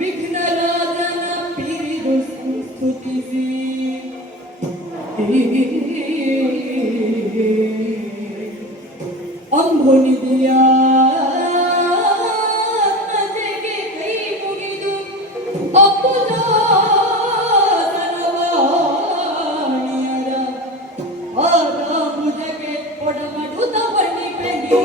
ವಿಘ್ನರಾಜನ ಪಿರಿದು ಸ್ತುತಿಸಿ ಅಂಬುನಿದಿಯ ನಜೆಗೆ ಕೈ ಮುಗಿದು ಅಪ್ಪುಜಾನಿಯರ ಆರಾಮುಜಗೆ ಒಡಮಡುತ್ತ ಬಣ್ಣಿಪೆಗಿ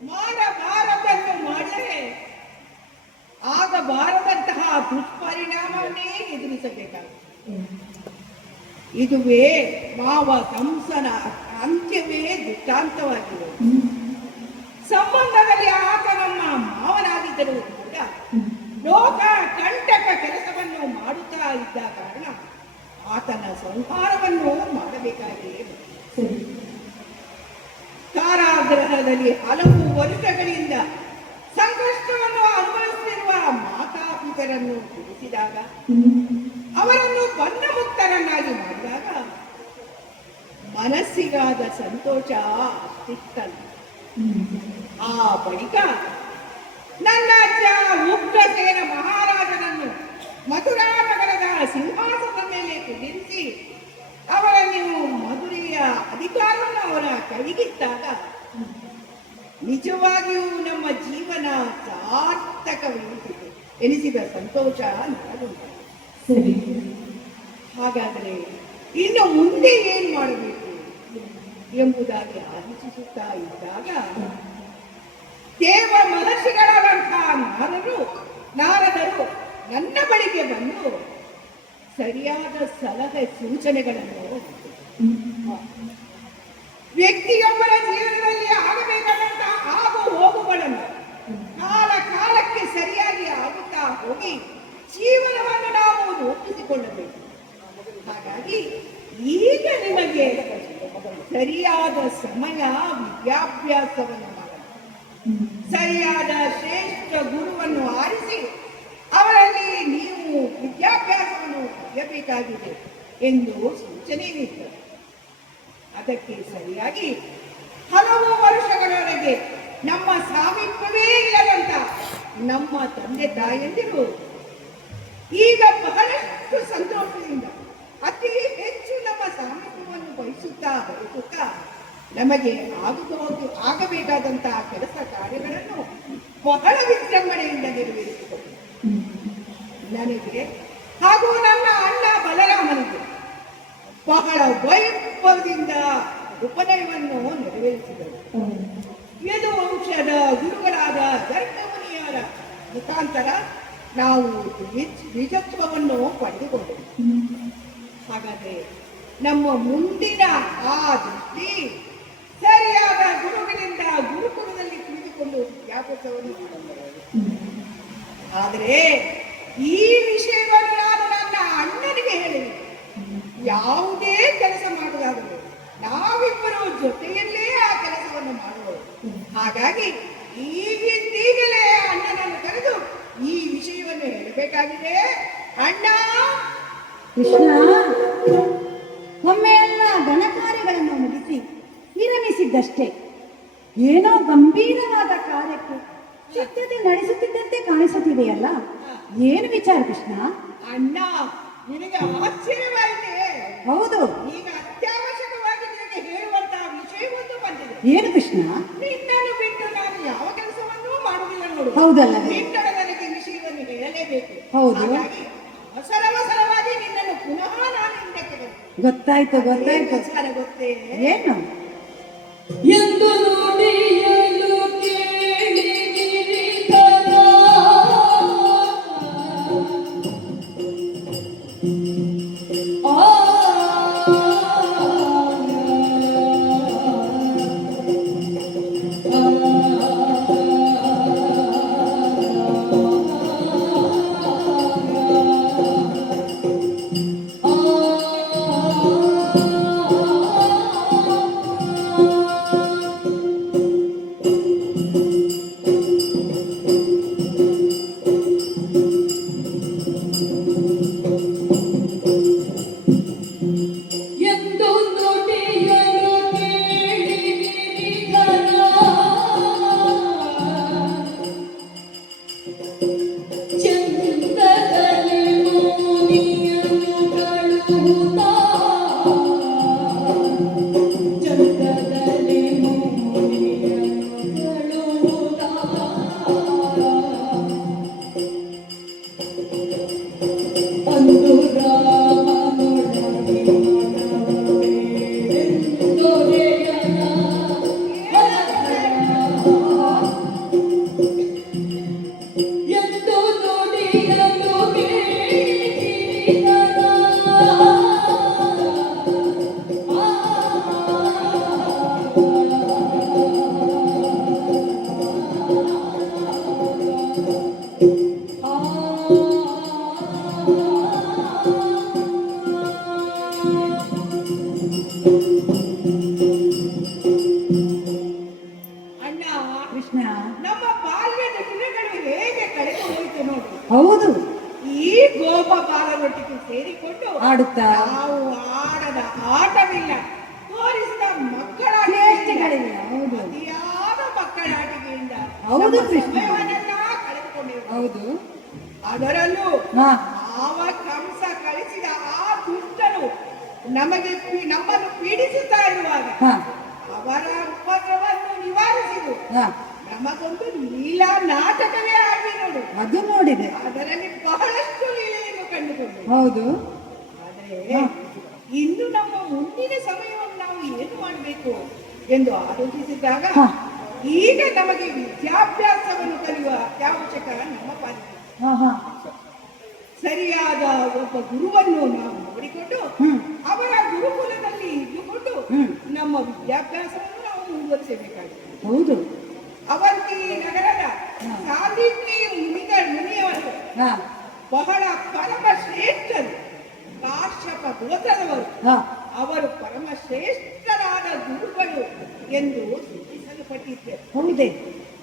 ಮಾಡಬಾರದನ್ನು ಮಾಡಲೇ ಆಗಬಾರದಂತಹ ದುಷ್ಪರಿಣಾಮವನ್ನೇ ಎದುರಿಸಬೇಕಾಗುತ್ತದೆ. ಇದುವೇ ಮಾವ ಕಂಸನ ಅಂತ್ಯವೇ ದೃಷ್ಟಾಂತವಾಗಿದೆ. ಸಂಬಂಧದಲ್ಲಿ ಆತ ನಮ್ಮ ಮಾವನಾಗಿದ್ದರೂ ಕೂಡ ಲೋಕ ಕಂಟಕ ಕೆಲಸವನ್ನು ಮಾಡುತ್ತಾ ಇದ್ದ ಕಾರಣ ಆತನ ಸಂಹಾರವನ್ನು ಮಾಡಬೇಕಾಗಿಯೇ ಕಾರಾಗೃಹದಲ್ಲಿ ಹಲವು ವರ್ಷಗಳಿಂದ ಸಂಕಷ್ಟವನ್ನು ಅನುಭವಿಸುತ್ತಿರುವ ಮಾತಾಪಿತರನ್ನು ತಿಳಿಸಿದಾಗ ಅವರನ್ನು ಬಂಧಮುಕ್ತರನ್ನಾಗಿ ಮಾಡಿದಾಗ ಮನಸ್ಸಿಗಾದ ಸಂತೋಷ ಅಷ್ಟಿತ್ತಲ್ಲ. ಆ ಬಳಿಕ ನನ್ನ ಅಜ್ಜ ಉಗ್ರಸೇನ ಮಹಾರಾಜನನ್ನು ಮಥುರಾ ನಗರದ ಸಿಂಹಾಸನದ ಮೇಲೆ ಕುಳ್ಳಿರಿಸಿ ಅವರನ್ನು ಮಧುರೆಯ ಅಧಿಕಾರವನ್ನು ಅವರ ಕೈಗಿದ್ದಾಗ ನಿಜವಾಗಿಯೂ ನಮ್ಮ ಜೀವನ ಸಾರ್ಥಕವೆನಿಸಿದೆ ಎನಿಸಿದ ಸಂತೋಷ ನನಗುಂಟಾಗಿದೆ. ಸರಿ, ಹಾಗಾದರೆ ಇನ್ನು ಮುಂದೆ ಏನು ಮಾಡಬೇಕು ಎಂಬುದಾಗಿ ಆಲೋಚಿಸುತ್ತಾ ಇದ್ದಾಗ ದೇವ ಮಹರ್ಷಿಗಳಾದಂತಹ ನಾರದರು ನನ್ನ ಬಳಿಗೆ ಬಂದು ಸರಿಯಾದ ಸಲಹೆ ಸೂಚನೆಗಳನ್ನು ವ್ಯಕ್ತಿಯೊಬ್ಬರ ಜೀವನದಲ್ಲಿ ಆಗಬೇಕಾದಂತಹ ಆಗು ಹೋಗುಗಳನ್ನು ಕಾಲ ಕಾಲಕ್ಕೆ ಸರಿಯಾಗಿ ಆಗುತ್ತಾ ಹೋಗಿ ಜೀವನವನ್ನು ನಾವು ರೂಪಿಸಿಕೊಳ್ಳಬೇಕು. ಹಾಗಾಗಿ ಈಗ ನಿಮಗೆ ಸರಿಯಾದ ಸಮಯ ವಿದ್ಯಾಭ್ಯಾಸವನ್ನು ಮಾಡಬೇಕು. ಸರಿಯಾದ ಶ್ರೇಷ್ಠ ಗುರುವನ್ನು ಆರಿಸಿ ಅವರಲ್ಲಿ ನೀವು ವಿದ್ಯಾಭ್ಯಾಸವನ್ನು ಪಡೆಯಬೇಕಾಗಿದೆ ಎಂದು ಸೂಚನೆ ನೀಡಿದರು. ಅದಕ್ಕೆ ಸರಿಯಾಗಿ ಹಲವು ವರ್ಷಗಳವರೆಗೆ ನಮ್ಮ ಸಾಮೀಪ್ಯವೇ ಇಲ್ಲದಂತ ನಮ್ಮ ತಂದೆ ತಾಯಂದಿರು ಈಗ ಬಹಳಷ್ಟು ಸಂತೋಷದಿಂದ ಅತಿ ಹೆಚ್ಚು ನಮ್ಮ ಸಾಮೀಪ್ಯವನ್ನು ಬಯಸುತ್ತಾ ನಮಗೆ ಆಗಬೇಕಾದಂತಹ ಕೆಲಸ ಕಾರ್ಯಗಳನ್ನು ಬಹಳ ವಿಜೃಂಭಣೆಯಿಂದ ನೆರವೇರಿಸಿದರು. ನನಗೆ ಹಾಗೂ ನನ್ನ ಅಣ್ಣ ಬಲರಾಮನಿಗೆ ಬಹಳ ವೈಭವದಿಂದ ಉಪನಯವನ್ನು ನೆರವೇರಿಸಿದರು. ಯದುವಂಶದ ಗುರುಗಳಾದ ಗರ್ಗಮುನಿಯರ ಮುಖಾಂತರ ನಾವು ನಿಜತ್ವವನ್ನು ಪಡೆದುಕೊಂಡೆವು. ಹಾಗಾದ್ರೆ ನಮ್ಮ ಮುಂದಿನ ಆ ದೃಷ್ಟಿ ಸರಿಯಾದ ಗುರುಗಳಿಂದ ಗುರುಕುಲದಲ್ಲಿ ಕುಳಿತುಕೊಂಡು ವಿದ್ಯಾಭ್ಯಾಸವನ್ನು ಮಾಡಬಹುದು. ಆದರೆ ಈ ವಿಷಯವನ್ನು ನಾನು ನನ್ನ ಅಣ್ಣನಿಗೆ ಹೇಳಿದೆ. ಯಾವುದೇ ಕೆಲಸ ಮಾಡುವುದಾದರೂ ನಾವಿಬ್ಬರು ಜೊತೆಯಲ್ಲೇ ಆ ಕೆಲಸವನ್ನು ಮಾಡುವುದು. ಹಾಗಾಗಿ ಈಗಲೇ ಅಣ್ಣನನ್ನು ಕರೆದು ಈ ವಿಷಯವನ್ನು ಹೇಳಬೇಕಾಗಿದೆ. ಅಣ್ಣ ಕೃಷ್ಣ, ಒಮ್ಮೆ ಎಲ್ಲ ಘನಕಾರ್ಯಗಳನ್ನು ಮುಗಿಸಿ ವಿರಮಿಸಿದ್ದಷ್ಟೇ ಏನೋ ಗಂಭೀರವಾದ ಕಾರ್ಯಕ್ಕೆ ಸಿದ್ಧತೆ ನಡೆಸುತ್ತಿದ್ದಂತೆ ಕಾಣಿಸುತ್ತಿದೆಯಲ್ಲ, ಏನು ವಿಚಾರ ಕೃಷ್ಣ? ಅಣ್ಣ, ನಿನಗೆ ಆಶ್ಚರ್ಯವಾಯಿತೆ? ಹೌದು, ಈಗ ಅತ್ಯವಶ್ಯಕವಾಗಿ ನಿನಗೆ ಹೇಳುವಂತಹ ವಿಷಯವೊಂದು ಬಂದಿದೆ. ಏನು ಕೃಷ್ಣ? ನಿನ್ನನ್ನು ಬಿಟ್ಟು ನಾನು ಯಾವ ಕೆಲಸವನ್ನೂ ಮಾಡುವುದಿಲ್ಲ ನೋಡು. ಹೌದಲ್ಲವೇ? ನಿನ್ನನ್ನು ನನಗೆ ವಿಷಯವನ್ನು ಹೇಳಲೇಬೇಕು. ಹೌದು. ಹಾಗಾಗಿ ಅವಸರವಾಗಿ ನಿನ್ನನ್ನು ಪುನಃ ನಾನು ಹಿಂದಕ್ಕೆ ಬಂದೆ. ಗೊತ್ತಾಯ್ತು ಏನು ವಿಚಾರ ಗೊತ್ತೇ? ಏನು? ಎಂದು ನುಡಿಯಲು ಕೇಳಿ ಗಿರಿಧರ ಎಂದು ನುಡಿಯಲು ಕೇಳಿ ಗಿರಿಧರ ಚಂದದಲ್ಲಿ ಮುನಿಯನ್ನು ಕಳುಹುತ್ತಾ, ಚಂದದಲ್ಲಿ ಮುನಿಯನ್ನು ಕಳುಹುತ್ತಾ, ಅಂದು ರಾಮನೊಡನೆ ದೊರೆಯನ ಎಂದು ನುಡಿಯಲು ಕೇಳಿ ಗಿರಿಧರ ಅಣ್ಣ, ಕೃಷ್ಣ, ನಮ್ಮ ಬಾಲ್ಯದ ದಿನಗಳು ಹೇಗೆ ಕಳೆದು ಹೋಯಿತು ನೋಡು. ಹೌದು, ಈ ಗೋಪ ಬಾಲರೊಟ್ಟಿಗೆ ಸೇರಿಕೊಂಡು ಆಡುತ್ತಾ ನಾವು ಆಡದ ಆಟವಿಲ್ಲ, ತೋರಿಸಿದ ಮಕ್ಕಳ ಚೇಷ್ಟೆಗಳಿಲ್ಲ. ಹೌದು ಅತಿಯಾದ ಮಕ್ಕಳ ಆಟಿಕೆಯಿಂದ ಹೌದು ನಮ್ಮ ಕೃಷ್ಣ. ಸಮಯವನ್ನೆಲ್ಲ ಕಳೆದುಕೊಂಡಿರುವುದು. ಹೌದು. ಅದರಲ್ಲೂ ಹಾ, ಆವ ಕಂಸ ಕಳಿಸಿದ ಆ ದುಷ್ಟರು ನಮ್ಮನ್ನು ಪೀಡಿಸುತ್ತಾ ಇರುವಾಗ ಹಾ, ಅವರ ಉಪದ್ರವನ್ನು ನಿವಾರಿಸಿದು ಹಾ, ನಮಗೊಂದು ಲೀಲಾ ನಾಟಕವೇ ಆಗಿ ನೋಡು. ಅದು ನೋಡಿದೆ. ಅದರಲ್ಲಿ ಬಹಳಷ್ಟು ಲೀಲೆಯನ್ನು ಕಂಡುಕೊಂಡು. ಹೌದು. ಆದರೆ ಹಾ. ಇನ್ನು ನಮ್ಮ ಮುಂದಿನ ಸಮಯವನ್ನು ನಾವು ಏನು ಮಾಡಬೇಕು ಎಂದು ಆಲೋಚಿಸಿದಾಗ ಹಾ. ಈಗ ನಮಗೆ ವಿದ್ಯಾಭ್ಯಾಸವನ್ನು ಕಲಿಯುವ ಅತ್ಯವಶ್ಯಕ ನಮ್ಮ ಪಾಲಿಗೆ. ಹಾ, ಹಾ. ಸರಿಯಾದ ಒಬ್ಬ ಗುರುವನ್ನು ನಾವು ನೋಡಿಕೊಂಡು ಹ್ಮ್. ಅವರ ಗುರುಕುಲದಲ್ಲಿ ಇದ್ದುಕೊಂಡು ಹ್ಮ್. ನಮ್ಮ ವಿದ್ಯಾಭ್ಯಾಸವನ್ನು ನಾವು ಮುಂದುವರಿಸಬೇಕಾಗಿದೆ. ಹೌದು. ಅವಂತಿ ನಗರದ ಹಾ. ಸಾಧಿತ್ರಿ ಮುನಿಯವರು ಹಾ, ಬಹಳ ಪರಮ ಶ್ರೇಷ್ಠರು, ಕಾಶ್ಯಪ ಗೋತ್ರದವರು. ಹಾ, ಅವರು ಪರಮ ಶ್ರೇಷ್ಠರಾದ ಗುರುಗಳು ಎಂದು ಸೂಚಿಸಲ್ಪಟ್ಟಿದ್ದರು. ಹೌದೇ?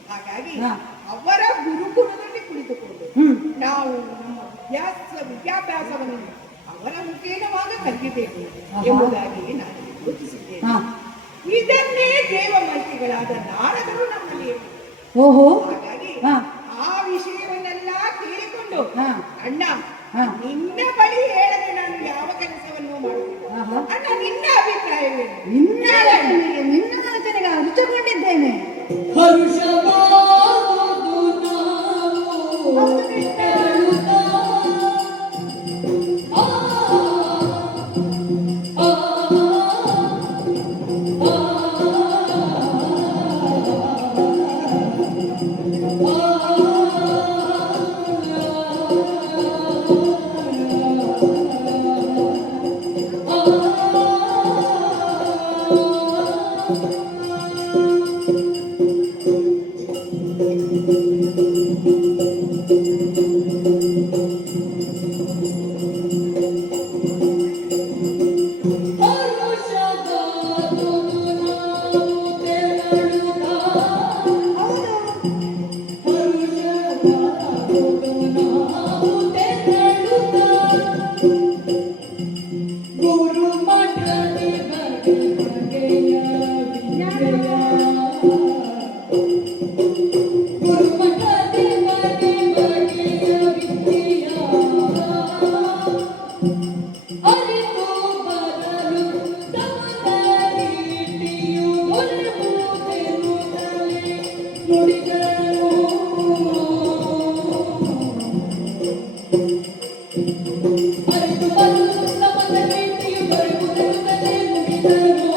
ಹಾಗಾಗಿ ಹಾ. ಅವರ ಗುರುಕುಲದಲ್ಲಿ ಕುಳಿತುಕೊಂಡು ಹ್ಮ್. ನಾವು ನಮ್ಮ ವಿದ್ಯಾಭ್ಯಾಸವನ್ನು ಅವರ ಮುಖೇನವಾಗ ಕಲಿಯಬೇಕು ಆಹಾ. ಎಂಬುದಾಗಿ ನಾನು ಯೋಚಿಸಿದ್ದೇನೆ. ಹಾ. ಇದನ್ನೇ ದೇವಮೂರ್ತಿಗಳಾದ ನಾರದರು ನಮ್ಮಲ್ಲಿ ಹೇಳಿದರು. ಓಹೋ. ಹಾಗಾಗಿ ಹಾ. ಆ ವಿಷಯವನ್ನೆಲ್ಲ ಕೇಳಿಕೊಂಡು ಹಾ. ಅಣ್ಣ, ಹಾ. ನಿನ್ನ ಬಳಿ ಹೇಳದೆ ನಾನು ಯಾವ ಕೆಲಸವನ್ನು ಮಾಡುವುದಿಲ್ಲ. ಆಹಾ. ಅಣ್ಣ, ನಿನ್ನ ಅಭಿಪ್ರಾಯವೇನು? ನಿನ್ನ ಆಲೋಚನೆಗೆ ಅರಿತುಕೊಂಡಿದ್ದೇನೆ. ಹರುಷವಾದುದು ನಾವು ಹೌದು ಕೃಷ್ಣ. ಹೇಳುತ್ತಾ, ಆ, ಆ, ಆ, ಗುರು ಮಠದಿ ಬಗೆ ಬಗೆಯ ವಿದ್ಯೆಯ ಗುರು ಮಠದಿ ಬಗೆ ಬಗೆಯ ವಿದ್ಯೆಯ ಅರಿತು ಬರಲು ತಮದರಿಟಿಯು ದೊರೆಯುವುದೆನ್ನುತ್ತಲೇ ನುಡಿದನು. ಅರಿತು ಬರಲು ತಮದರಿಟಿಯು ದೊರೆಯುವುದೆನ್ನುತ್ತಲೇ ನುಡಿದನು.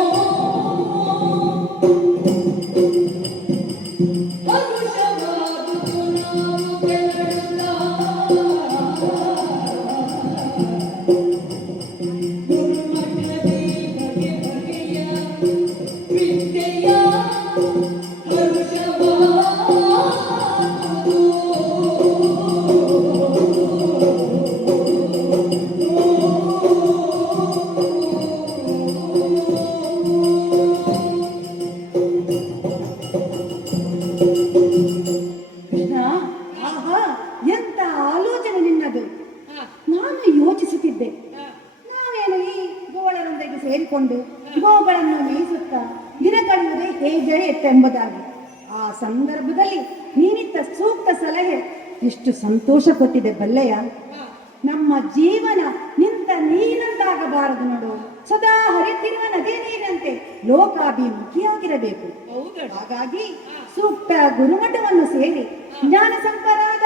ಹರುಷವಾದುದು ನಾವು ಕೆರಳುತ್ತಾ ಗುರುಮಠದಿ ಬಗೆ ಬಗೆಯ ವಿದ್ಯೆಯ ಕೃಷ್ಣ, ಆಹಾ, ಎಂತ ಆಲೋಚನೆ ನಿನ್ನದು. ನಾನು ಯೋಚಿಸುತ್ತಿದ್ದೆ, ನಾವೇನು ಈ ಗೋಳರೊಂದಿಗೆ ಸೇರಿಕೊಂಡು ಗೋಗಳನ್ನು ಮೇಯಿಸುತ್ತಾ ದಿನ ಕಳೆಯುವುದೇ ಹೇಗೆ ಎಂಬುದಾಗಿ. ಆ ಸಂದರ್ಭದಲ್ಲಿ ನೀನಿತ್ತ ಸೂಕ್ತ ಸಲಹೆ ಎಷ್ಟು ಸಂತೋಷ ಕೊಟ್ಟಿದೆ ಬಲ್ಲೆಯ. ನಮ್ಮ ಜೀವನ ನಿಂತ ನೀರಂತಾಗಬಾರದು ನೋಡು. ಸದಾ ಹರಿತಿರುವ ನದಿ ನೀರಂತೆ ಲೋಕಾಭಿಮುಖಿಯಾಗಿರಬೇಕು. ಹಾಗಾಗಿ ಸೂಕ್ತ ಗುರುಮಠವನ್ನು ಸೇರಿ ಜ್ಞಾನ ಸಂಪರಾದ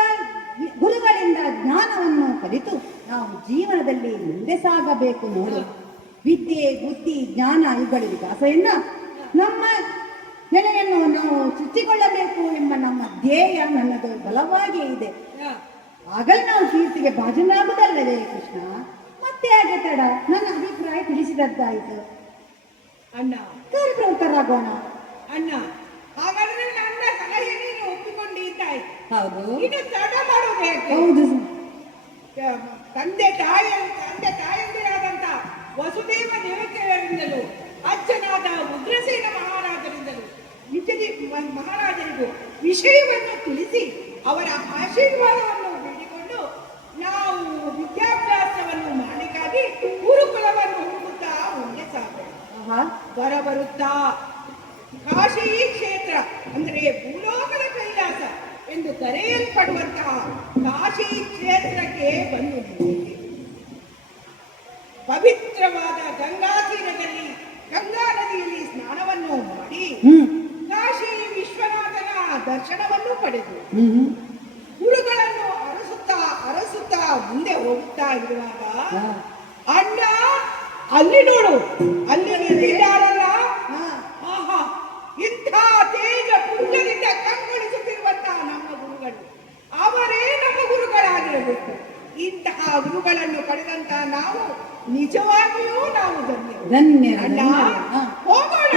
ಗುರುಗಳಿಂದ ಜ್ಞಾನವನ್ನು ಕಲಿತು ನಾವು ಜೀವನದಲ್ಲಿ ಮುಂದೆ ಸಾಗಬೇಕು ನೋಡು. ವಿದ್ಯೆ, ಬುದ್ಧಿ, ಜ್ಞಾನ ಇವುಗಳ ವಿಕಾಸದಿಂದ ನಮ್ಮ ನೆಲೆಯನ್ನು ನಾವು ಚುಚ್ಚಿಕೊಳ್ಳಬೇಕು ಎಂಬ ನಮ್ಮ ಧ್ಯೇಯ ನನ್ನದು ಬಲವಾಗಿಯೇ ಇದೆ. ಆಗಲೇ ನಾವು ಕೀರ್ತಿಗೆ ಭಾಜನಾಗುವುದಲ್ಲವೇ ಕೃಷ್ಣ? ಮತ್ತೆ ಹಾಗೆ ತಡ, ನನ್ನ ಅಭಿಪ್ರಾಯ ತಿಳಿಸಿದದ್ದಾಯಿತು. ಅಣ್ಣ ಕಾರ್ಯಪ್ರವೃತ್ತರಾಗೋಣ. ಅಣ್ಣ, ಹಾಗಾದ್ರೆ ನನ್ನ ಸಲಹೆ ನೀನು ಒಪ್ಪಿಕೊಂಡಿದ್ದಾಯ್ತು. ಹೌದು, ಈಗ ತಡ ಮಾಡೋದು ಯಾಕೆ? ಹೌದು. ತಂದೆ ತಾಯಂದಿರಾದಂತ ವಸುದೇವ ದೇವತೆಗಳಿಂದಲೂ ಅಜ್ಜನಾದ ಉಗ್ರಸೇನ ಮಹಾರಾಜರಿಂದಲೂ ಮಹಾರಾಜರಿಗೂ ವಿಷಯವನ್ನು ತಿಳಿಸಿ ಅವರ ಆಶೀರ್ವಾದವನ್ನು ಬೇಡಿಕೊಂಡು ನಾವು ವಿದ್ಯಾಭ್ಯಾಸವನ್ನು ಮಾಡಲಿಕ್ಕಾಗಿ ಗುರುಕುಲವನ್ನು ಹುಡುಕುತ್ತಾ ಮುಂದೆ ಸಾಗೋಣ. ಬರುತ್ತಾ ಕಾಶಿ ಕ್ಷೇತ್ರ ಅಂದ್ರೆ ಭೂಲೋಕದ ಕೈಲಾಸ ಎಂದು ಕರೆಯಲ್ಪಡುವಂತಹ ಕಾಶಿ ಕ್ಷೇತ್ರಕ್ಕೆ ಬಂದು ನಿಂತಿದೆ. ಪವಿತ್ರವಾದ ಗಂಗಾ ತೀರದಲ್ಲಿ ಗಂಗಾ ನದಿಯಲ್ಲಿ ಸ್ನಾನವನ್ನು ಮಾಡಿ ಕಾಶಿ ವಿಶ್ವನಾಥನ ದರ್ಶನವನ್ನು ಪಡೆದು ಗುರುಗಳನ್ನು ಅರಸುತ್ತಾ ಮುಂದೆ ಹೋಗುತ್ತಾ ಇರುವಾಗ ಅಣ್ಣ ಅಲ್ಲಿ ನೋಡು, ಅಲ್ಲಿ ನಿಂತಿದ್ದಾರಲ್ಲ, ಆಹಾ, ಇಂಥ ತೇಜ ಪುಂಜದಿಂದ ಕಂಗೊಳಿಸುತ್ತಿರುವಂತಹ ನಮ್ಮ ಗುರುಗಳು, ಅವರೇ ನಮ್ಮ ಗುರುಗಳಾಗಿರಬೇಕು. ಇಂತಹ ಗುರುಗಳನ್ನು ಪಡೆದಂತಹ ನಾವು ನಿಜವಾಗಿಯೂ ನಾವು ಧನ್ಯ. ಅಣ್ಣ, ಹೋಗೋಣ.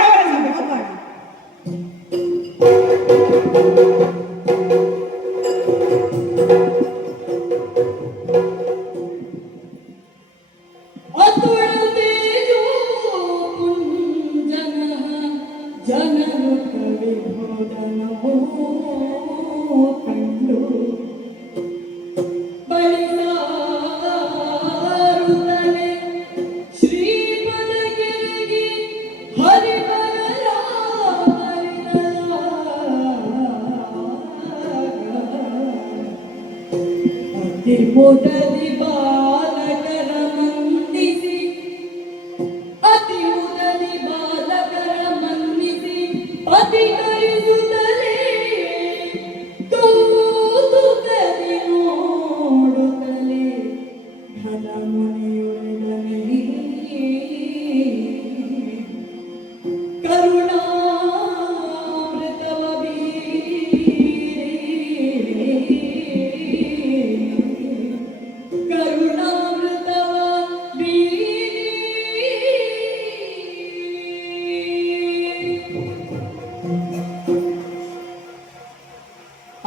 ಅತುಳಬೇದು ಪುಂಜನ ಜನರು ಕವಿಬೋಧನವೋ ಕಂಡು ಬಳಿಸಾರುತ್ತಲೆ ಶ್ರೀಪದಗಿರಿಗೆ ಹರಿಬರಲ ಅತಿಮುದದಿ ಬಾಲಕರ ಮಂದಿಸಿ ಅತಿಮುದದಿ ಬಾಲಕರ ಮಂದಿಸಿ ಅಧಿಕರಿಸುತ್ತಲೇ ತೂತುತ್ತಲಿ ನೋಡುತ್ತಲೇ ಘನಮಣಿಯೊಡನೆ ಕರುಣಾಮೃತವ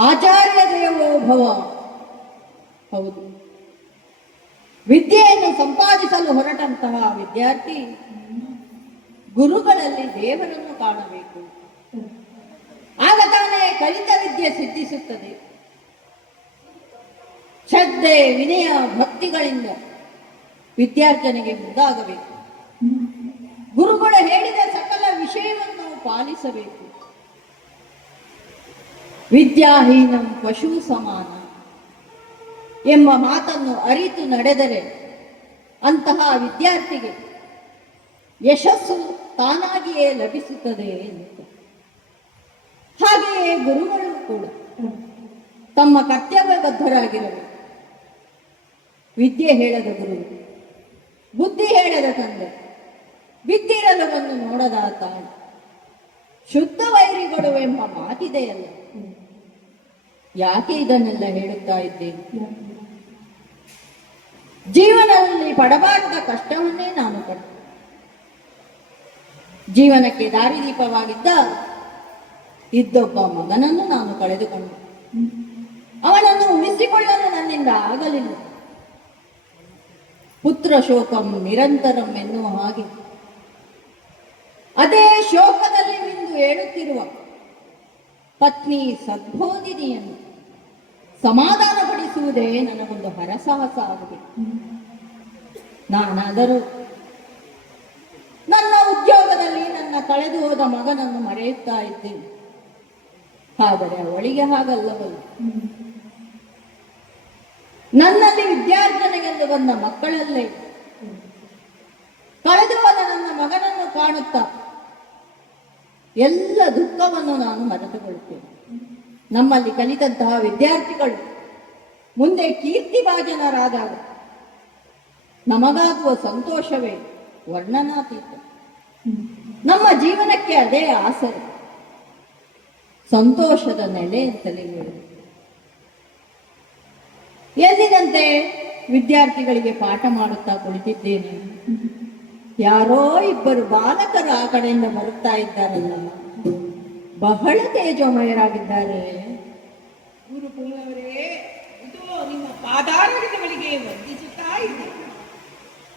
ಆಚಾರ್ಯ ದೇವೋ ಭವ. ಹೌದು, ವಿದ್ಯೆಯನ್ನು ಸಂಪಾದಿಸಲು ಹೊರಟಂತಹ ವಿದ್ಯಾರ್ಥಿ ಗುರುಗಳಲ್ಲಿ ದೇವರನ್ನು ಕಾಣಬೇಕು. ಆಗ ತಾನೇ ಕಲಿತ ವಿದ್ಯೆ ಸಿದ್ಧಿಸುತ್ತದೆ. ಶ್ರದ್ಧೆ, ವಿನಯ, ಭಕ್ತಿಗಳಿಂದ ವಿದ್ಯಾರ್ಜನೆಗೆ ಮುಂದಾಗಬೇಕು. ಗುರುಗಳು ಹೇಳಿದ ಸಕಲ ವಿಷಯವನ್ನು ಪಾಲಿಸಬೇಕು. ವಿದ್ಯಾಹೀನಂ ಪಶು ಸಮಾನ ಎಂಬ ಮಾತನ್ನು ಅರಿತು ನಡೆದರೆ ಅಂತಹ ವಿದ್ಯಾರ್ಥಿಗೆ ಯಶಸ್ಸು ತಾನಾಗಿಯೇ ಲಭಿಸುತ್ತದೆ ಎಂದು. ಹಾಗೆಯೇ ಗುರುಗಳು ಕೂಡ ತಮ್ಮ ಕರ್ತವ್ಯಬದ್ಧರಾಗಿರಬೇಕು. ವಿದ್ಯೆ ಹೇಳದ ಗುರು, ಬುದ್ಧಿ ಹೇಳದ ತಂದೆ, ಬಿದ್ದಿರಲವನ್ನು ನೋಡದ ತಾಯಿ, ಶುದ್ಧ ವೈರಿಗಳು ಎಂಬ ಮಾತಿದೆಯಲ್ಲ. ಯಾಕೆ ಇದನ್ನೆಲ್ಲ ಹೇಳುತ್ತಾ ಇದ್ದೇನೆ? ಜೀವನದಲ್ಲಿ ಪಡಬಾರದ ಕಷ್ಟವನ್ನೇ ನಾನು ಪಡೆ ಜೀವನಕ್ಕೆ ದಾರಿದೀಪವಾಗಿದ್ದ ಇದ್ದೊಬ್ಬ ಮಗನನ್ನು ನಾನು ಕಳೆದುಕೊಂಡೆ. ಅವನನ್ನು ಉಳಿಸಿಕೊಳ್ಳಲು ನನ್ನಿಂದ ಆಗಲಿಲ್ಲ. ಪುತ್ರ ಶೋಕಂ ನಿರಂತರಂ ಎನ್ನುವ ಹಾಗೆ ಅದೇ ಶೋಕದಲ್ಲಿ ನಿಂದು ಹೇಳುತ್ತಿರುವ ಪತ್ನಿ ಸದ್ಬೋಧಿನಿಯನ್ನು ಸಮಾಧಾನಪಡಿಸುವುದೇ ನನಗೊಂದು ಹರಸಾಹಸ ಆಗಿದೆ. ನಾನಾದರೂ ನನ್ನ ಉದ್ಯೋಗದಲ್ಲಿ ನನ್ನ ಕಳೆದು ಹೋದ ಮಗನನ್ನು ಮರೆಯುತ್ತಾ ಇದ್ದೇನೆ. ಆದರೆ ಅವಳಿಗೆ ಹಾಗಲ್ಲವಲ್ಲ. ನನ್ನಲ್ಲಿ ವಿದ್ಯಾರ್ಜನೆಗೆಂದು ಬಂದ ಮಕ್ಕಳಲ್ಲೇ ಕಳೆದು ಹೋದ ನನ್ನ ಮಗನನ್ನು ಕಾಣುತ್ತಾ ಎಲ್ಲ ದುಃಖವನ್ನು ನಾನು ಮರೆತುಕೊಳ್ಳುತ್ತೇನೆ. ನಮ್ಮಲ್ಲಿ ಕಲಿತಂತಹ ವಿದ್ಯಾರ್ಥಿಗಳು ಮುಂದೆ ಕೀರ್ತಿಭಾಜನರಾದಾಗ ನಮಗಾಗುವ ಸಂತೋಷವೇ ವರ್ಣನಾತೀತ. ನಮ್ಮ ಜೀವನಕ್ಕೆ ಅದೇ ಆಸರೆ, ಸಂತೋಷದ ನೆಲೆ ಅಂತಲೇ ಹೇಳುವುದು. ಎಂದಿನಂತೆ ವಿದ್ಯಾರ್ಥಿಗಳಿಗೆ ಪಾಠ ಮಾಡುತ್ತಾ ಕುಳಿತಿದ್ದೇನೆ. ಯಾರೋ ಇಬ್ಬರು ಬಾಲಕರು ಆ ಕಡೆಯಿಂದ ಬರುತ್ತಾ ಇದ್ದಾರಲ್ಲ, ಬಹಳ ತೇಜೋಮಯರಾಗಿದ್ದಾರೆ. ಗುರುಕುಲವರೇ, ಇದು ನಿಮ್ಮ ಪಾದಾರವಿದವಳಿಗೆ ವಂದಿಸುತ್ತಾ ಇದ್ದೆ.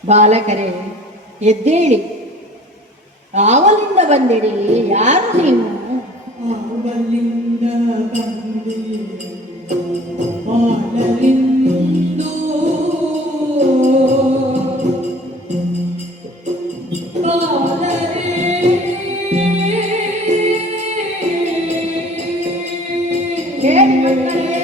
ಬಾಲಕರೇ, ಎದ್ದೇಳಿ. ಆವಲಿಂದ ಬಂದಿರಿ? ಯಾರು ನೀವು? ಆವಲಿಂದ ಬಂದಿರಿ, ಬಾಲಲಿಂದು ಬಾಲರೇ. ಹೇಳಿ ಮಕ್ಕಳೇ.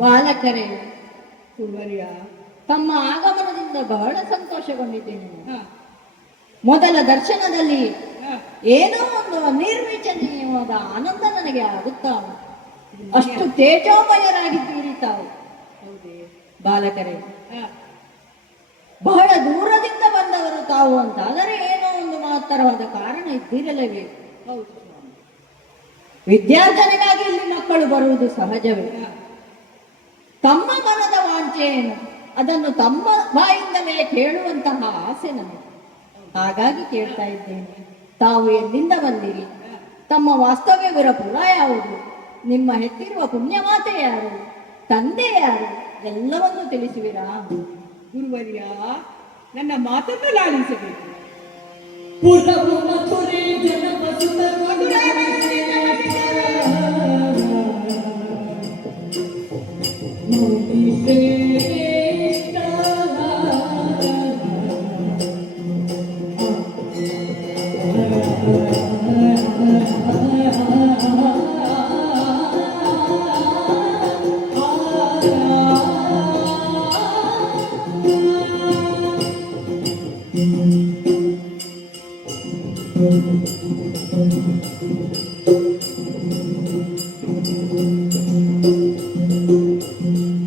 ಬಾಲಕರೇ, ಕುವರ್ಯ, ತಮ್ಮ ಆಗಮನದಿಂದ ಬಹಳ ಸಂತೋಷಗೊಂಡಿದ್ದೇನೆ. ಹ, ಮೊದಲ ದರ್ಶನದಲ್ಲಿ ಹ. ಏನೋ ಒಂದು ಅನಿರ್ವಚನೀಯವಾದ ಆನಂದ ನನಗೆ ಆಗುತ್ತಾ ಉಂಟು. ಅಷ್ಟು ತೇಜೋಮಯರಾಗಿದ್ದೀರಿ ತಾವು. ಹೌದೇ? ಬಾಲಕರೇ, ಹ, ಬಹಳ ದೂರದಿಂದ ಬಂದವರು ತಾವು ಅಂತಾದರೆ ಏನೋ ಒಂದು ಮಹತ್ತರವಾದ ಕಾರಣ ಇದ್ದಿರಲೇಬೇಕು. ಹೌದು ಸ್ವಾಮಿ. ವಿದ್ಯಾರ್ಜನೆಗಾಗಿ ಇಲ್ಲಿ ಮಕ್ಕಳು ಬರುವುದು ಸಹಜವೇ. ತಮ್ಮ ಮನದ ವಾಂಚೆ ಏನು ಅದನ್ನು ತಮ್ಮ ಬಾಯಿಂದಲೇ ಕೇಳುವಂತಹ ಆಸೆ ನನಗೆ. ಹಾಗಾಗಿ ಕೇಳ್ತಾ ಇದ್ದೇನೆ, ತಾವು ಎಲ್ಲಿಂದ ಬಂದಿರಿ? ತಮ್ಮ ವಾಸ್ತವ್ಯವಿರ ಪುರ ಯಾವುದು? ನಿಮ್ಮ ಹೆತ್ತಿರುವ ಪುಣ್ಯಮಾತೆ ಯಾರು? ತಂದೆ ಯಾರು? ಎಲ್ಲವನ್ನು ತಿಳಿಸುವಿರಾ? ಗುರುವರ್ಯ, ನನ್ನ ಮಾತನ್ನು ಲಾಲಿಸಬೇಕು. ಪುರವು ಮಥುರೆ ಜನಪಸುತರು ಮೌನಿ ಶ್ರೇಷ್ಠ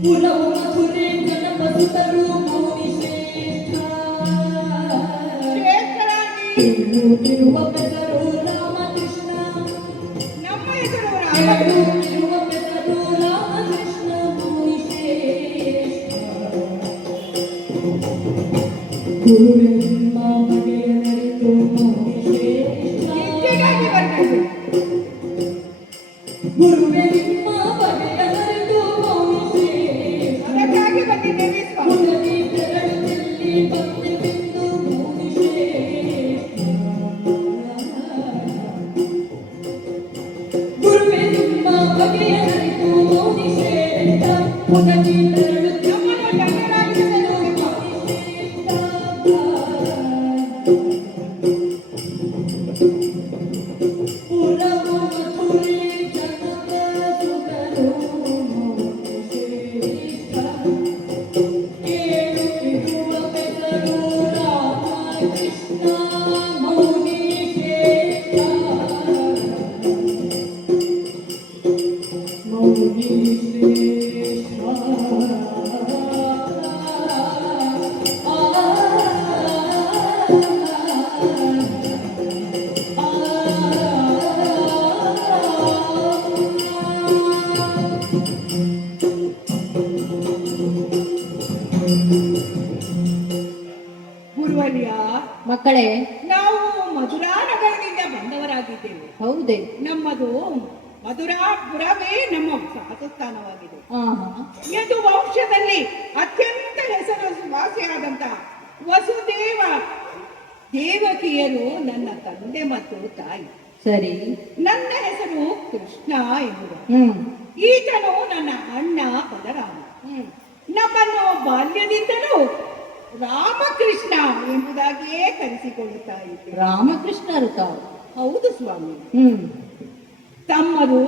ಪುರವು ಮಥುರೆ ಜನಪಸುತರು ಮೌನಿ ಶ್ರೇಷ್ಠ ಶ್ರೇಷ್ಠರಾಗಿ ಇರುವ ಬೆದರು ರಾಮಕೃಷ್ಣ ನಮ್ಮ ಹೆಸರು ರಾಮ. ಇರುವ ಬೆದರು ರಾಮಕೃಷ್ಣ ಮೌನಿ ಶ್ರೇಷ್ಠ ಗುರುವೆ ನಿಮ್ಮ ಬಗೆಯ ನರಿತು ಮೌನಿ ಶ್ರೇಷ್ಠ ವಿದ್ಯೆಗಾಗಿ ಬಂದಿದ್ದು. ಗುರುವೆ ನಿಮ್ಮ ಬಗೆಯ ನರಿತು ಮೌನಿ ಶ್ರೇಷ್ಠ ಅದಕ್ಕಾಗಿ ಬಂದಿದ್ದೇವೆ ಸ್ವಾಮಿ. ಮುದಲಿ ತೆರಳುತ್ತಲ್ಲಿ ಬಂದೆವೆಂದು ಮೌನಿ ಶ್ರೇಷ್ಠ ಗುರುವೆ ನಿಮ್ಮ ಬಗೆಯ ನರಿತು ಮೌನಿ ಶ್ರೇಷ್ಠ ಮುದಲಿ ತೆರಳುತ್ತಲ್ಲಿ ನಮ್ಮನ್ನು ಧನ್ಯರಾಗಿಸಲು ಪುರವು ಮಥುರೆ ಜನಪಸುತರು ಶ್ರೇಷ್ಠ ಕೇಳುತ್ತಿರುವ ಬೆದರು ರಾಮಕೃಷ್ಣ ಮೌನಿ ಶ್ರೇಷ್ಠ ಮೌನಿ ಶ್ರೇಷ್ಠ ಗುರುವರ್ಯ, ಮಕ್ಕಳೇ, ನಾವು ಮಧುರಾ ನಗರದಿಂದ ಬಂದವರಾಗಿದ್ದೇವೆ. ಹೌದೇ? ನಮ್ಮದು ಮಧುರಾಪುರವೇ ನಮ್ಮ ಸಾಧುಸ್ಥಾನವಾಗಿದೆ. ಆಹಾ, ಯದು ವಂಶದಲ್ಲಿ ಅತ್ಯಂತ ಹೆಸರುವಾಸಿಯಾದಂತ ವಸುದೇವ ದೇವಕಿಯರು ನನ್ನ ತಂದೆ ಮತ್ತು ತಾಯಿ. ಸರಿ. ನನ್ನ ಹೆಸರು ಕೃಷ್ಣ ಎಂಬುದು. ಹ್ಮ್ ಈತನು ನನ್ನ ಅಣ್ಣ ಬಲರಾಮ. ನಮ್ಮನ್ನು ಬಾಲ್ಯದಿಂದಲೂ ರಾಮಕೃಷ್ಣ ಎಂಬುದಾಗಿಯೇ ಕರೆಸಿಕೊಳ್ಳುತ್ತಾ ಇದ್ದೆ. ರಾಮಕೃಷ್ಣರು ತಾವು? ಹೌದು ಸ್ವಾಮಿ. ತಮ್ಮದು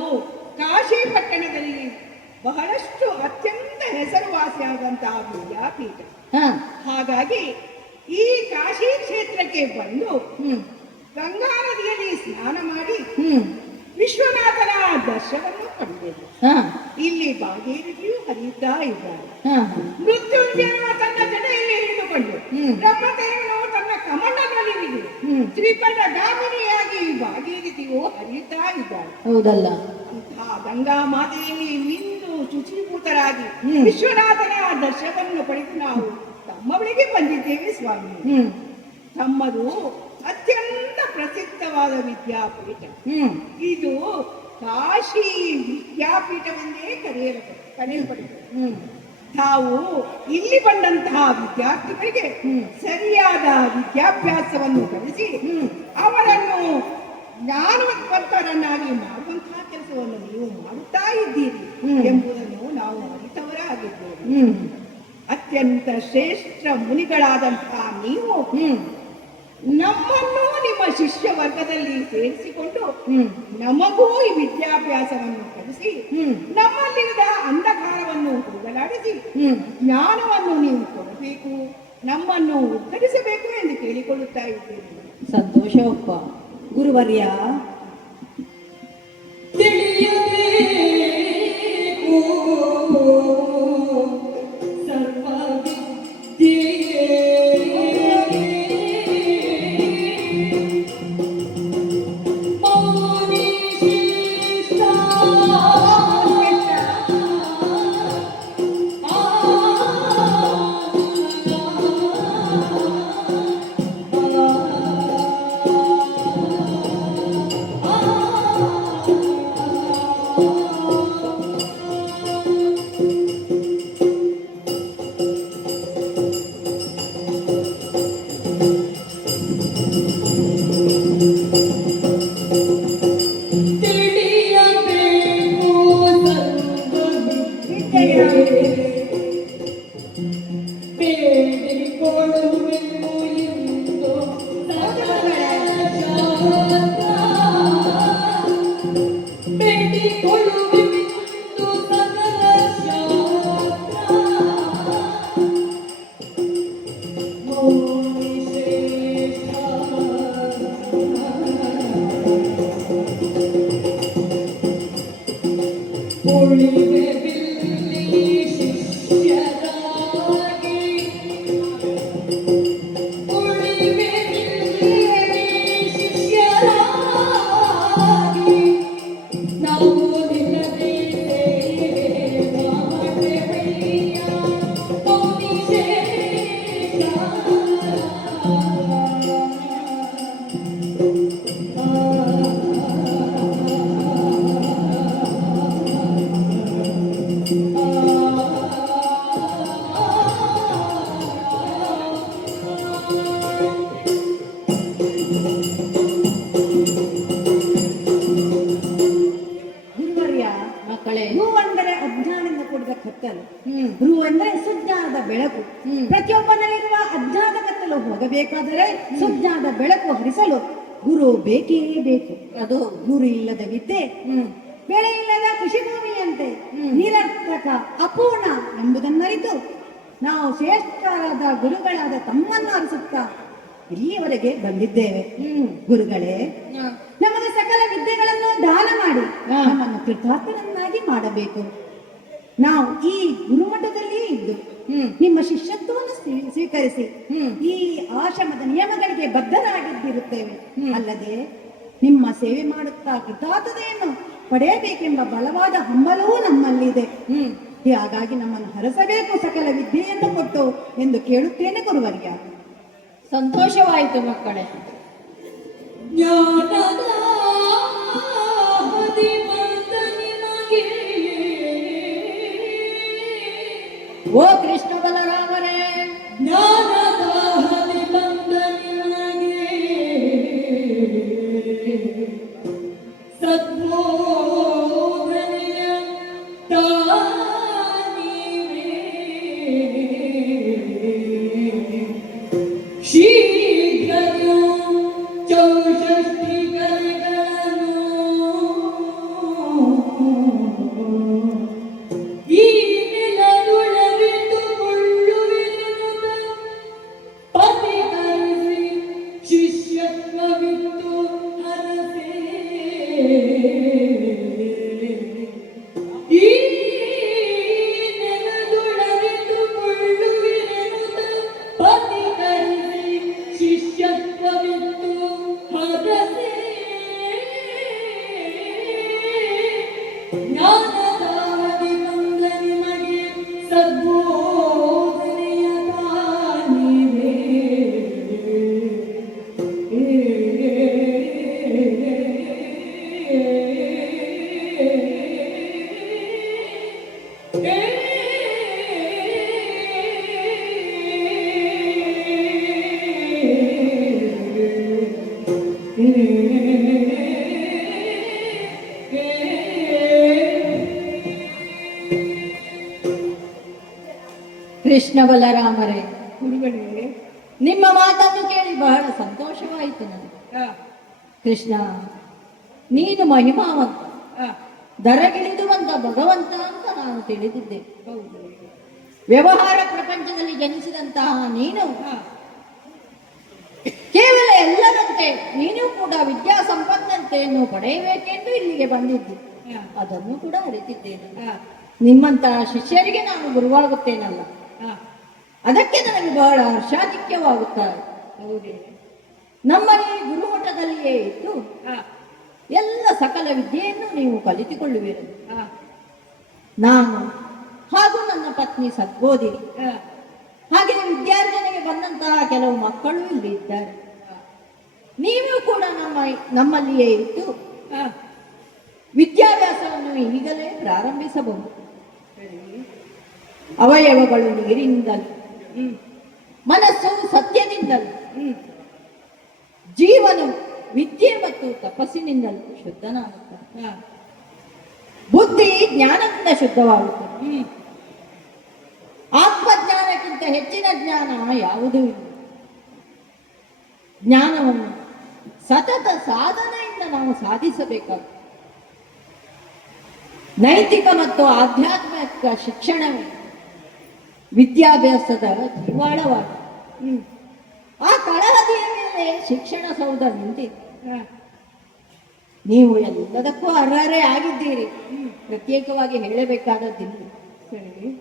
ಕಾಶಿ ಪಟ್ಟಣದಲ್ಲಿ ಬಹಳಷ್ಟು ಅತ್ಯಂತ ಹೆಸರುವಾಸಿಯಾದಂತಹ ವಿದ್ಯಾಪೀಠ. ಹ, ಹಾಗಾಗಿ ಈ ಕಾಶಿ ಕ್ಷೇತ್ರಕ್ಕೆ ಬಂದು ಹ್ಮ್ ಗಂಗಾ ನದಿಯಲ್ಲಿ ಸ್ನಾನ ಮಾಡಿ ಹ್ಮ್ ವಿಶ್ವನಾಥನ ದರ್ಶನವನ್ನು ಪಡೆದರು. ಹ, ಇಲ್ಲಿ ಭಾಗೀರಥಿಯು ಹರಿಯುತ್ತಾ ಇದ್ದಾರೆ. ಹ, ಮೃತ್ಯುಂಜಯನು ತನ್ನ ಜಡೆಯಲ್ಲಿ ಹಿಡಿದುಕೊಂಡು ಬ್ರಹ್ಮದೇವನು ತನ್ನ ಕಮಂಡದಲ್ಲಿ ಹಿಡಿದು ತ್ರಿಪದ ಗಾಮಿನಿಯಾಗಿ ಭಾಗೀರಥಿಯು ಹರಿಯುತ್ತಾ ಇದ್ದಾರೆ. ಹೌದಲ್ಲ? ಆ ಗಂಗಾ ಮಾತೆಯಲ್ಲಿ ಮಿಂದು ಶುಚೀಭೂತರಾಗಿ ವಿಶ್ವನಾಥನ ದರ್ಶನವನ್ನು ಪಡೆದು ನಾವು ತಮ್ಮ ಬಳಿಗೆ ಬಂದಿದ್ದೇವೆ ಸ್ವಾಮಿ. ತಮ್ಮದು ಅತ್ಯಂತ ಪ್ರಸಿದ್ಧವಾದ ವಿದ್ಯಾಪೀಠ. ಇದು ಕಾಶಿ ವಿದ್ಯಾಪೀಠವೆಂದೇ ಕರೆಯಲ್ಪಡುತ್ತದೆ. ತಾವು ಇಲ್ಲಿ ಬಂದಂತಹ ವಿದ್ಯಾರ್ಥಿಗಳಿಗೆ ಸರಿಯಾದ ವಿದ್ಯಾಭ್ಯಾಸವನ್ನು ಕಲಿಸಿ ಅವರನ್ನು ಜ್ಞಾನವಂತರನ್ನಾಗಿ ಮಾಡುವಂತಹ ಕೆಲಸವನ್ನು ನೀವು ಮಾಡುತ್ತಾ ಇದ್ದೀರಿ ಎಂಬುದನ್ನು ನಾವು ಅರಿತವರಾಗಿದ್ದೇವೆ. ಅತ್ಯಂತ ಶ್ರೇಷ್ಠ ಮುನಿಗಳಾದಂತಹ ನೀವು ನಮ್ಮನ್ನು ನಿಮ್ಮ ಶಿಷ್ಯ ವರ್ಗದಲ್ಲಿ ಸೇರಿಸಿಕೊಂಡು ನಮಗೂ ಈ ವಿದ್ಯಾಭ್ಯಾಸವನ್ನು ಕಲಿಸಿ ನಮ್ಮಲ್ಲಿರದ ಅಂಧಕಾರವನ್ನು ಹೋಗಲಾಡಿಸಿ ಜ್ಞಾನವನ್ನು ನೀವು ಕೊಡಬೇಕು, ನಮ್ಮನ್ನು ಉದ್ಧರಿಸಬೇಕು ಎಂದು ಕೇಳಿಕೊಳ್ಳುತ್ತಾ ಇದ್ದೇನೆ. ಸಂತೋಷವಪ್ಪ. ಗುರುವರ್ಯ, ತಿಳಿಯಬೇಕು ಸರ್ವ ವಿದ್ಯೆಯೇ ಗುರುವರ್ಯ, ಮಕ್ಕಳೇ. ಗುರು ಅಂದರೆ ಅಜ್ಞಾನದಿಂದ ಕೂಡಿದ ಕತ್ತಲು. ಹ್ಮ್ ಗುರು ಅಂದರೆ ಸುಜ್ಞಾನದ ಬೆಳಕು. ಹ್ಮ್. ಪ್ರತಿಯೊಬ್ಬನಲ್ಲಿರುವ ಅಜ್ಞಾನ ಕತ್ತಲು ಹೋಗಬೇಕಾದರೆ ಸುಜ್ಞಾನದ ಬೆಳಕು ಹರಿಸಲು ಗುರು ಬೇಕೇ ಬೇಕು. ಅದು ಗುರು ಇಲ್ಲದ ವಿದ್ಯೆ ಹ್ಮ್ ಬೆಳೆ ಇಲ್ಲದ ಕೃಷಿ ಭೂಮಿಯಂತೆ ಹ್ಮ್. ನಿರರ್ಥಕ ಅಪೂರ್ಣ ಎಂಬುದನ್ನರಿತು ನಾವು ಶ್ರೇಷ್ಠರಾದ ಗುರುಗಳಾದ ತಮ್ಮನ್ನು ಅರಿಸುತ್ತಾ ಇಲ್ಲಿಯವರೆಗೆ ಬಂದಿದ್ದೇವೆ. ಗುರುಗಳೇ, ಹಾ. ನಮಗೆ ಸಕಲ ವಿದ್ಯೆಗಳನ್ನು ದಾನ ಮಾಡಿ ಹಾ. ನಮ್ಮನ್ನು ಕೃತಾರ್ಥರನ್ನಾಗಿ ಮಾಡಬೇಕು. ನಾವು ಈ ಗುರುಮಠದಲ್ಲಿಯೇ ಇದ್ದು ಹ್ಮ್ ನಿಮ್ಮ ಶಿಷ್ಯತ್ವವನ್ನು ಸ್ವೀಕರಿಸಿ ಹ್ಮ್. ಈ ಆಶ್ರಮದ ನಿಯಮಗಳಿಗೆ ಬದ್ಧರಾಗಿದ್ದಿರುತ್ತೇವೆ. ಹ್ಮ್. ಅಲ್ಲದೆ ನಿಮ್ಮ ಸೇವೆ ಮಾಡುತ್ತಾ ಕೃತಾರ್ಥತೆಯನ್ನು ಪಡೆಯಬೇಕೆಂಬ ಬಲವಾದ ಹಂಬಲವೂ ನಮ್ಮಲ್ಲಿದೆ. ಹ್ಮ್ ಹಾಗಾಗಿ ನಮ್ಮನ್ನು ಹರಸಬೇಕು, ಸಕಲ ವಿದ್ಯೆಯನ್ನು ಕೊಟ್ಟು ಎಂದು ಕೇಳುತ್ತೇನೆ ಗುರುವರ್ಯ. ಸಂತೋಷವಾಯಿತು ಮಕ್ಕಳೇ. ಜ್ಞಾನದ ಹಾದಿ ಬಂದ ನಿಮಗೆ ಓ ಕೃಷ್ಣ ಬಲರಾಮರೇ, ಜ್ಞಾನದ ಹಾದಿ ಬಂದ ನಿಮಗೆ ಸದ್ಬೋಧನೆಯ ತಾನಿವೆ ಶೀಘ್ರವೂ ಈ ನೆಲದುಳರಿತುಕೊಳ್ಳುವಿರೆನುತ ಪತಿಕರಿಸಿ ಶಿಷ್ಯತ್ವವಿತ್ತು ಹರಸೆ ಈ ನೆಲದುಳರಿತುಕೊಳ್ಳುವಿರೆನುತ ಪತಿಕರಿಸಿ ಶಿಷ್ಯತ್ವವಿತ್ತು ಹರಸೆ ಜ್ಞಾನದಾದಿ ಬಂದ ನಿಮಗೆ ಸದ್ಬೋಧನೆಯ ತಾನಿವೆ ಕೃಷ್ಣ ಬಲರಾಮರೇ, ಗುರುಗಳೇ, ನಿಮ್ಮ ಮಾತನ್ನು ಕೇಳಿ ಬಹಳ ಸಂತೋಷವಾಯಿತು ನನಗೆ. ಆ, ಕೃಷ್ಣ, ನೀನು ಮಹಿಮಾವಂತ, ಆ, ದರಗಿಳಿದು ಬಂದ ಭಗವಂತ ಅಂತ ನಾನು ತಿಳಿದಿದ್ದೆ. ಹೌದು. ವ್ಯವಹಾರ ಪ್ರಪಂಚದಲ್ಲಿ ಜನಿಸಿದಂತಹ ನೀನು ಆ, ಕೇವಲ ಎಲ್ಲರಂತೆ ನೀನು ಕೂಡ ವಿದ್ಯಾ ಸಂಪನ್ನತೆಯನ್ನು ಪಡೆಯಬೇಕೆಂದು ಇಲ್ಲಿಗೆ ಬಂದಿದ್ದು, ಆ, ಅದನ್ನು ಕೂಡ ಅರಿತಿದ್ದೇನೆ. ಆ, ನಿಮ್ಮಂತಹ ಶಿಷ್ಯರಿಗೆ ನಾನು ಗುರುವಾಗುತ್ತೇನಲ್ಲ, ಆ, ಅದಕ್ಕೆ ನನಗೆ ಬಹಳ ಹರ್ಷಾಧಿಕ್ಯವಾಗುತ್ತಾರೆ. ಹೌದೇ? ನಮ್ಮಲ್ಲಿ ಗುರುಮಠದಲ್ಲಿಯೇ ಇದ್ದು ಆ, ಎಲ್ಲ ಸಕಲ ವಿದ್ಯೆಯನ್ನು ನೀವು ಕಲಿತುಕೊಳ್ಳುವಿರಿ. ಆ, ನಾನು ಹಾಗೂ ನನ್ನ ಪತ್ನಿ ಸದ್ಬೋಧಿನಿ, ಆ, ಹಾಗೆ ವಿದ್ಯಾರ್ಜನೆಗೆ ಬಂದಂತಹ ಕೆಲವು ಮಕ್ಕಳು ಇಲ್ಲಿ ಇದ್ದಾರೆ. ನೀವು ಕೂಡ ನಮ್ಮಲ್ಲಿಯೇ ಇದ್ದು ಆ, ವಿದ್ಯಾಭ್ಯಾಸವನ್ನು ಈಗಲೇ ಪ್ರಾರಂಭಿಸಬಹುದು. ಸರಿ. ಅವಯವಗಳು ನೀರಿನಿಂದಲೂ, ಹ್ಮ್, ಮನಸ್ಸು ಸತ್ಯದಿಂದಲೂ, ಹ್ಮ್, ಜೀವನ ವಿದ್ಯೆ ಮತ್ತು ತಪಸ್ಸಿನಿಂದಲೂ ಶುದ್ಧನಾಗುತ್ತಾನೆ. ಆ, ಬುದ್ಧಿ ಜ್ಞಾನದಿಂದ ಶುದ್ಧವಾಗುತ್ತದೆ. ಹ್ಮ್, ಆತ್ಮಜ್ಞಾನಕ್ಕಿಂತ ಹೆಚ್ಚಿನ ಜ್ಞಾನ ಯಾವುದೂ ಇಲ್ಲ. ಜ್ಞಾನವನ್ನು ಸತತ ಸಾಧನೆಯಿಂದ ನಾವು ಸಾಧಿಸಬೇಕಾಗುತ್ತದೆ. ನೈತಿಕ ಮತ್ತು ಆಧ್ಯಾತ್ಮಿಕ ಶಿಕ್ಷಣವೇ ವಿದ್ಯಾಭ್ಯಾಸದ ಜೀವಾಳವಾಗಿದೆ. ಹ್ಮ್, ಆ ತಳಹದಿಯ ಮೇಲೆ ಶಿಕ್ಷಣ ಸೌಧ ನಿಂತಿದೆ. ಆ, ನೀವು ಎಲ್ಲದಕ್ಕೂ ಅರ್ಹರೇ ಆಗಿದ್ದೀರಿ, ಪ್ರತ್ಯೇಕವಾಗಿ ಹೇಳಬೇಕಾದದ್ದಿಲ್ಲ. ಸರಿ.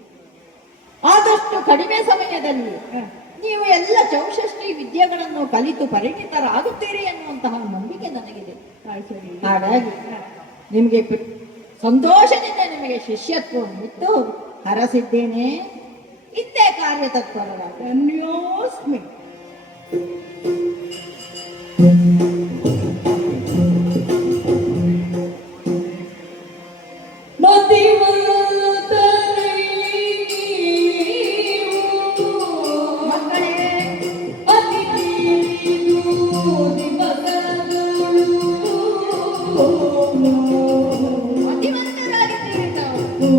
ಆದಷ್ಟು ಕಡಿಮೆ ಸಮಯದಲ್ಲಿ ಆ, ನೀವು ಎಲ್ಲ ಚೌಷಷ್ಠಿ ವಿದ್ಯೆಗಳನ್ನು ಕಲಿತು ಪರಿಣಿತರಾಗುತ್ತೀರಿ ಎನ್ನುವಂತಹ ನಂಬಿಕೆ ನನಗಿದೆ. ಆ, ಸರಿ. ಹಾಗಾಗಿ ನಿಮಗೆ ಸಂತೋಷದಿಂದ ನಿಮಗೆ ಶಿಷ್ಯತ್ವವನ್ನು ಇಟ್ಟು ಹರಸಿದ್ದೇನೆ. ಇದ್ದೇ ಕಾರ್ಯತತ್ಪರರಾಗ ಧನ್ಯೋಸ್ಮಿ. ಮತಿವಂತರೇ ನೀವು ಮಕ್ಕಳೇ, ಅತಿ ಕಿರಿದು ದಿವಸಗಳು ಮತಿವಂತರಾಗಿದ್ದೀರಿ ತಾವು.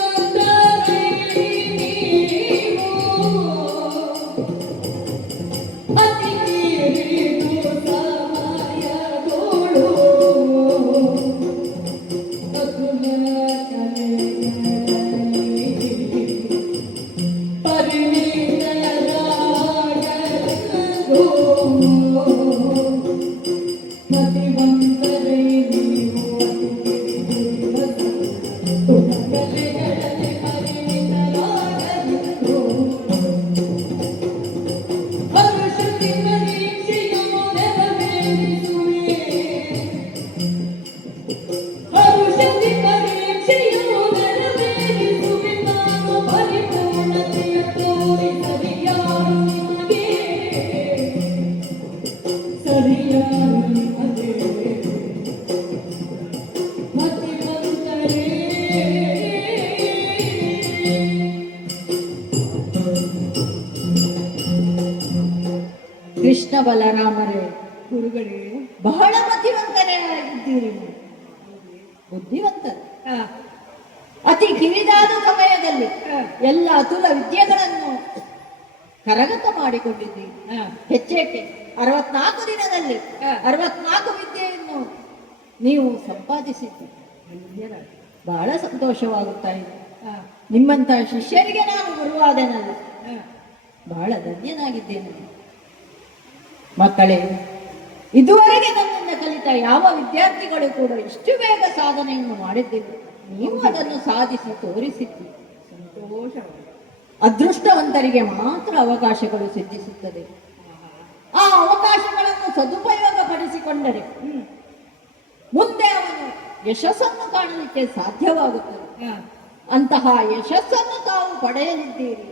ಮತಿವಂತರೇ ನೀವು ಅತಿ ಕಿರಿದು ಸಮಯದೋಳು ಅಕುಲ ಪರಿಣಿತರಾಗಲು ಮತಿವಂತರೇ ನೀವು ಕಲೆಗಳಲ್ಲಿ ಪರಿಣಿತರಾಗಲು ಹರುಷದಿ ಪರೀಕ್ಷೆಯನ್ನು ನೆರವೇರಿಸುವೆ ಹರುಷದಿ ಪರೀಕ್ಷೆಯನ್ನು ನೆರವೇರಿಸುವೆ ನಾನು ಪರಿಪೂರ್ಣತೆಯ ತೋರಿಸರಿಯಾರು ನಿಮಗೆ ಸರಿಯಾರು ನಿಮಗೆ ಮತಿವಂತರೇ ಕೃಷ್ಣ ಬಲರಾಮರೇ, ಗುರುಗಳೇ, ಬಹಳ ಮತಿವಂತರೇ ಆಗಿದ್ದೀರಿ ನೀವು. ಬುದ್ಧಿವಂತರು. ಅತಿ ಕಿರಿದಾದ ಸಮಯದಲ್ಲಿ ಎಲ್ಲ ಅತುಲ ವಿದ್ಯೆಗಳನ್ನು ಕರಗತ ಮಾಡಿಕೊಂಡಿದ್ದೀರಿ. ಹೆಚ್ಚೇಕೆ 64 ದಿನದಲ್ಲಿ 64 ವಿದ್ಯೆಯನ್ನು ನೀವು ಸಂಪಾದಿಸಿದ್ದೀರಿ. ಬಹಳ ಸಂತೋಷವಾಗುತ್ತಾ ಇದೆ. ನಿಮ್ಮಂತಹ ಶಿಷ್ಯರಿಗೆ ನಾನು ಗುರುವಾದನಲ್ಲ, ಬಹಳ ಧನ್ಯನಾಗಿದ್ದೇನೆ. ಮಕ್ಕಳೇ, ಇದುವರೆಗೆ ನನ್ನಿಂದ ಕಲಿತ ಯಾವ ವಿದ್ಯಾರ್ಥಿಗಳು ಕೂಡ ಇಷ್ಟು ಬೇಗ ಸಾಧನೆಯನ್ನು ಮಾಡಿದ್ದಿಲ್ಲ. ನೀವು ಅದನ್ನು ಸಾಧಿಸಿ ತೋರಿಸಿದ್ದೀರಿ. ಸಂತೋಷವಾಗಿದೆ. ಅದೃಷ್ಟವಂತರಿಗೆ ಮಾತ್ರ ಅವಕಾಶಗಳು ಸಿದ್ಧಿಸುತ್ತದೆ. ಆ ಅವಕಾಶಗಳನ್ನು ಸದುಪಯೋಗ ಪಡಿಸಿಕೊಂಡರೆ ಮುಂದೆ ಅವನು ಯಶಸ್ಸನ್ನು ಕಾಣಲಿಕ್ಕೆ ಸಾಧ್ಯವಾಗುತ್ತದೆ. ಅಂತಹ ಯಶಸ್ಸನ್ನು ತಾವು ಪಡೆಯಲಿದ್ದೀರಿ.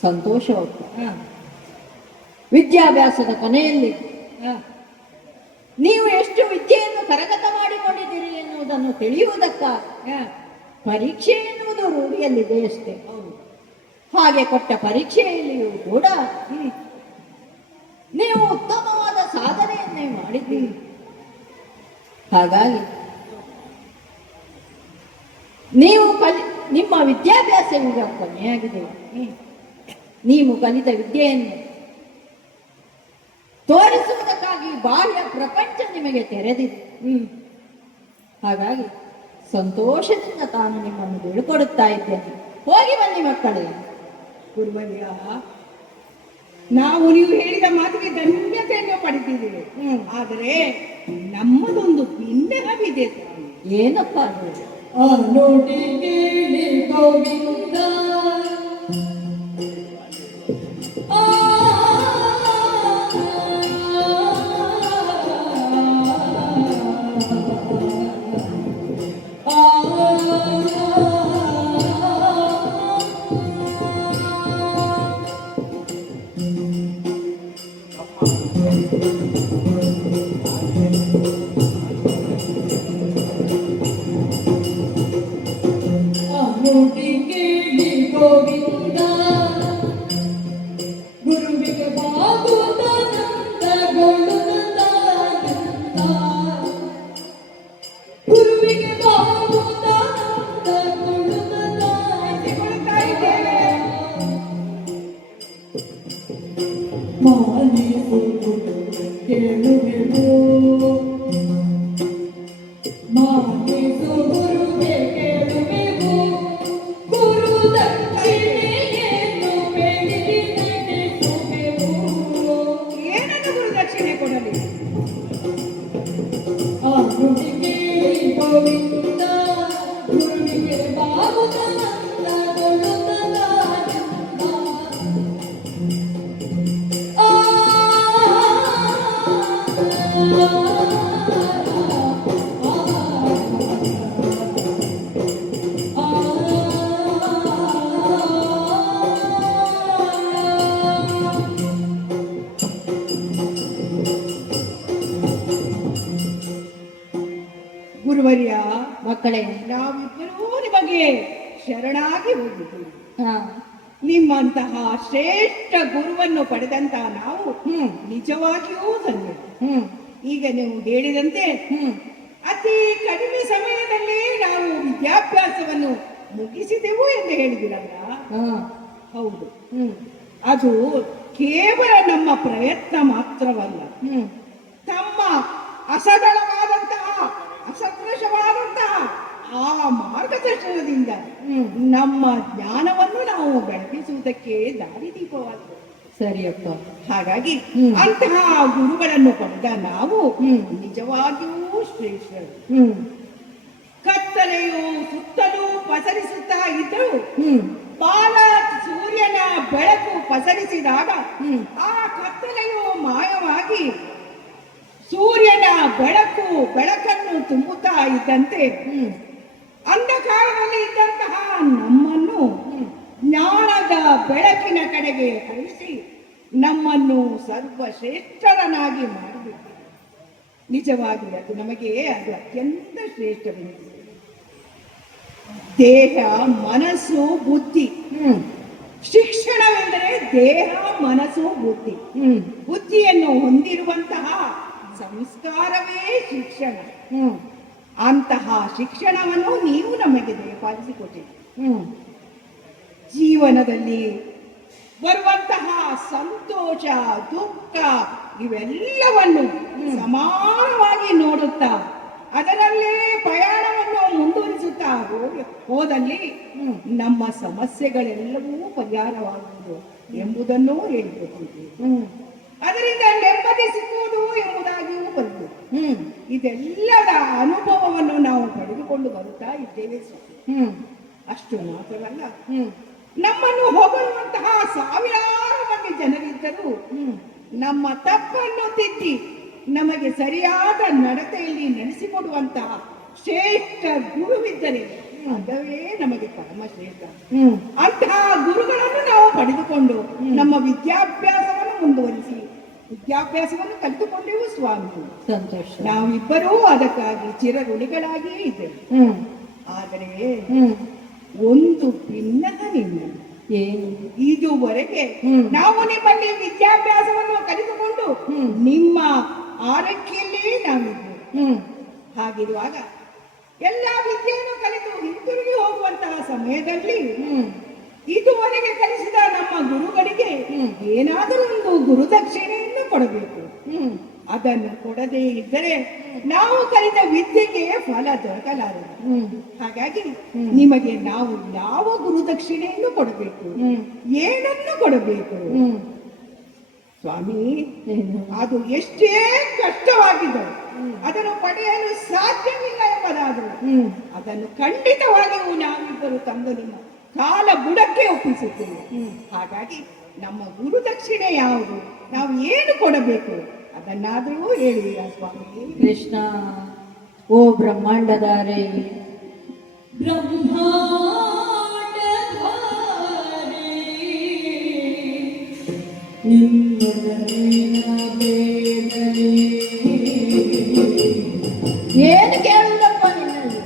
ಸಂತೋಷವಾಗ್ತದೆ. ವಿದ್ಯಾಭ್ಯಾಸದ ಕೊನೆಯಲ್ಲಿ ನೀವು ಎಷ್ಟು ವಿದ್ಯೆಯನ್ನು ಕರಗತ ಮಾಡಿಕೊಂಡಿದ್ದೀರಿ ಎನ್ನುವುದನ್ನು ತಿಳಿಯುವುದಕ್ಕಾಗಿ ಪರೀಕ್ಷೆ ಎನ್ನುವುದು ರೂಢಿಯಲ್ಲಿದೆ ಅಷ್ಟೇ. ಹಾಗೆ ಕೊಟ್ಟ ಪರೀಕ್ಷೆಯಲ್ಲಿಯೂ ಕೂಡ ನೀವು ಉತ್ತಮವಾದ ಸಾಧನೆಯನ್ನೇ ಮಾಡಿದ್ದೀರಿ. ಹಾಗಾಗಿ ನೀವು ನಿಮ್ಮ ವಿದ್ಯಾಭ್ಯಾಸ ಈಗ ಕೊನೆಯಾಗಿದೆ. ನೀವು ಕಲಿತ ವಿದ್ಯೆಯನ್ನು ತೋರಿಸುವುದಕ್ಕಾಗಿ ಬಾಹ್ಯ ಪ್ರಪಂಚ ನಿಮಗೆ ತೆರೆದಿದೆ. ಹಾಗಾಗಿ ಸಂತೋಷದಿಂದ ತಾನು ನಿಮ್ಮನ್ನು ಬೀಳ್ಕೊಡುತ್ತಾ ಇದ್ದೇನೆ. ಹೋಗಿ ಬನ್ನಿ ಮಕ್ಕಳೇ. ಗುರುವರ್ಯ, ನಾವು ನೀವು ಹೇಳಿದ ಮಾತಿಗೆ ಧನ್ಯತೆಯನ್ನು ಪಡೆದಿದ್ದೇವೆ. ಆದರೆ ನಮ್ಮದೊಂದು ಭಿನ್ನವಿದೆ ಸ್ವಾಮಿ. ಏನಪ್ಪ ಅದು? ನೋಡಿ ಕೇಳಿ ಗೋವಿಂದ ಆ ನೋಡಿ ಕೇಳಿ ಗೋವಿಂದ ಗುರುವಿಗೆ ಬಾಗುತ್ತಾನಂದಗೊಳ್ಳುತ್ತ ಗುರುವಿಗೆ ಬಾಗುತ್ತಾನಂದಗೊಳ್ಳುತ್ತಾ ಇದ್ದೇವೆ. ಮಾನಿಸುವುದು ಕೇಳುವೆವು, ಮಾನಿಸು ಗುರುಗೆ ಕೇಳುವೆವು, ಗುರು ದಕ್ಷಿಣೆಯನ್ನು ಬೇಡಿ ನಡೆಸುವೆವು. ಏನನ್ನು ಗುರುದಕ್ಷಿಣೆ ಕೊಡಲಿ? ಆ ನುಡಿ ಕೇಳಿ ಇಂದ ಗುರುವಿಗೆ ಬಾಗುತ್ತನಂದಗೊಳ್ಳುತ್ತದಾಗಿಂದ ಆ ಗುರುವರ್ಯ, ಮಕ್ಕಳೇ. ನಾವಿಬ್ಬರೂ ನಿಮಗೆ ಶರಣಾಗಿ ಹೋಗಿದ್ದೀವಿ. ಹಾ. ನಿಮ್ಮಂತಹ ಶ್ರೇಷ್ಠ ಗುರುವನ್ನು ಪಡೆದಂತಹ ನಾವು ನಿಜವಾಗಿಯೂ ಧನ್ಯರು. ಈಗ ನೀವು ಹೇಳಿದಂತೆ ಅತಿ ಕಡಿಮೆ ಸಮಯದಲ್ಲಿ ನಾವು ವಿದ್ಯಾಭ್ಯಾಸವನ್ನು ಮುಗಿಸಿದೆವು ಎಂದು ಹೇಳಿದಿರಲ್ಲ. ಹೌದು, ಅದು ಕೇವಲ ನಮ್ಮ ಪ್ರಯತ್ನ ಮಾತ್ರವಲ್ಲ, ತಮ್ಮ ಅಸದಳವಾದಂತಹ ಅಸದೃಶವಾದಂತಹ ಆ ಮಾರ್ಗದರ್ಶನದಿಂದ ನಮ್ಮ ಜ್ಞಾನವನ್ನು ನಾವು ಬೆಳಗಿಸುವುದಕ್ಕೆ ದಾರಿದೀಪವಾಗಿದೆ. ಸರಿಯಪ್ಪ. ಹಾಗಾಗಿ ಅಂತಹ ಗುರುಗಳನ್ನು ಪಡೆದ ನಾವು ನಿಜವಾಗಿಯೂ ಶ್ರೇಷ್ಠರು. ಕತ್ತಲೆಯು ಸುತ್ತಲೂ ಪಸರಿಸುತ್ತಾ ಇದ್ದರೂ ಬಾಲ ಸೂರ್ಯನ ಬೆಳಕು ಪಸರಿಸಿದಾಗ ಆ ಕತ್ತಲೆಯು ಮಾಯವಾಗಿ ಸೂರ್ಯನ ಬೆಳಕನ್ನು ತುಂಬುತ್ತಾ ಇದ್ದಂತೆ ಅಂಧಕಾರದಲ್ಲಿ ಇದ್ದಂತಹ ನಮ್ಮನ್ನು ಜ್ಞಾನದ ಬೆಳಕಿನ ಕಡೆಗೆ ಹರಿಸಿ ನಮ್ಮನ್ನು ಸರ್ವಶ್ರೇಷ್ಠರನ್ನಾಗಿ ಮಾಡಿಬಿಟ್ಟು ನಿಜವಾಗಿ ಅದು ನಮಗೆ ಅದು ಅತ್ಯಂತ ಶ್ರೇಷ್ಠವೆನಿಸಿದೆ. ದೇಹ, ಮನಸ್ಸು, ಬುದ್ಧಿ. ಶಿಕ್ಷಣವೆಂದರೆ ದೇಹ, ಮನಸ್ಸು, ಬುದ್ಧಿ. ಬುದ್ಧಿಯನ್ನು ಹೊಂದಿರುವಂತಹ ಸಂಸ್ಕಾರವೇ ಶಿಕ್ಷಣ. ಅಂತಹ ಶಿಕ್ಷಣವನ್ನು ನೀವು ನಮಗೆ ದಯಪಾಲಿಸಿಕೊಟ್ಟಿದ್ದೀರಿ. ಜೀವನದಲ್ಲಿ ಬರುವಂತಹ ಸಂತೋಷ, ದುಃಖ ಇವೆಲ್ಲವನ್ನು ಸಮಾನವಾಗಿ ನೋಡುತ್ತಾ ಅದರಲ್ಲೇ ಪ್ರಯಾಣವನ್ನು ಮುಂದುವರಿಸುತ್ತಾ ಹೋದಲ್ಲಿ ನಮ್ಮ ಸಮಸ್ಯೆಗಳೆಲ್ಲವೂ ಪರಿಹಾರವಾಗುವುದು ಎಂಬುದನ್ನು ಹೇಳಿಕೊಟ್ಟಿದ್ದೀವಿ. ಅದರಿಂದ ನೆಮ್ಮದಿ ಸಿಕ್ಕುವುದು ಎಂಬುದಾಗಿಯೂ ಬರುವುದು. ಇದೆಲ್ಲದ ಅನುಭವವನ್ನು ನಾವು ಪಡೆದುಕೊಂಡು ಬರುತ್ತಾ ಇದ್ದೇವೆ. ಅಷ್ಟು ಮಾತ್ರವಲ್ಲ, ನಮ್ಮನ್ನು ಹೊಗಳುವಂತಹ ಸಾವಿರಾರು ಮಂದಿ ಜನರಿದ್ದರೂ ನಮ್ಮ ತಪ್ಪನ್ನು ತಿದ್ದಿ ನಮಗೆ ಸರಿಯಾದ ನಡತೆಯಲ್ಲಿ ನಡೆಸಿಕೊಡುವಂತಹ ಶ್ರೇಷ್ಠ ಗುರುವಿದ್ದರೆ ಅದವೇ ನಮಗೆ ಪರಮ ಶ್ರೇಷ್ಠ. ಅಂತಹ ಗುರುಗಳನ್ನು ನಾವು ಪಡೆದುಕೊಂಡು ನಮ್ಮ ವಿದ್ಯಾಭ್ಯಾಸವನ್ನು ಮುಂದುವರಿಸಿ ವಿದ್ಯಾಭ್ಯಾಸವನ್ನು ಕಲಿತುಕೊಂಡೆವು ಸ್ವಾಮಿ. ಸಂತೋಷ. ನಾವಿಬ್ಬರೂ ಅದಕ್ಕಾಗಿ ಚಿರಋಣಿಗಳಾಗಿಯೇ ಇದ್ದೇವೆ. ಆದರೆ ಒಂದು ಭಿನ್ನದ ನಿಮ್ಮಲ್ಲಿ ಏನು? ಇದುವರೆಗೆ ನಾವು ನಿಮ್ಮಲ್ಲಿ ವಿದ್ಯಾಭ್ಯಾಸವನ್ನು ಕಲಿತುಕೊಂಡು ನಿಮ್ಮ ಆರೈಕೆಯಲ್ಲೇ ನಾವಿದ್ದೇವೆ. ಹಾಗಿರುವಾಗ ಎಲ್ಲ ವಿದ್ಯೆಯನ್ನು ಕಲಿತು ಹಿಂತಿರುಗಿ ಹೋಗುವಂತಹ ಸಮಯದಲ್ಲಿ ಇದುವರೆಗೆ ಕಲಿಸಿದ ನಮ್ಮ ಗುರುಗಳಿಗೆ ಏನಾದರೂ ಒಂದು ಗುರುದಕ್ಷಿಣೆಯನ್ನು ಕೊಡಬೇಕು. ಅದನ್ನು ಕೊಡದೇ ಇದ್ದರೆ ನಾವು ಕಲಿತ ವಿದ್ಯೆಗೆ ಫಲ ದೊರಕಲಾರದು. ಹಾಗಾಗಿ ನಿಮಗೆ ನಾವು ಯಾವ ಗುರುದಕ್ಷಿಣೆಯನ್ನು ಕೊಡಬೇಕು, ಏನನ್ನು ಕೊಡಬೇಕು ಸ್ವಾಮಿ? ಅದು ಎಷ್ಟೇ ಕಷ್ಟವಾಗಿದ್ದರೂ ಅದನ್ನು ಪಡೆಯಲು ಸಾಧ್ಯವಿಲ್ಲ ಎಂಬುದಾದರೂ ಅದನ್ನು ಖಂಡಿತವಾಗಿಯೂ ನಾವಿಬ್ಬರು ತಂದು ನಿಮ್ಮ ಕಾಲ ಬುಡಕ್ಕೆ ಒಪ್ಪಿಸುತ್ತೇವೆ. ಹಾಗಾಗಿ ನಮ್ಮ ಗುರುದಕ್ಷಿಣೆ ಯಾವುದು, ನಾವು ಏನು ಕೊಡಬೇಕು ಅದನ್ನಾದರೂ ಹೇಳುವಿರಾ ಸ್ವಾಮಿ? ಕೃಷ್ಣ. ಓ ಬ್ರಹ್ಮಾಂಡಧಾರೆ, ಏನು ಕೇಳುವುದಪ್ಪ ನಿನ್ನಲ್ಲಿ?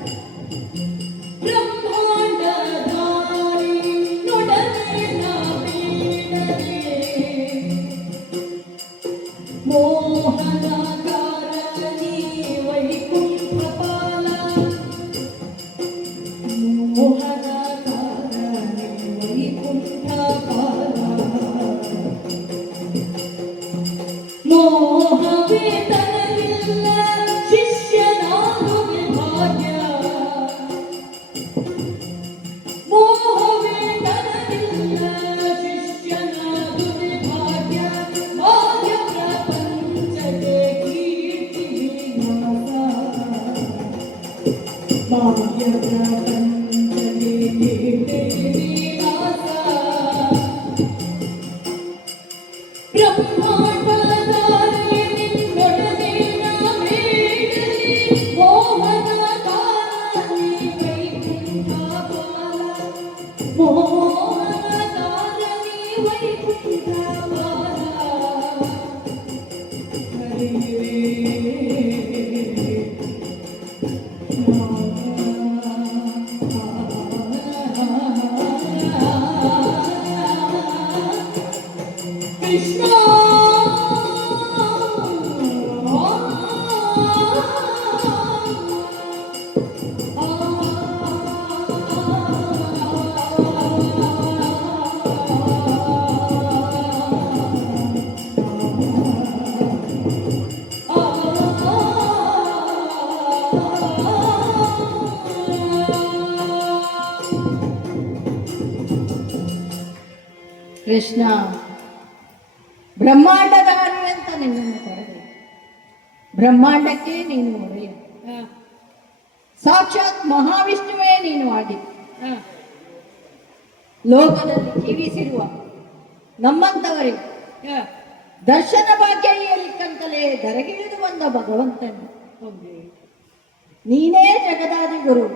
ಮೋಹವೇ ತನಗಿಲ್ಲ ಶಿಷ್ಯನಾಗುವ ಕೃಷ್ಣ, ಬ್ರಹ್ಮಾಂಡಧಾರಿ ಅಂತ ನಿನ್ನನ್ನು ಕರೆದೆ. ಬ್ರಹ್ಮಾಂಡಕ್ಕೆ ನೀನು ಒಡೆಯ. ಸಾಕ್ಷಾತ್ ಮಹಾವಿಷ್ಣುವೇ ನೀನು ಆಗಿದ್ದು. ಲೋಕದಲ್ಲಿ ಜೀವಿಸಿರುವ ನಮ್ಮಂತವರಿಗೆ ದರ್ಶನ ಭಾಗ್ಯಲ್ಲಿಕ್ಕಂತಲೇ ಧರೆಗಿಳಿದು ಬಂದ ಭಗವಂತನು ನೀನೇ ಜಗದಾದಿ ಗುರು.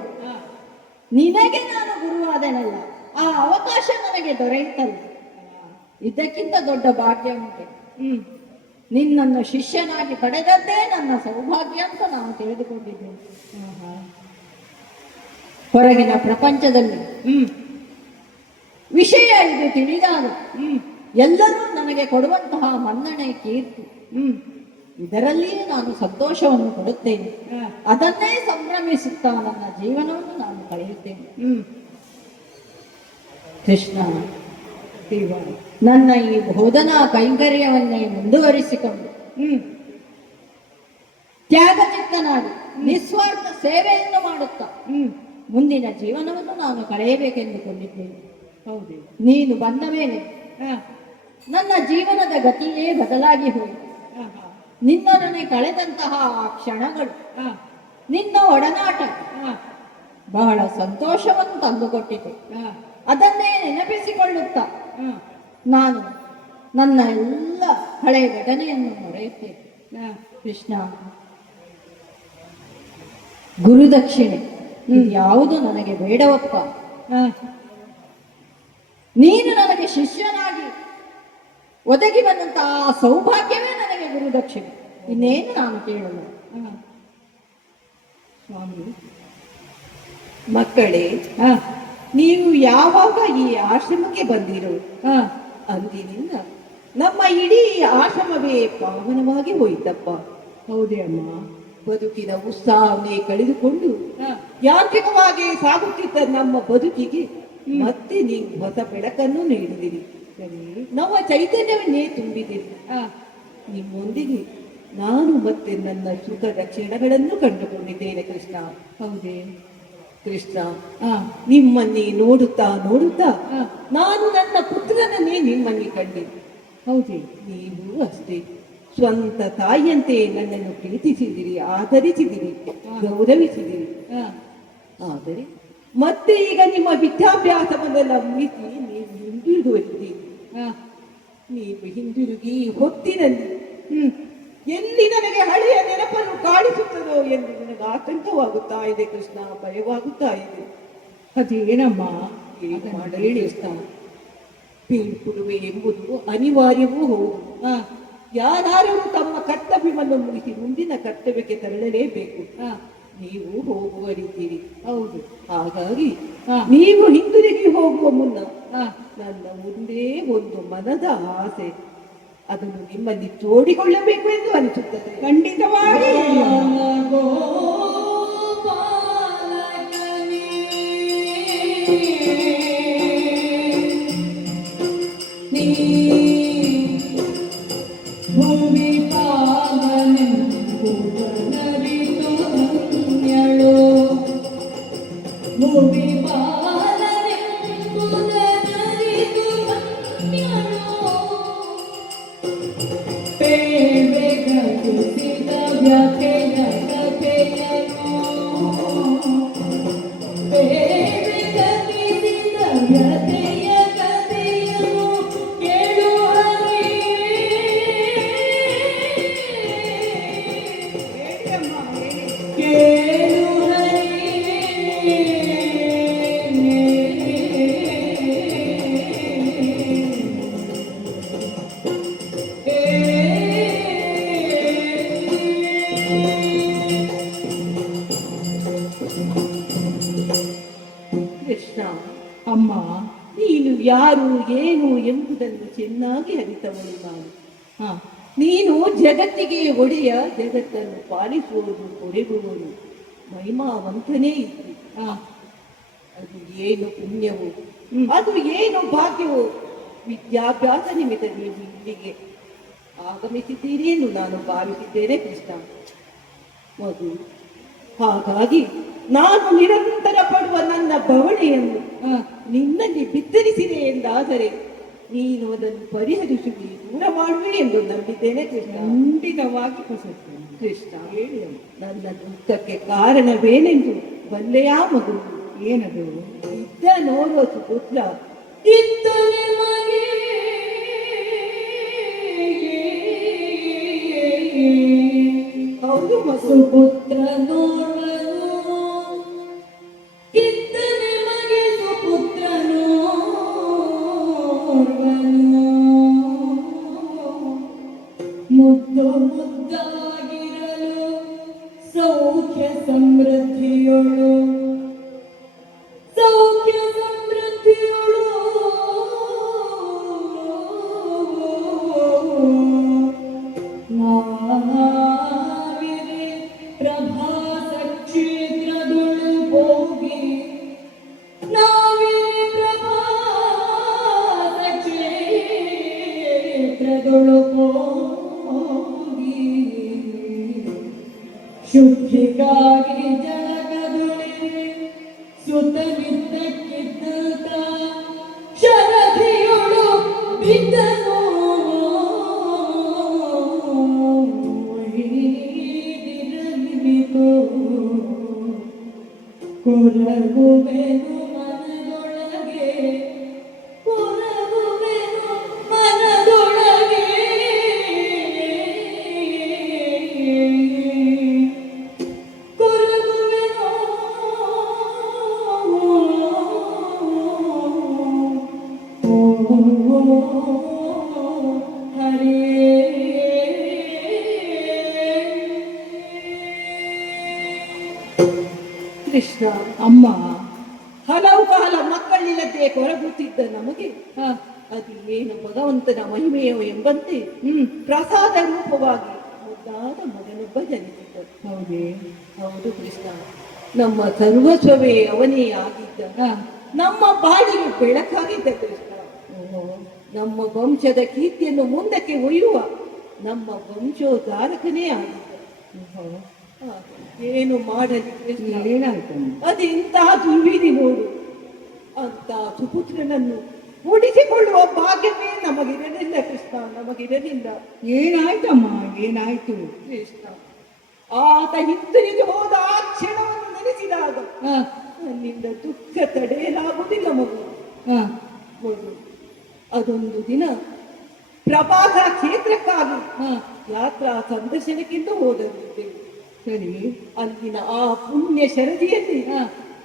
ನಿನಗೆ ನಾನು ಗುರುವಾದನಲ್ಲ, ಆ ಅವಕಾಶ ನನಗೆ ದೊರೆಯುತ್ತಲ್ಲ. ಇದಕ್ಕಿಂತ ದೊಡ್ಡ ಭಾಗ್ಯ ಉಂಟೆ. ನಿನ್ನನ್ನು ಶಿಷ್ಯನಾಗಿ ಪಡೆದದ್ದೇ ನನ್ನ ಸೌಭಾಗ್ಯ ಅಂತ ನಾನು ತಿಳಿದುಕೊಂಡಿದ್ದೇನೆ. ಹೊರಗಿನ ಪ್ರಪಂಚದಲ್ಲಿ ವಿಷಯ ಇದು ತಿಳಿದಾಗ ಎಲ್ಲರೂ ನನಗೆ ಕೊಡುವಂತಹ ಮನ್ನಣೆ, ಕೀರ್ತಿ, ಇದರಲ್ಲಿಯೇ ನಾನು ಸಂತೋಷವನ್ನು ಕೊಡುತ್ತೇನೆ. ಅದನ್ನೇ ಸಂಭ್ರಮಿಸುತ್ತಾ ನನ್ನ ಜೀವನವನ್ನು ನಾನು ಕಳೆಯುತ್ತೇನೆ. ಕೃಷ್ಣ, ನನ್ನ ಈ ಬೋಧನಾ ಕೈಂಕರ್ಯವನ್ನೇ ಮುಂದುವರಿಸಿಕೊಂಡು ತ್ಯಾಗಚಿತ್ತನಾಗಿ ನಿಸ್ವಾರ್ಥ ಸೇವೆಯನ್ನು ಮಾಡುತ್ತಾ ಮುಂದಿನ ಜೀವನವನ್ನು ನಾನು ಕಳೆಯಬೇಕೆಂದುಕೊಂಡಿದ್ದೇನೆ. ಹೌದು, ನೀನು ಬಂದ ಮೇಲೆ ನನ್ನ ಜೀವನದ ಗತಿಯೇ ಬದಲಾಗಿ ಹೋಯಿತು. ನಿನ್ನೊಡನೆ ಕಳೆದಂತಹ ಆ ಕ್ಷಣಗಳು, ನಿನ್ನ ಒಡನಾಟ ಬಹಳ ಸಂತೋಷವನ್ನು ತಂದುಕೊಟ್ಟಿತು. ಅದನ್ನೇ ನೆನಪಿಸಿಕೊಳ್ಳುತ್ತಾ ನಾನು ನನ್ನ ಎಲ್ಲ ಹಳೆಯ ಘಟನೆಯನ್ನು ಮರೆಯುತ್ತೇನೆ. ಕೃಷ್ಣ, ಗುರುದಕ್ಷಿಣೆ ಯಾವುದು ನನಗೆ ಬೇಡವಪ್ಪ. ನೀನು ನನಗೆ ಶಿಷ್ಯನಾಗಿ ಒದಗಿ ಬಂದಂತಹ ಆ ಸೌಭಾಗ್ಯವೇ ನನಗೆ ಗುರುದಕ್ಷಿಣೆ. ಇನ್ನೇನು ನಾನು ಕೇಳಲ್ಲ. ಸ್ವಾಮಿ, ಮಕ್ಕಳೇ, ನೀವು ಯಾವಾಗ ಈ ಆಶ್ರಮಕ್ಕೆ ಬಂದಿರೋ ಅಂದಿನಿಂದ ನಮ್ಮ ಇಡೀ ಆಶ್ರಮವೇ ಪಾವನವಾಗಿ ಹೋಯಿತಪ್ಪ. ಹೌದೇ ಅಮ್ಮ. ಬದುಕಿನ ಉತ್ಸಾಹವನ್ನೇ ಕಳೆದುಕೊಂಡು ಯಾಂತ್ರಿಕವಾಗಿ ಸಾಗುತ್ತಿದ್ದ ನಮ್ಮ ಬದುಕಿಗೆ ಮತ್ತೆ ನೀವು ಹೊಸ ಬೆಳಕನ್ನು ನೀಡಿದಿರಿ. ನಮ್ಮ ಚೈತನ್ಯವನ್ನೇ ತುಂಬಿದಿರಿ. ನಿಮ್ಮೊಂದಿಗೆ ನಾನು ಮತ್ತೆ ನನ್ನ ಸುಖದ ಕ್ಷಣಗಳನ್ನು ಕಂಡುಕೊಂಡಿದ್ದೇನೆ ಕೃಷ್ಣ. ಹೌದೇ ಕೃಷ್ಣ, ನಿಮ್ಮನ್ನೇ ನೋಡುತ್ತಾ ನೋಡುತ್ತಾ ನಾನು ನನ್ನ ಪುತ್ರನನ್ನೇ ನಿಮ್ಮನ್ನೇ ಕಂಡೆ. ಹೌದೇ, ನೀವು ಅಷ್ಟೇ ಸ್ವಂತ ತಾಯಿಯಂತೆ ನನ್ನನ್ನು ಪ್ರೀತಿಸಿದಿರಿ, ಆದರಿಸಿದಿರಿ, ಗೌರವಿಸಿದಿರಿ. ಆದರೆ ಮತ್ತೆ ಈಗ ನಿಮ್ಮ ವಿದ್ಯಾಭ್ಯಾಸವನ್ನು ನಂಬಿಸಿ ನೀವು ಹಿಂದಿರುಗುತ್ತೀರಿ. ನೀವು ಹಿಂದಿರುಗಿ ಹೊತ್ತಿನಲ್ಲಿ ಎಲ್ಲಿ ನನಗೆ ಹಳೆಯ ನೆನಪನ್ನು ಕಾಣಿಸುತ್ತದೋ ಎಂದು ನನಗೆ ಆತಂಕವಾಗುತ್ತಾ ಇದೆ ಕೃಷ್ಣ, ಭಯವಾಗುತ್ತಾ ಇದೆ. ಅದೇನಮ್ಮ ಮಾಡಲಿ ಕೃಷ್ಣ. ಬೀಳ್ಕೊಡುವೆ ಎಂಬುದು ಅನಿವಾರ್ಯವೂ ಹೌದು. ಯಾರು ತಮ್ಮ ಕರ್ತವ್ಯವನ್ನು ಮುಗಿಸಿ ಮುಂದಿನ ಕರ್ತವ್ಯಕ್ಕೆ ತೆರಳಲೇಬೇಕು. ನೀವು ಹೋಗುವರಿದ್ದೀರಿ. ಹೌದು. ಹಾಗಾಗಿ ನೀವು ಹಿಂದಿರುಗಿ ಹೋಗುವ ಮುನ್ನ ನನ್ನ ಮುಂದೆ ಒಂದು ಮನದ ಆಸೆ, ಅದನ್ನು ನಿಮ್ಮಲ್ಲಿ ತೋಡಿಕೊಳ್ಳಬೇಕು ಎಂದು ಅನಿಸುತ್ತದೆ. ಖಂಡಿತವಾಗಿ ಅಮ್ಮ, ನೀನು ಯಾರು ಏನು ಎಂಬುದನ್ನು ಚೆನ್ನಾಗಿ ಅರಿತವಳು ನಾನು. ಹ, ನೀನು ಜಗತ್ತಿಗೆ ಒಡೆಯ, ಜಗತ್ತನ್ನು ಪಾಲಿಸುವುದು ಹೊಡೆಗುವುದು ಮಹಿಮಾವಂತನೇ ಇತ್ತು. ಹ, ಅದು ಏನು ಪುಣ್ಯವು, ಅದು ಏನು ಭಾಗ್ಯವು. ವಿದ್ಯಾಭ್ಯಾಸ ನಿಮಿತ್ತ ನೀವು ಇಲ್ಲಿಗೆ ಆಗಮಿಸಿದ್ದೀರಿ ಎಂದು ನಾನು ಭಾವಿಸಿದ್ದೇನೆ ಕೃಷ್ಣ ಮಗು. ಹಾಗಾಗಿ ನಾನು ನಿರಂತರ ಪಡುವ ನನ್ನ ಬವಣೆಯನ್ನು ನಿನ್ನಲ್ಲಿ ಬಿತ್ತರಿಸಿದೆ ಎಂದಾದರೆ ನೀನು ಅದನ್ನು ಪರಿಹರಿಸುವಿ, ದೂರ ಮಾಡುವೆ ಎಂದು ನಂಬಿದ್ದೇನೆ ಕೃಷ್ಣ. ಖಂಡಿತವಾಗಿ ಹೊಸತು. ಕೃಷ್ಣ, ಹೇಳಿ ನನ್ನ ದುಃಖಕ್ಕೆ ಕಾರಣವೇನೆಂದು ಬಲ್ಲೆಯಾ ಮಗು? ಏನದು? ಇದ್ದ ನೋಡುವ ಸುಪುತ್ರ ಇತ್ತ ನಿಮಗೆ ಹೌದು ಮಗು. ಸುಪುತ್ರ ನೋರ್ವನು, ಇತ್ತ ನಿಮಗೆ ಸುಪುತ್ರ ನೋರ್ವನು, ಮುದ್ದು ಮುದ್ದಾಗಿರಲು ಸೌಖ್ಯ ಸಮೃದ್ಧಿಯೊಳು, ಸೌಖ್ಯ ಸಮೃದ್ಧಿಯೊಳು ನಾವಿರೆ ಪ್ರಭಾಸ ಕ್ಷೇತ್ರದೊಳು ಹೋಗಿ, ನಾವಿರೆ ಪ್ರಭಾಸ ಕ್ಷೇತ್ರದೊಳು ಹೋಗಿ, ಶುದ್ಧಿಗಾಗಿ ಜಳಕದೊಳಿರೆ ಸುತ್ತಲಿದ್ದಕ್ಕಿದ್ದಂತ ಶರಧಿಯೊಳು ಬಿದ್ದನು, ಹೀಗಿರಲಿಬಿತು ಕೊರಗುವೆನು ಮನದೊಳಗೆ, ಕೊರಗುವೆನು ಮನದೊಳಗೆ, ಕೊರಗುವೆನು ಕೃಷ್ಣ, ಅಮ್ಮ, ಹಲವು ಕಾಲ ಮಕ್ಕಳಿಲ್ಲದೆ ಕೊರಗುತ್ತಿದ್ದ ನಮಗೆ ಹ, ಅದು ಏನು ಭಗವಂತನ ಮಹಿಮೆಯೋ ಎಂಬಂತೆ ಪ್ರಸಾದ ರೂಪವಾಗಿ ಮುದ್ದಾದ ಮಗನೊಬ್ಬ ಜನಿಸಿದ್ದ. ಹೌದೇ? ಹೌದು ಕೃಷ್ಣ, ನಮ್ಮ ಸರ್ವಸ್ವವೇ ಅವನೇ ಆಗಿದ್ದ, ಹ, ನಮ್ಮ ಬಾಳಿಗೆ ಬೆಳಕಾಗಿದ್ದ ಕೃಷ್ಣ. ಓಹೋ, ನಮ್ಮ ವಂಶದ ಕೀರ್ತಿಯನ್ನು ಮುಂದಕ್ಕೆ ಒಯ್ಯುವ ನಮ್ಮ ವಂಶೋದ್ಧಾರಕನೇ ಆಗಿದ್ದ. ಓಹೋ. ಆ, ಏನು ಮಾಡಲಿ ಕೃಷ್ಣ? ಏನಾಯ್ತು? ಅದೆಂತಹ ದುರ್ವಿಧಿ ನೋಡು. ಅಂತ ಸುಪುತ್ರನನ್ನು ಉಳಿಸಿಕೊಳ್ಳುವ ಭಾಗ್ಯವೇ ನಮಗಿರಲಿಲ್ಲ ಕೃಷ್ಣ, ನಮಗಿರಲಿಲ್ಲ. ಏನಾಯ್ತಮ್ಮ, ಏನಾಯ್ತು? ಕೃಷ್ಣ, ಆತ ಹಿಂತಿರುಗಿ ಹೋದ ಆ ಕ್ಷಣವನ್ನು ನೆನೆಸಿದಾಗ ಹ, ನನ್ನಿಂದ ದುಃಖ ತಡೆಯಲಾಗುವುದಿಲ್ಲ ಮಗು. ಹ, ಮಗು, ಅದೊಂದು ದಿನ ಪ್ರಭಾಸ ಕ್ಷೇತ್ರಕ್ಕಾಗಿ ಹ, ಯಾತ್ರಾ ಸಂದರ್ಶನಕ್ಕಿಂತ ಹೋದಲ್ಲಿದ್ದೆವು. ಸರಿ. ಅಲ್ಲಿನ ಆ ಪುಣ್ಯ ಶರದಿಯಲ್ಲಿ ಹ,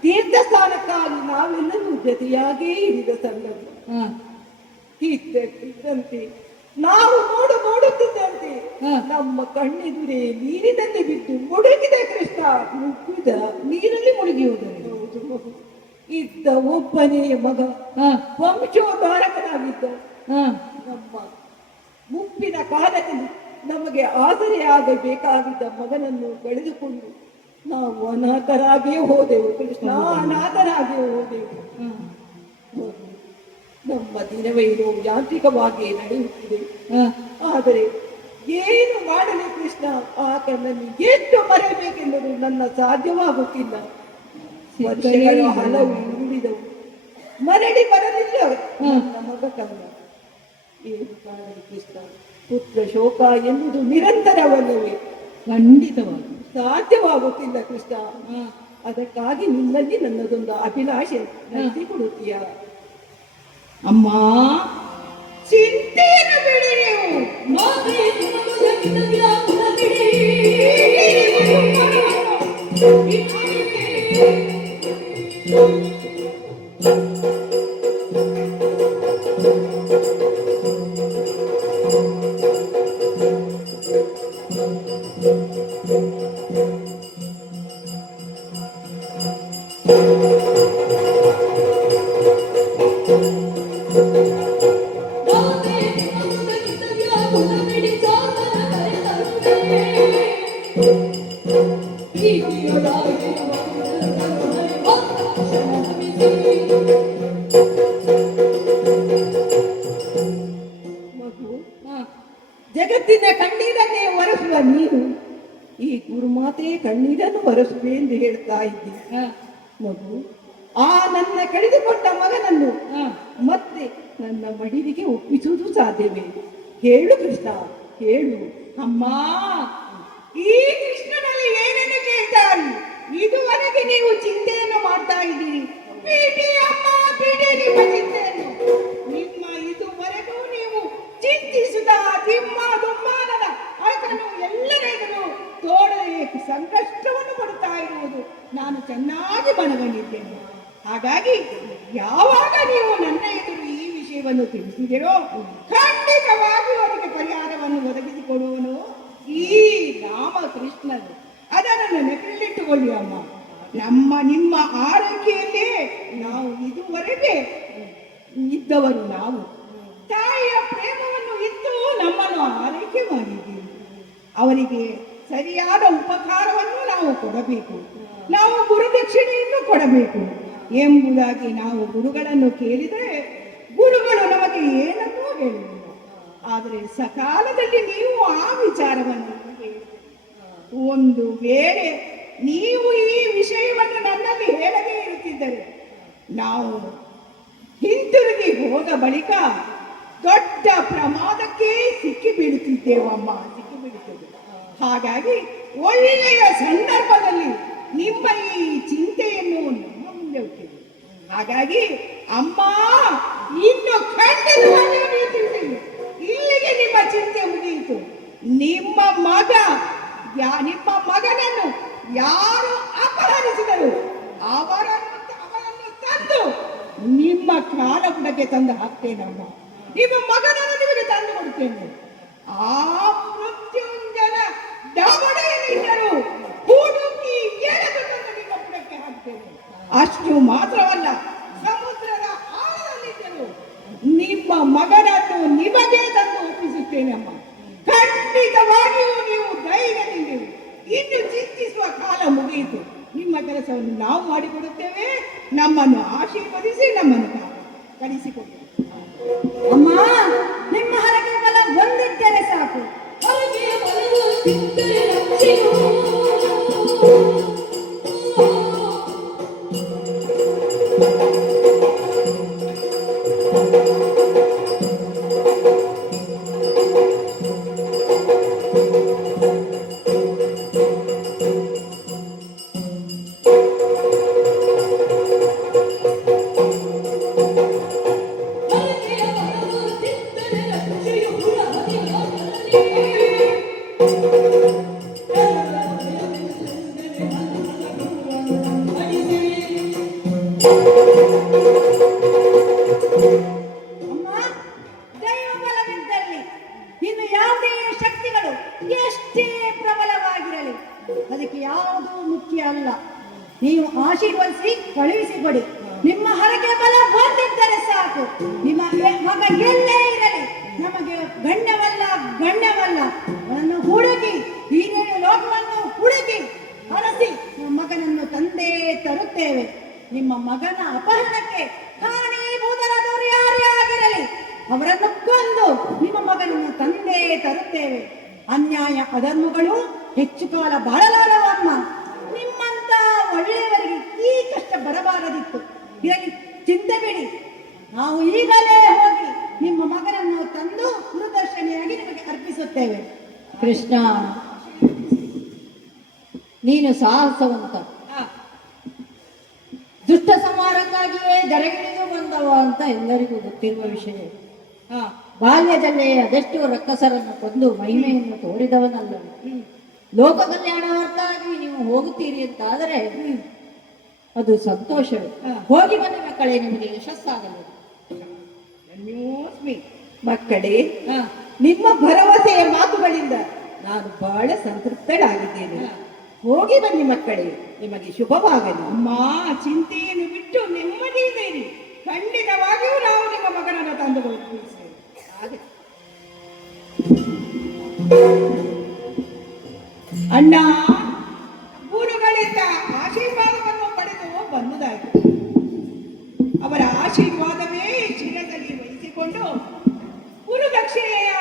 ತೀರ್ಥ ಸ್ಥಾನಕ್ಕಾಗಿ ನಾವೆಲ್ಲರೂ ಜೊತೆಯಾಗೇ ಇರಿದ ಸಂದರ್ಭ. ಹ, ಇದ್ದಂತೆ ನಾವು ನೋಡುತ್ತಿದ್ದಂತೆ ಹ. ನಮ್ಮ ಕಣ್ಣೆದುರೇ ನೀರಿನಲ್ಲಿ ಬಿದ್ದು ಮುಳುಗಿದ ಕೃಷ್ಣ, ಮುಗಿದ ನೀರಲ್ಲಿ ಮುಳುಗಿಯುವುದು. ಹೌದು ಮಗು. ಇದ್ದ ಒಬ್ಬನೇ ಮಗ, ಹ, ವಂಶೋದ್ಧಾರಕನಾಗಿದ್ದ ಹ, ನಮ್ಮ ಮುಪ್ಪಿನ ಕಾಲದಲ್ಲಿ ನಮಗೆ ಆಸರೆಯಾಗಬೇಕಾಗಿದ್ದ ಮಗನನ್ನು ಕಳೆದುಕೊಂಡು ನಾವು ಅನಾಥರಾಗಿಯೇ ಹೋದೆವು ಕೃಷ್ಣ, ಅನಾಥರಾಗಿಯೇ ಹೋದೆವು. ಹ. ಹೌದು. ನಮ್ಮ ದಿನವೇನು ಯಾಂತ್ರಿಕವಾಗಿ ನಡೆಯುತ್ತಿದೆ. ಹ, ಆದರೆ ಏನು ಮಾಡಲಿ ಕೃಷ್ಣ, ಆತನನ್ನು ಎಷ್ಟು ಮರೆಯಬೇಕೆಂದರೂ ನನ್ನ ಸಾಧ್ಯವಾಗುತ್ತಿಲ್ಲ. ವರ್ಷಗಳು ಹಲವು ಉಳಿದವು, ಮರಳಿ ಬರಲಿಲ್ಲ ನನ್ನ ಮಗ ಕನ್ನ. ಏನು ಮಾಡಲಿ ಕೃಷ್ಣ, ಪುತ್ರ ಶೋಕ ಎನ್ನುವುದು ನಿರಂತರವಲ್ಲವೇ? ಖಂಡಿತವಾಗಿ. ಸಾಧ್ಯವಾಗುತ್ತಿಲ್ಲ ಕೃಷ್ಣ. ಹ, ಅದಕ್ಕಾಗಿ ನಿನ್ನಲ್ಲಿ ನನ್ನದೊಂದು ಅಭಿಲಾಷೆ ನಡೆಸಿಕೊಡುತ್ತೀಯ? ಅಮ್ಮ, ಚಿಂತೆಯನ್ನು ಬಿಡಿ ನೀವು. ಮಾತೆ ಮನದಲ್ಲಿ ವ್ಯಾಕುಲವಿದೆ. ನೀನು ಈ ಗುರುಮಾತೆ ಕಣ್ಣೀರನ್ನು ಬರೆಸುವೆ ಎಂದು ಹೇಳ್ತಾ ಇದ್ದಿ. ಮಗು, ಆ ನನ್ನ ಕಳೆದುಕೊಂಡ ಮಗನನ್ನು ಮತ್ತೆ ನನ್ನ ಮಡಿಲಿಗೆ ಒಪ್ಪಿಸುವುದು ಸಾಧ್ಯವೇ? ಹೇಳು ಕೃಷ್ಣ, ಹೇಳು. ಅಮ್ಮ, ಈ ಕೃಷ್ಣನಲ್ಲಿ ಏನನ್ನು ಕೇಳ್ತಾರೆ? ಇದುವರೆಗೆ ನೀವು ಚಿಂತೆಯನ್ನು ಮಾಡ್ತಾ ಇದ್ದೀರಿ. ಬಿಡಿ ಅಮ್ಮ, ಬಿಡಿ ನಿಮ್ಮ ಚಿಂತೆಯನ್ನು. ನಿಮ್ಮ ಇದುವರೆಗೂ ನೀವು ಚಿಂತಿಸಿದ ದಿಮ್ಮ ದುಮ್ಮಾನದ ಅಳಕನ್ನು ಎಲ್ಲರಿಗೂ ತೋಡದೆ ಸಂಕಷ್ಟವನ್ನು ಪಡುತ್ತಾ ಇರುವುದು ನಾನು ಚೆನ್ನಾಗಿ ಮನಗಂಡಿದ್ದೇನೆ. ಹಾಗಾಗಿ ಯಾವಾಗ ನೀವು ನನ್ನ ಎದುರು ಈ ವಿಷಯವನ್ನು ತಿಳಿಸಿದಿರೋ ಖಂಡಿತವಾಗಿ ಅವರಿಗೆ ಪರಿಹಾರವನ್ನು ಒದಗಿಸಿಕೊಡುವನು ಈ ರಾಮಕೃಷ್ಣನು. ಅದನ್ನು ನೆನಪಿನಲ್ಲಿಟ್ಟುಕೊಳ್ಳಿ ಅಮ್ಮ. ನಿಮ್ಮ ಆರೈಕೆಯಲ್ಲೇ ನಾವು ಇದುವರೆಗೆ ಇದ್ದವರು. ನಾವು ತಾಯಿಯ ಪ್ರೇಮವನ್ನು ಇದ್ದು ನಮ್ಮನ್ನು ಆರೈಕೆ ಮಾಡಿದ್ದೀವಿ. ಅವರಿಗೆ ಸರಿಯಾದ ಉಪಕಾರವನ್ನು ನಾವು ಕೊಡಬೇಕು, ನಾವು ಗುರುದಕ್ಷಿಣೆಯನ್ನು ಕೊಡಬೇಕು ಎಂಬುದಾಗಿ ನಾವು ಗುರುಗಳನ್ನು ಕೇಳಿದರೆ ಗುರುಗಳು ನಮಗೆ ಏನನ್ನೂ ಹೇಳುವುದಿಲ್ಲ. ಆದರೆ ಸಕಾಲದಲ್ಲಿ ನೀವು ಆ ವಿಚಾರವನ್ನು ಒಂದು ವೇಳೆ ನೀವು ಈ ವಿಷಯವನ್ನು ನನ್ನಲ್ಲಿ ಹೇಳದೇ ಇರುತ್ತಿದ್ದರೆ ನಾವು ಹಿಂತಿರುಗಿ ಹೋದ ಬಳಿಕ ದೊಡ್ಡ ಪ್ರಮಾದಕ್ಕೆ ಸಿಕ್ಕಿ ಬೀಳುತ್ತಿದ್ದೇವಮ್ಮ, ಸಿಕ್ಕಿ ಬೀಳುತ್ತದೆ. ಹಾಗಾಗಿ ಒಳ್ಳೆಯ ಸಂದರ್ಭದಲ್ಲಿ ನಿಮ್ಮ ಈ ಚಿಂತೆಯನ್ನು ನಮ್ಮ ಮುಂದೆ ಹುಟ್ಟಿದೆ. ಹಾಗಾಗಿ ಅಮ್ಮ, ಇನ್ನು ಖಂಡಿತವಾಗಿಯೂ ನೀವು ತಿಳಿಸಿ, ಇಲ್ಲಿಗೆ ನಿಮ್ಮ ಚಿಂತೆ ಮುಗಿಯಿತು. ನಿಮ್ಮ ಮಗನನ್ನು ಯಾರು ಅಪಹರಿಸಿದರು ಅವರನ್ನು ತಂದು ನಿಮ್ಮ ಕಾಲ ಬುಡಕ್ಕೆ ತಂದು ಹಾಕ್ತೇನಮ್ಮ. ನಿಮ್ಮ ಮಗನನ್ನು ನಿಮಗೆ ತಂದು ಕೊಡುತ್ತೇನೆ. ಆ ಮೃತ್ಯುಂಜನ ಡಬಡೆಯಲ್ಲಿದ್ದರು ಹುಡುಕಿ ಎಳೆದು ತಂದು ನಿಮ್ಮ ಬುಡಕ್ಕೆ ಹಾಕ್ತೇನೆ. ಅಷ್ಟು ಮಾತ್ರವಲ್ಲ, ಸಮುದ್ರದ ಆಳದಲ್ಲಿದ್ದರು ನಿಮ್ಮ ಮಗನನ್ನು ನಿಮಗೆ ತಂದು ಒಪ್ಪಿಸುತ್ತೇನಮ್ಮ. ಖಂಡಿತವಾಗಿಯೂ ನೀವು ಧೈರ್ಯದಿಂದಿರಿ. ಇನ್ನು ಚಿಂತಿಸುವ ಕಾಲ ಮುಗಿಯಿತು. ನಿಮ್ಮ ಕೆಲಸವನ್ನು ನಾವು ಮಾಡಿಕೊಡುತ್ತೇವೆ. ನಮ್ಮನ್ನು ಆಶೀರ್ವದಿಸಿ ನಮ್ಮನ್ನು ಕಳಿಸಿಕೊಡಿ. ಅಮ್ಮ, ನಿಮ್ಮ ಹರಕೆ ಬಲ ಒಂದಿದ್ದರೆ ಸಾಕು. ಹರಕೆಯ ಬಲವು ಸಿಕ್ಕರೆ ರಕ್ಷೆಯು. ಅಮ್ಮ, ದೈವ ಬಲವಿದ್ದಲ್ಲಿ ಇನ್ನು ಯಾವುದೇ ಶಕ್ತಿಗಳು ಎಷ್ಟೇ ಪ್ರಬಲವಾಗಿರಲಿ ಅದಕ್ಕೆ ಯಾವುದೂ ಮುಖ್ಯ ಅಲ್ಲ. ನೀವು ಆಶೀರ್ವದಿಸಿ ಕಳುಹಿಸಿಕೊಡಿ. ನಿಮ್ಮ ಹರಕೆ ಬಲ ಹೊಂದಿದ್ದರೆ ಸಾಕು. ನಿಮ್ಮ ಮಗ ಎಲ್ಲೇ ಇರಲಿ ನಮಗೆ ಗಣ್ಯವಲ್ಲ ಅವನನ್ನು ಹುಡುಕಿ ಹೀನೇಳು ಲೋಕವನ್ನು ಹುಡುಕಿ ಹರಸಿ ನಮ್ಮ ಮಗನನ್ನು ತಂದೇ ತರುತ್ತೇವೆ. ನಿಮ್ಮ ಮಗನ ಅಪಹರಣಕ್ಕೆ ಕಾರಣೀಭೂತರಾದವರು ಯಾರೇ ಆಗಿರಲಿ ಅವರನ್ನು ಕೊಂದು ನಿಮ್ಮ ಮಗನನ್ನು ತಂದೇ ತರುತ್ತೇವೆ. ಅನ್ಯಾಯ ಅಧರ್ಮಗಳು ಹೆಚ್ಚು ಕಾಲ ಬಾಳಲಾರವಮ್ಮ. ನಿಮ್ಮಂತ ಒಳ್ಳೆಯವರಿಗೆ ಈ ಕಷ್ಟ ಬರಬಾರದಿತ್ತು. ಇದರಲ್ಲಿ ಚಿಂತೆ ಬಿಡಿ. ನಾವು ಈಗಲೇ ಹೋಗಿ ನಿಮ್ಮ ಮಗನನ್ನು ತಂದು ಗುರುದರ್ಶನಿಯಾಗಿ ನಿಮಗೆ ಅರ್ಪಿಸುತ್ತೇವೆ. ಕೃಷ್ಣ, ನೀನು ಸಾಹಸವಂತ. ದುಷ್ಟ ಸಂಹಾರಕ್ಕಾಗಿಯೇ ಧರೆಗಿಳಿದು ಬಂದವ ಅಂತ ಎಲ್ಲರಿಗೂ ಗೊತ್ತಿರುವ ವಿಷಯ. ಬಾಲ್ಯದಲ್ಲೇ ಅದೆಷ್ಟು ರಕ್ಕಸರನ್ನು ಕೊಂದು ಮಹಿಮೆಯನ್ನು ತೋರಿದವನಲ್ಲ. ಲೋಕ ಕಲ್ಯಾಣಾರ್ಥವಾಗಿ ನೀವು ಹೋಗುತ್ತೀರಿ ಅಂತಾದರೆ ಅದು ಸಂತೋಷವೇ. ಹೋಗಿ ಬನ್ನಿ ಮಕ್ಕಳೇ, ನಿಮಗೆ ಯಶಸ್ಸಾಗಲಿ. ಧನ್ಯೋಸ್ಮಿ ಮಕ್ಕಳೇ. ನಿಮ್ಮ ಭರವಸೆಯ ಮಾತುಗಳಿಂದ ನಾನು ಬಹಳ ಸಂತೃಪ್ತಳಾಗಿದ್ದೇನೆ. ಹೋಗಿ ಬನ್ನಿ ಮಕ್ಕಳೇ, ನಿಮಗೆ ಶುಭವಾಗಲಿ. ಅಮ್ಮ, ಚಿಂತೆಯನ್ನು ಬಿಟ್ಟು ನೆಮ್ಮದಿಯಿರಿ. ಖಂಡಿತವಾಗಿಯೂ ನಾವು ನಿಮ್ಮ ಮಗನನ್ನು ತಂದು ಕೊಡುತ್ತೇವೆ. ಅಣ್ಣ, ಗುರುಗಳಿಂದ ಆಶೀರ್ವಾದವನ್ನು ಪಡೆದು ಬಂದುದಾಯಿತು. ಅವರ ಆಶೀರ್ವಾದವೇ ಶಿರದಲ್ಲಿ ವಹಿಸಿಕೊಂಡು ಗುರುದಕ್ಷಿಣೆಯ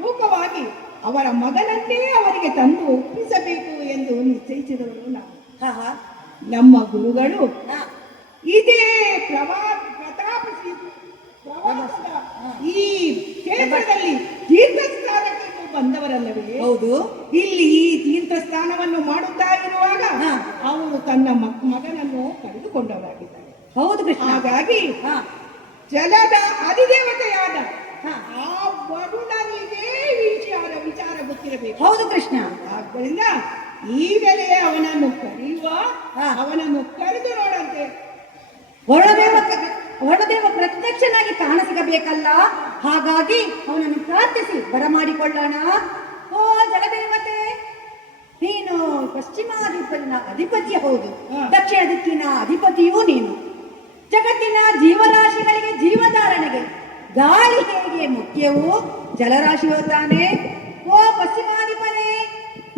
ರೂಪವಾಗಿ ಅವರ ಮಗನನ್ನೇ ಅವರಿಗೆ ತಂದು ಒಪ್ಪಿಸಬೇಕು ಎಂದು ನಿಶ್ಚಯಿಸಿದವರು ನಾವು. ಹಾ ಹಾ ನಮ್ಮ ಗುರುಗಳು ಹಾ ಇದೇ ಪ್ರವಾಸದ ಈ ಕ್ಷೇತ್ರದಲ್ಲಿ ತೀರ್ಥಸ್ಥಾನಕ್ಕೆ ಬಂದವರಲ್ಲವೇ? ಹೌದು. ಇಲ್ಲಿ ಈ ತೀರ್ಥಸ್ಥಾನವನ್ನು ಮಾಡುತ್ತಾ ಇರುವಾಗ ಹಾ. ಅವರು ತನ್ನ ಮಗನನ್ನು ಕಳೆದುಕೊಂಡವರಾಗಿದ್ದಾರೆ. ಹೌದು ಕೃಷ್ಣ. ಹಾಗಾಗಿ ಹಾ ಜಲದ ಅಧಿದೇವತೆಯಾದ ಹಾ. ಆ ವರುಣನಿಗೆ ವಿಚಾರ ಗೊತ್ತಿರಬೇಕು. ಹೌದು ಕೃಷ್ಣ. ಆದ್ದರಿಂದ ಈಗಲೇ ಅವನನ್ನು ಕರೆಯುವ, ಹಾ. ಅವನನ್ನು ಕರೆದು ನೋಡಂತೆ. ವರುಣದೇವ ಪ್ರತ್ಯಕ್ಷನಾಗಿ ಕಾಣಸಿಗಬೇಕಲ್ಲ, ಹಾಗಾಗಿ ಅವನನ್ನು ಪ್ರಾರ್ಥಿಸಿ ಬರಮಾಡಿಕೊಳ್ಳೋಣ. ಓ ಜಲದೇವತೆ, ನೀನು ಪಶ್ಚಿಮಾಧಿಪತಿನ ಅಧಿಪತಿ ಹೌದು, ಹಾ. ದಕ್ಷಿಣ ದಿಕ್ಕಿನ ಅಧಿಪತಿಯೂ ನೀನು. ಜಗತ್ತಿನ ಜೀವರಾಶಿಗಳಿಗೆ ಜೀವಧಾರಣೆಗೆ ಗಾಳಿ ಹೇಗೆ ಮುಖ್ಯವೋ ಜಲರಾಶಿಯೋ ತಾನೆ. ಓ ಪಶ್ಚಿಮಾಧಿಪನೇ,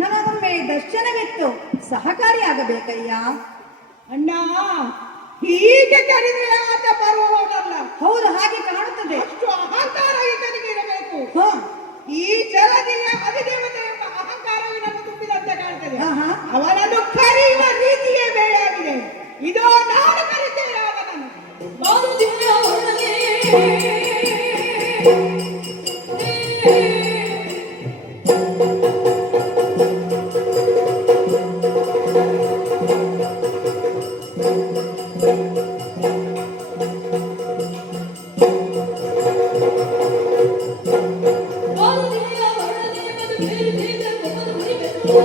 ನಮಗೊಮ್ಮೆ ದರ್ಶನವಿತ್ತು ಸಹಕಾರಿಯಾಗಬೇಕಯ್ಯ. ಅಣ್ಣ, ಹೀಗೆ ಕರೆದರೆ ಆತ ಬರುವವನಲ್ಲ. ಹೌದು, ಹಾಗೆ ಕಾಣುತ್ತದೆ. ಅಷ್ಟು ಅಹಂಕಾರ ಈತನಿಗೆ ಇರಬೇಕು. ಹಾ ಈ ಜಲದಿಯ ಅಧಿದೇವತೆ ಎಂಬ ಅಹಂಕಾರವನ್ನು ತುಂಬಿದಂತೆ ಕಾಣ್ತದೆ. ಆಹಾ. ಅವನನ್ನು ಕರೆಯುವ ರೀತಿಯೇ ಬೇರೆಯಾಗಿದೆ. ಇದೋ ನಾನು ಕರೀತೇನೆ ಅವನನ್ನು. ಬಾಲದಿವ್ಯ ವರ್ಣನೆ ಬಾಲದಿವ್ಯ ವರ್ಣನೆ ಮದು ಬೇರೆ ಒಬ್ಬರು ಮುರಿಬೇಕು.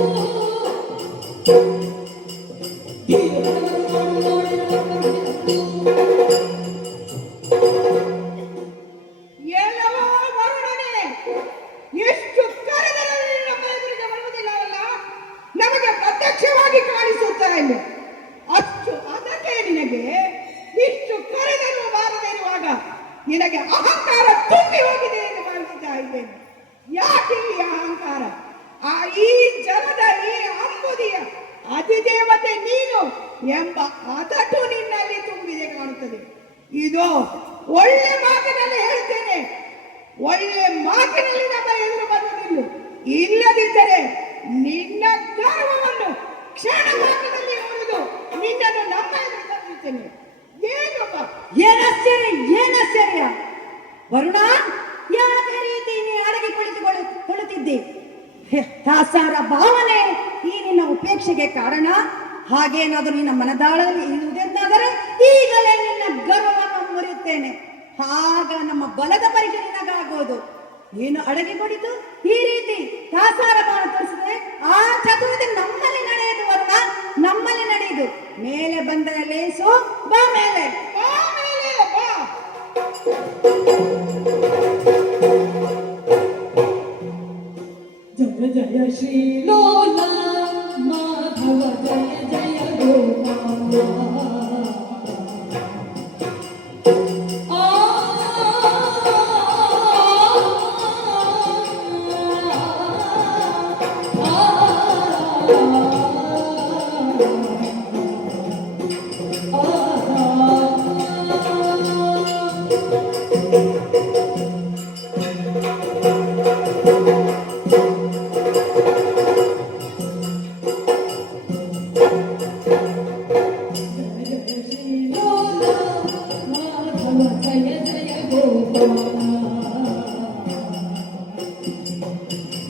ಎಲ್ಲವೋ ವರುಣನೇ, ಎಷ್ಟು ಕರೆದರೂ ನಮ್ಮ ಎದುರಿಗೆ ಬರುವುದಿಲ್ಲವಲ್ಲ, ನಮಗೆ ಪ್ರತ್ಯಕ್ಷವಾಗಿ ಕಾಣಿಸುತ್ತಾ ಇಲ್ಲ. ಅಷ್ಟು ಅದಕ್ಕೆ ನಿನಗೆ ಇಷ್ಟು ಕರೆದರೂ ಬಾರದೇ ಇರುವಾಗ ನಿನಗೆ ಅಹಂಕಾರ ತುಂಬಿ ಹೋಗಿದೆ ಎಂದು ಭಾವಿಸ್ತಾ ಇದ್ದೇನೆ. ಯಾಕೆ ಈ ಅಹಂಕಾರ? ಈ ಜಲದ ಈ ಅಂಬುದಿಯ ಅಧಿದೇವತೆ ನೀನು ಎಂಬ ಅದಟು ನಿನ್ನಲ್ಲಿ ತುಂಬಿದೆ ಕಾಣುತ್ತದೆ. ಇದು ಒಳ್ಳೆ ಮಾತಿನಲ್ಲಿ ಹೇಳ್ತೇನೆ, ಒಳ್ಳೆ ಮಾತಿನಲ್ಲಿ ನಮ್ಮ ಎದುರು ಬರುವುದಿಲ್ಲ. ಇಲ್ಲದಿದ್ದರೆ ನಿನ್ನ ಗರ್ವವನ್ನು ಕ್ಷಣ ಮಾತ್ರದಲ್ಲಿ ಹೊರದು ನಿನ್ನನ್ನು ನಮ್ಮ ಎದುರು ತಂದಿದ್ದೇನೆ. ಏನಪ್ಪ ಏನಾಶ್ಚರ್ಯ ವರುಣ, ಯಾವ ರೀತಿ ನೀ ಅಡಗಿ ಕುಳಿತುಕೊಳ್ಳುತ್ತಿದ್ದೆ? ತಾಸಾರ ಭಾವನೆ ಈ ನಿನ್ನ ಉಪೇಕ್ಷೆಗೆ ಕಾರಣ. ಹಾಗೇನಾದರೂ ನಿನ್ನ ಮನದಾಳದಲ್ಲಿ ಇರುವುದೆಂದಾದರೆ ಈಗಲೇ ನಿನ್ನ ಗರ್ವವನ್ನು ಮುರಿಯುತ್ತೇನೆ. ಆಗ ನಮ್ಮ ಬಲದ ಪರೀಕ್ಷೆ ನಿನಗಾಗೋದು. ನೀನು ಅಡಗಿ ಕುಳಿತು ಈ ರೀತಿ ತಾಸಾರ ಭಾವ ತೋರಿಸಿದ್ರೆ ಆ ಚತುರತೆ ನಮ್ಮಲ್ಲಿ ನಡೆಯುವುದು ವರುಣ, ನಮ್ಮಲ್ಲಿ ನಡೆಯುವುದು. ಮೇಲೆ ಬಂದರೆ ಲೇಸು, ಬಾ ಮೇಲೆ. ಬಾ ಮೇಲೆ, ಬಾ. ಜಯ ಜಯ ಶ್ರೀ ಲೋಲ ಮಾಧವ, ಜಯ ಜಯ ಗೋಪಾಲ.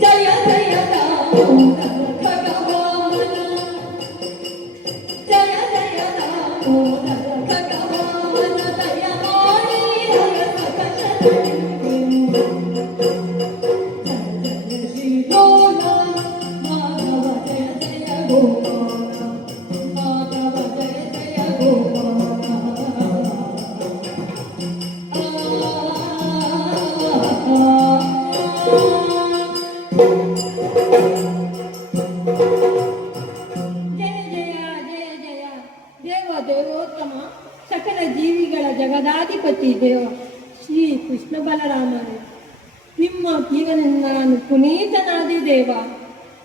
ಜಯ ಜಯ ದಾಮೋದರ ಭಗವಾನ, ಜಯ ಜಯ ದಾಮೋದರ ಭಗವಾನ, ದಯ ಮಾಡಿ ಹರಸ ಕಷ್ಟವನ್ನು. ಜಯ ಜಯ ಶ್ರೀ ಲೋಲ ಮಾಧವ, ಜಯ ಜಯ ಗೋಪಾಲ, ಮಾಧವ ಜಯ ಜಯ ಗೋಪಾಲ. ಜಯ ಜಯ ಜಯ ಜಯ ದೇವ ದೇವೋತ್ತಮ, ಸಕಲ ಜೀವಿಗಳ ಜಗದಾಧಿಪತಿ ದೇವ ಶ್ರೀ ಕೃಷ್ಣ ಬಲರಾಮರು, ನಿಮ್ಮ ಜೀವನದಿಂದ ನಾನು ಪುನೀತನಾದಿ ದೇವ.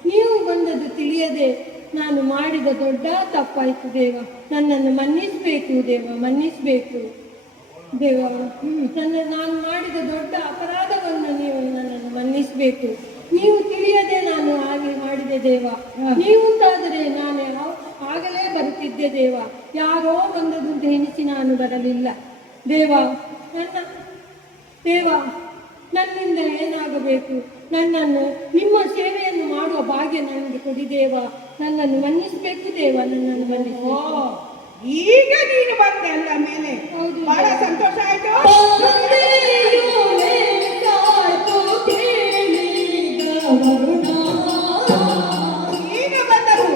ನೀವು ಬಂದದ್ದು ತಿಳಿಯದೆ ನಾನು ಮಾಡಿದ ದೊಡ್ಡ ತಪ್ಪಾಯಿತು ದೇವ. ನನ್ನನ್ನು ಮನ್ನಿಸಬೇಕು ದೇವ, ಮನ್ನಿಸಬೇಕು ದೇವ. ನಾನು ಮಾಡಿದ ದೊಡ್ಡ ಅಪರಾಧವನ್ನು ನೀವು ನನ್ನನ್ನು ಮನ್ನಿಸಬೇಕು. ನೀವು ತಿಳಿಯದೆ ನಾನು ಹಾಗೆ ಮಾಡಿದೆ ದೇವ. ನೀವುಂಟಾದರೆ ನಾನು ಆಗಲೇ ಬರುತ್ತಿದ್ದೆ ದೇವ. ಯಾರೋ ಬಂದದಂತೆ ಎನಿಸಿ ನಾನು ಬರಲಿಲ್ಲ ದೇವ. ದೇವ, ನನ್ನಿಂದ ಏನಾಗಬೇಕು? ನನ್ನನ್ನು ನಿಮ್ಮ ಸೇವೆಯನ್ನು ಮಾಡುವ ಭಾಗ್ಯ ನನಗೆ ಕೊಡಿ ದೇವ. ನನ್ನನ್ನು ಮನ್ನಿಸಬೇಕು ದೇವ, ನನ್ನನ್ನು ಮನ್ನಿಸಿ. ಈಗ ನೀನು ಬಂದೆ ಅಲ್ಲ ಮೇಲೆ, ಹೌದು. ಬಹಳ ಸಂತೋಷ ಆಯ್ತು. ಈಗ ಬಂದರು.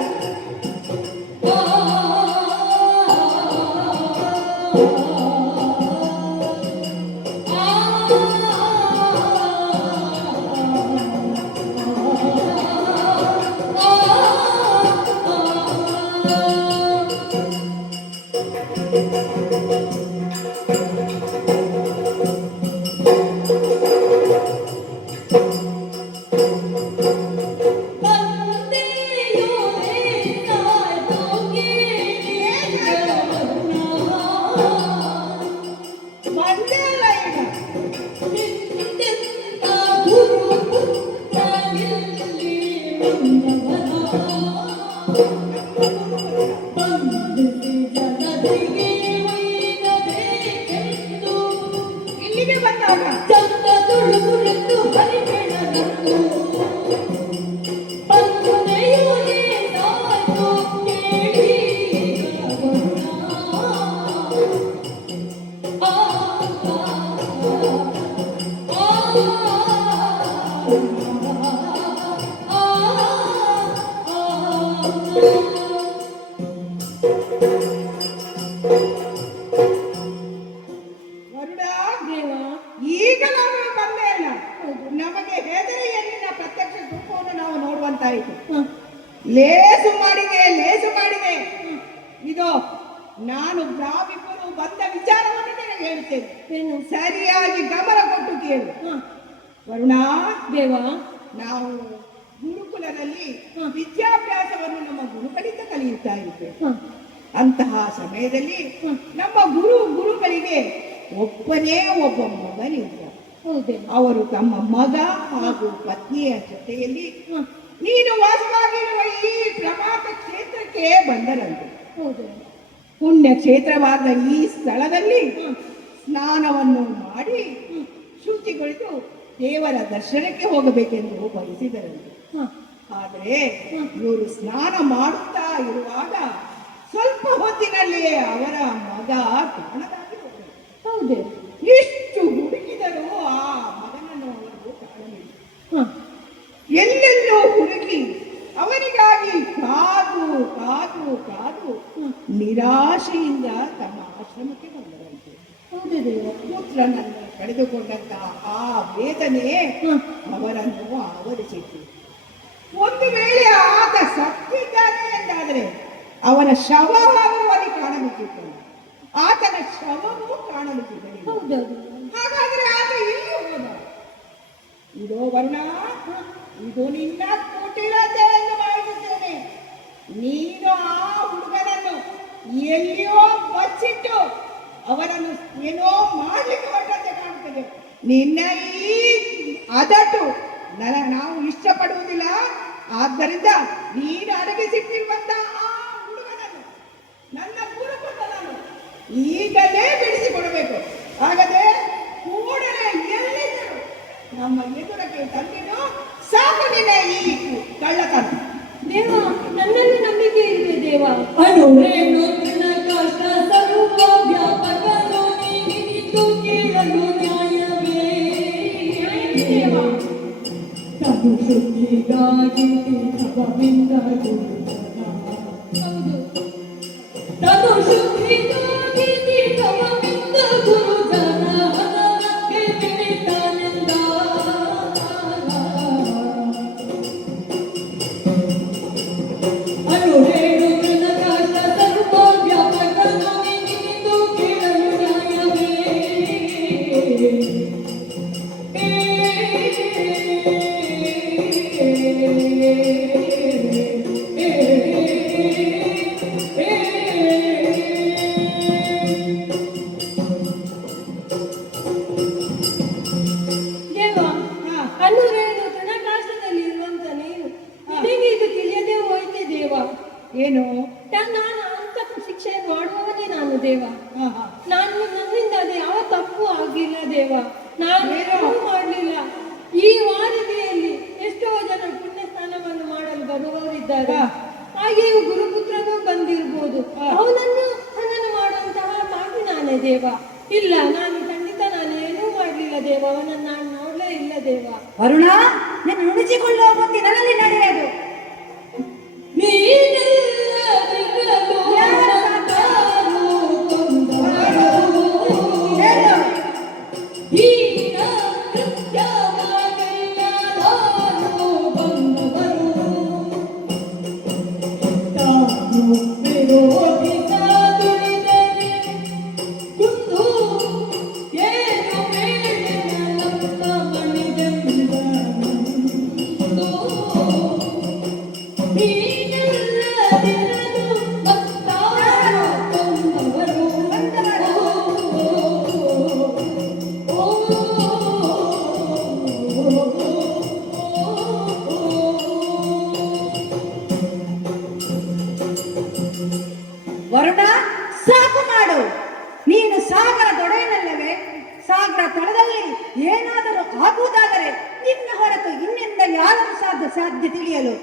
ಬಂದೇ ಅಲ್ಲ ಈಗ. ಇಲ್ಲಿಗೆ ಬಂದಾಗ ವರುಣ, ದೇವ, ಈಗ ನಾವು ಬಂದೇ ಅಲ್ಲ. ನಮಗೆ ಹೆದರಿಯಲ್ಲಿನ ಪ್ರತ್ಯಕ್ಷ ರೂಪವನ್ನು ನಾವು ನೋಡುವಂತಾಯಿತು. ಲೇಸು ಮಾಡಿದೆ. ಇದು ನಾನು ನಾವಿಬ್ಬರು ಬಂದ ವಿಚಾರವನ್ನು ನಿನಗೆ ಹೇಳುತ್ತೇನೆ. ಏನು? ಸರಿಯಾಗಿ ಗಮನ ಕೊಟ್ಟು ಕೇಳು. ವರುಣ, ದೇವ, ನಾವು ಗುರುಕುಲದಲ್ಲಿ ವಿದ್ಯಾಭ್ಯಾಸವನ್ನು ನಮ್ಮ ಗುರುಗಳಿಂದ ಕಲಿಯುತ್ತಾ ಇದ್ದೇವೆ. ಅಂತಹ ಸಮಯದಲ್ಲಿ ನಮ್ಮ ಗುರುಗಳಿಗೆ ಒಬ್ಬನೇ ಒಬ್ಬ ಮಗನಿದ್ದ. ಹೌದೇ? ಅವರು ತಮ್ಮ ಮಗ ಹಾಗೂ ಪತ್ನಿಯ ಜೊತೆಯಲ್ಲಿ ನೀನು ವಾಸವಾಗಿರುವ ಈ ಪ್ರಭಾತ ಕ್ಷೇತ್ರಕ್ಕೆ ಬಂದರಂತೆ. ಹೌದೇ? ಪುಣ್ಯ ಕ್ಷೇತ್ರವಾದ ಈ ಸ್ಥಳದಲ್ಲಿ ಸ್ನಾನವನ್ನು ಮಾಡಿ ಶುಚಿಗೊಳಿತು ದೇವರ ದರ್ಶನಕ್ಕೆ ಹೋಗಬೇಕೆಂದು ಬಯಸಿದರಂತೆ. ಆದರೆ ಇವರು ಸ್ನಾನ ಮಾಡುತ್ತಾ ಇರುವಾಗ ಸ್ವಲ್ಪ ಹೊತ್ತಿನಲ್ಲಿಯೇ ಅವರ ಮಗ ಕಾಣದಾಗಿ ಹೋದರು. ಹೌದೇ? ಎಷ್ಟು ಹುಡುಕಿದರೂ ಆ ಮಗನನ್ನು ಅವರು ಕಾಣಲಿಲ್ಲ. ಎಲ್ಲೆಲ್ಲೋ ಹುಡುಕಿ ಅವನಿಗಾಗಿ ಕಾದು ನಿರಾಶೆಯಿಂದ ತಮ್ಮ ಆಶ್ರಮಕ್ಕೆ ಬಂದರಂತೆ. ಹೌದೇ ದೇವ? ಪುತ್ರನನ್ನು ಕಳೆದುಕೊಂಡಂತಹ ಆ ವೇದನೆ ಅವರನ್ನು ಆವರಿಸಿತ್ತು. ಒಂದು ವೇಳೆ ಆತ ಸತ್ತಿದ್ದಾನೆ ಎಂದಾದರೆ ಅವನ ಶವವನ್ನು ಅಲ್ಲಿ ಕಾಣಬೇಕಿತ್ತು. ಆತನ ಶವವು ಕಾಣಬೇಕಿದ್ದರೆ ಹೌದೌದು. ಹಾಗಾದ್ರೆ ಆತ ಎಲ್ಲಿ ಹೋದ? ಇದೋ ವರ್ಣ, ಇದು ನಿನ್ನ ಕುಟಿಲತೆ ಎಂದು ಭಾವಿಸುತ್ತೇನೆ. ನೀನು ಆ ಹುಡುಗನನ್ನು ಎಲ್ಲಿಯೋ ಬಚ್ಚಿಟ್ಟು ಅವರನ್ನು ಏನೋ ಮಾಡಲಿಕ್ಕೆ ಹೊರಟಂತೆ ಕಾಣುತ್ತದೆ. ನಿನ್ನ ಈ ಅದಟು ನಾವು ಇಷ್ಟಪಡುವುದಿಲ್ಲ. ಆದ್ದರಿಂದ ನೀನು ಅಡಗಿಸಿಟ್ಟಿರುವಂತ ಆ ಹುಡುಗನನ್ನು ನನ್ನ ಗುರುಪುತ್ರನನ್ನು ಈಗಲೇ ಬಿಡಿಸಿಕೊಡಬೇಕು. ಹಾಗಾದ್ರೆ ಕೂಡಲೇ ಎಲ್ಲಿದ್ದರು ನಮ್ಮ ಎದುರಕ್ಕೆ ತಂದಿದ್ದು ಸಾಕು ನಿನ್ನ ಈ ಕಳ್ಳತನ. ದೇವ, ನನ್ನಲ್ಲಿ ನಂಬಿಕೆ ಇದೆ ದೇವ. ಅನುರೇಣು ಕಷ್ಟ ಸರ್ವ ವ್ಯಾಪಕನು ನೀನಿತು ಕೇಳಲು ನ್ಯಾಯವೇ ದೇವ. ತನು ಶುದ್ಧಿಗಾಗಿ ತಪವಿಂದ ಗುರುಜನ. ಹೌದು. ತನು ಶುದ್ಧಿಗಾಗಿ ತಪವಿಂದ ಗುರುಜನ ಹನಕ್ಕೆ ತಿಳಿತಾನೆಂದ. ಅನುರೇಣು ಕಷ್ಟ ಸರ್ವ ವ್ಯಾಪಕನು ನೀನಿತು ಕೇಳಲು ನ್ಯಾಯವೇ ದೇವ. ನಾನು ನನ್ನಿಂದ ಅದು ಯಾವ ತಪ್ಪು ಆಗಿಲ್ಲ ದೇವ. ನಾನು ಏನೂ ಮಾಡಲಿಲ್ಲ. ಈ ವಾರದಿಯಲ್ಲಿ ಎಷ್ಟೋ ಜನ ಪುಣ್ಯ ಸ್ನಾನವನ್ನು ಮಾಡಲು ಬರುವವರಿದ್ದಾರೆ. ಹಾಗೆಯೂ ಗುರುಪುತ್ರನೂ ಬಂದಿರ್ಬೋದು. ಅವನನ್ನು ಮಾಡುವಂತಹ ಪಾಪಿ ನಾನೇ ದೇವ. ಇಲ್ಲ, ನಾನು ಖಂಡಿತ ನಾನು ಏನೂ ಮಾಡಲಿಲ್ಲ ದೇವ. ಅವನನ್ನು ನಾನು ನೋಡಲೇ ಇಲ್ಲ ದೇವ. ವರುಣ, ನಾನು ನುಣುಚಿಕೊಳ್ಳುವ ಬುದ್ಧಿ ನನ್ನಲ್ಲಿ ನಡೆಯೋದು. ವರುಣ, ಸಾಕು ಮಾಡು. ನೀನು ಸಾಗರ ದೊಡೆಯನಲ್ಲವೇ? ಸಾಗರ ತಳದಲ್ಲಿ ಏನಾದರೂ ಆಗುವುದಾದರೆ ನಿನ್ನ ಹೊರತು ಇನ್ನಿಂದ ಯಾರನ್ನು ಸಾಧ್ಯ ತಿಳಿಯಲು.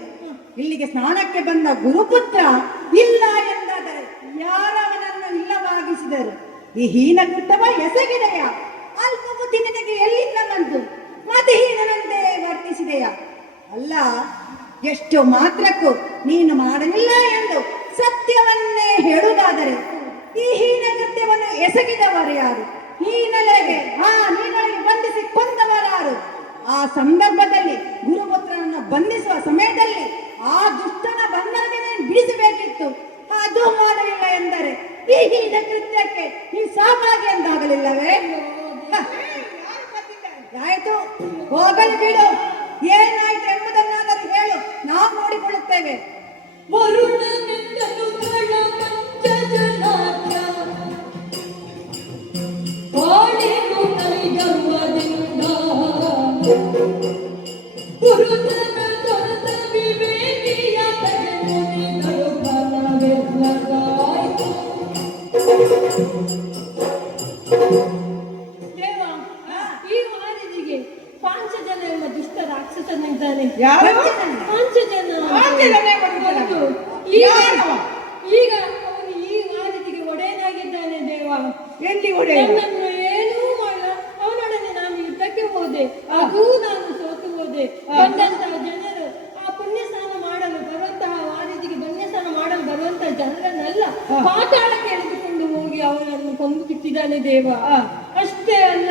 ಇಲ್ಲಿಗೆ ಸ್ನಾನಕ್ಕೆ ಬಂದ ಗುರುಪುತ್ರ ಇಲ್ಲ ಎಂದಾದರೆ ಯಾರವನನ್ನು ಇಲ್ಲವಾಗಿಸಿದರು. ಈ ಹೀನ ಕೃತ್ಯವ ಎಸಗಿದೆಯ? ಅಲ್ಪ ಬುದ್ಧಿ ನಿನಗೆ ಎಲ್ಲಿಂದ ಬಂತು? ಮತಹೀನನಂತೆ ವರ್ತಿಸಿದೆಯಾ? ಅಲ್ಲ, ಎಷ್ಟು ಮಾತ್ರಕ್ಕೂ ನೀನು ಮಾಡಲಿಲ್ಲ ಎಂದು ಸತ್ಯವನ್ನೇ ಹೇಳುವುದಾದರೆ ಈ ಹೀನ ಕೃತ್ಯವನ್ನು ಎಸಗಿದವರು ಯಾರು? ನೀನೊಳಗೆ ಬಂಧಿಸಿ ಕೊಂದವರಾರು? ಆ ಸಂದರ್ಭದಲ್ಲಿ ಗುರುಪುತ್ರನನ್ನು ಬಂಧಿಸುವ ಸಮಯದಲ್ಲಿ ಆ ದುಷ್ಟನ ಬಂಧನದಿಂದ ಬಿಡಿಸಬೇಕಿತ್ತು. ಅದು ಮಾಡಲಿಲ್ಲ ಎಂದರೆ ಈ ಹೀನ ಕೃತ್ಯಕ್ಕೆ ನೀ ಸಾಕಾಗಿ ಎಂದಾಗಲಿಲ್ಲವೇ? ಆಯ್ತು, ಹೋಗಲಿ ಬಿಡು. ಏನಾಯ್ತು ಎಂಬುದನ್ನಾದರೂ ಹೇಳು, ನಾವು ನೋಡಿಕೊಳ್ಳುತ್ತೇವೆ. ವರುಣನೆಂದನು ಪಂಚಜನಾಟ್ಯ ವಾಣಿನು ನೈಗರ್ವದಿಂದ ಪುರುಷನ ದೊರೆತ ವಿವೇಕಿಯ ತಲೆಮುನಿಗಳು ಫಲವೆಲ್ಲದಾಯಿತು. ದೇವ, ಈ ವಾರದಿಗೆ ಪಾಂಚಜನ ಎಂಬ ದುಷ್ಟ ರಾಕ್ಷಸನಿದ್ದಾನೆ. ಪಾಂಚಜನ. ಹೌದು. ಈಗ ಅವನು ಈ ವಾರದಿಗೆ ಒಡೆಯನಾಗಿದ್ದಾನೆ ದೇವ. ಎಲ್ಲಿ ಒಡೆಯ? ನನ್ನನ್ನು ಏನೂ ಮಾಡಲ್ಲ. ಅವನೊಡನೆ ನಾನು ಯುದ್ಧಕ್ಕೆ ಹೋದೆ, ಅದೂ ನಾನು ಸೋತು ಹೋದೆ. ಬಂದಂತಹ ಜನರು ಆ ಪುಣ್ಯ ಸ್ನಾನ ಮಾಡಲು ಬರುವಂತಹ ವಾರದಿಗೆ ಪುಣ್ಯ ಸ್ನಾನ ಮಾಡಲು ಬರುವಂತಹ ಜನರನ್ನೆಲ್ಲ ಪಾತಾಳಕ್ಕೆ ಎಳೆದುಕೊಂಡು ಹೋಗಿ ಅವನನ್ನು ಕೊಂದು ಬಿಟ್ಟಿದ್ದಾನೆ ದೇವ. ಅಷ್ಟೇ ಅಲ್ಲ,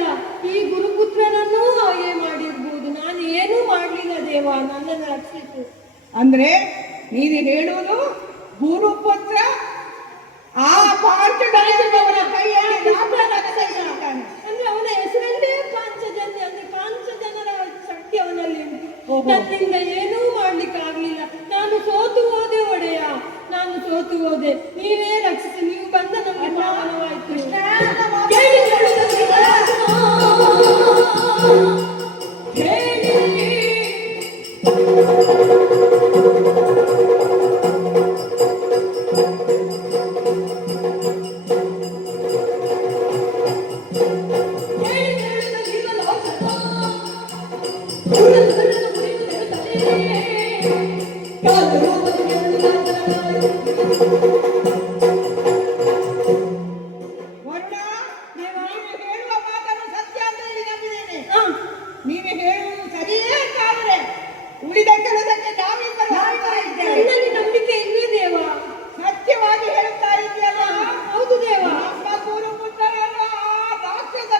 ಈ ಗುರುಪುತ್ರನನ್ನೂ ಹಾಗೆ ಮಾಡಿರ್ಬೋದು. ನಾನು ಏನೂ ಮಾಡಲಿಲ್ಲ ದೇವ, ನನ್ನನ್ನು ರಕ್ಷಿಸು. ಅಂದ್ರೆ ನೀನು ಹೇಳುವುದು ಗುರುಪುತ್ರ ಆ ಪಾಂಚಜನ್ಯವರ ಕೈಯಲ್ಲಿ ಅಂದ್ರೆ ಅವನ ಹೆಸರಲ್ಲೇ ಪಾಂಚಜನ್ಯ, ಅಂದ್ರೆ ಪಾಂಚಜನರ ಶಕ್ತಿ ಅವನಲ್ಲಿ ಉಂಟು. ನನ್ನಿಂದ ಏನೂ ಮಾಡ್ಲಿಕ್ಕೆ ಆಗ್ಲಿಲ್ಲ. ನಾನು ಸೋತು ಹೋದೆ ಒಡೆಯ, ನಾನು ಸೋತು ಹೋದೆ. ನೀವೇ ರಕ್ಷಿಸಿ, ನೀವು ಬಂದ ನಮಗೆ ಪಾವನವಾಯಿತು. ವರುಣ, ನೀನು ಹೇಳುವ ಮಾತನ್ನು ಸತ್ಯ ಅಂತ ಹೇಳಿ ನಂಬಿದ್ದೇನೆ. ನೀನು ಹೇಳುವುದು ಸರಿಯೇ ಅಂತಾದರೆ ಉಳಿದ ಕೆಲಸಕ್ಕೆ ನಾವಿಬ್ಬರು ನನ್ನಲ್ಲಿ ನಂಬಿಕೆ ಇಲ್ಲೇ ದೇವ. ಸತ್ಯವಾಗಿ ಹೇಳುತ್ತಾ ಇದೆಯಲ್ಲ? ಹೌದು ದೇವ. ನಮ್ಮ ಗುರುಪುತ್ರನನ್ನು ಆ ರಾಕ್ಷಸ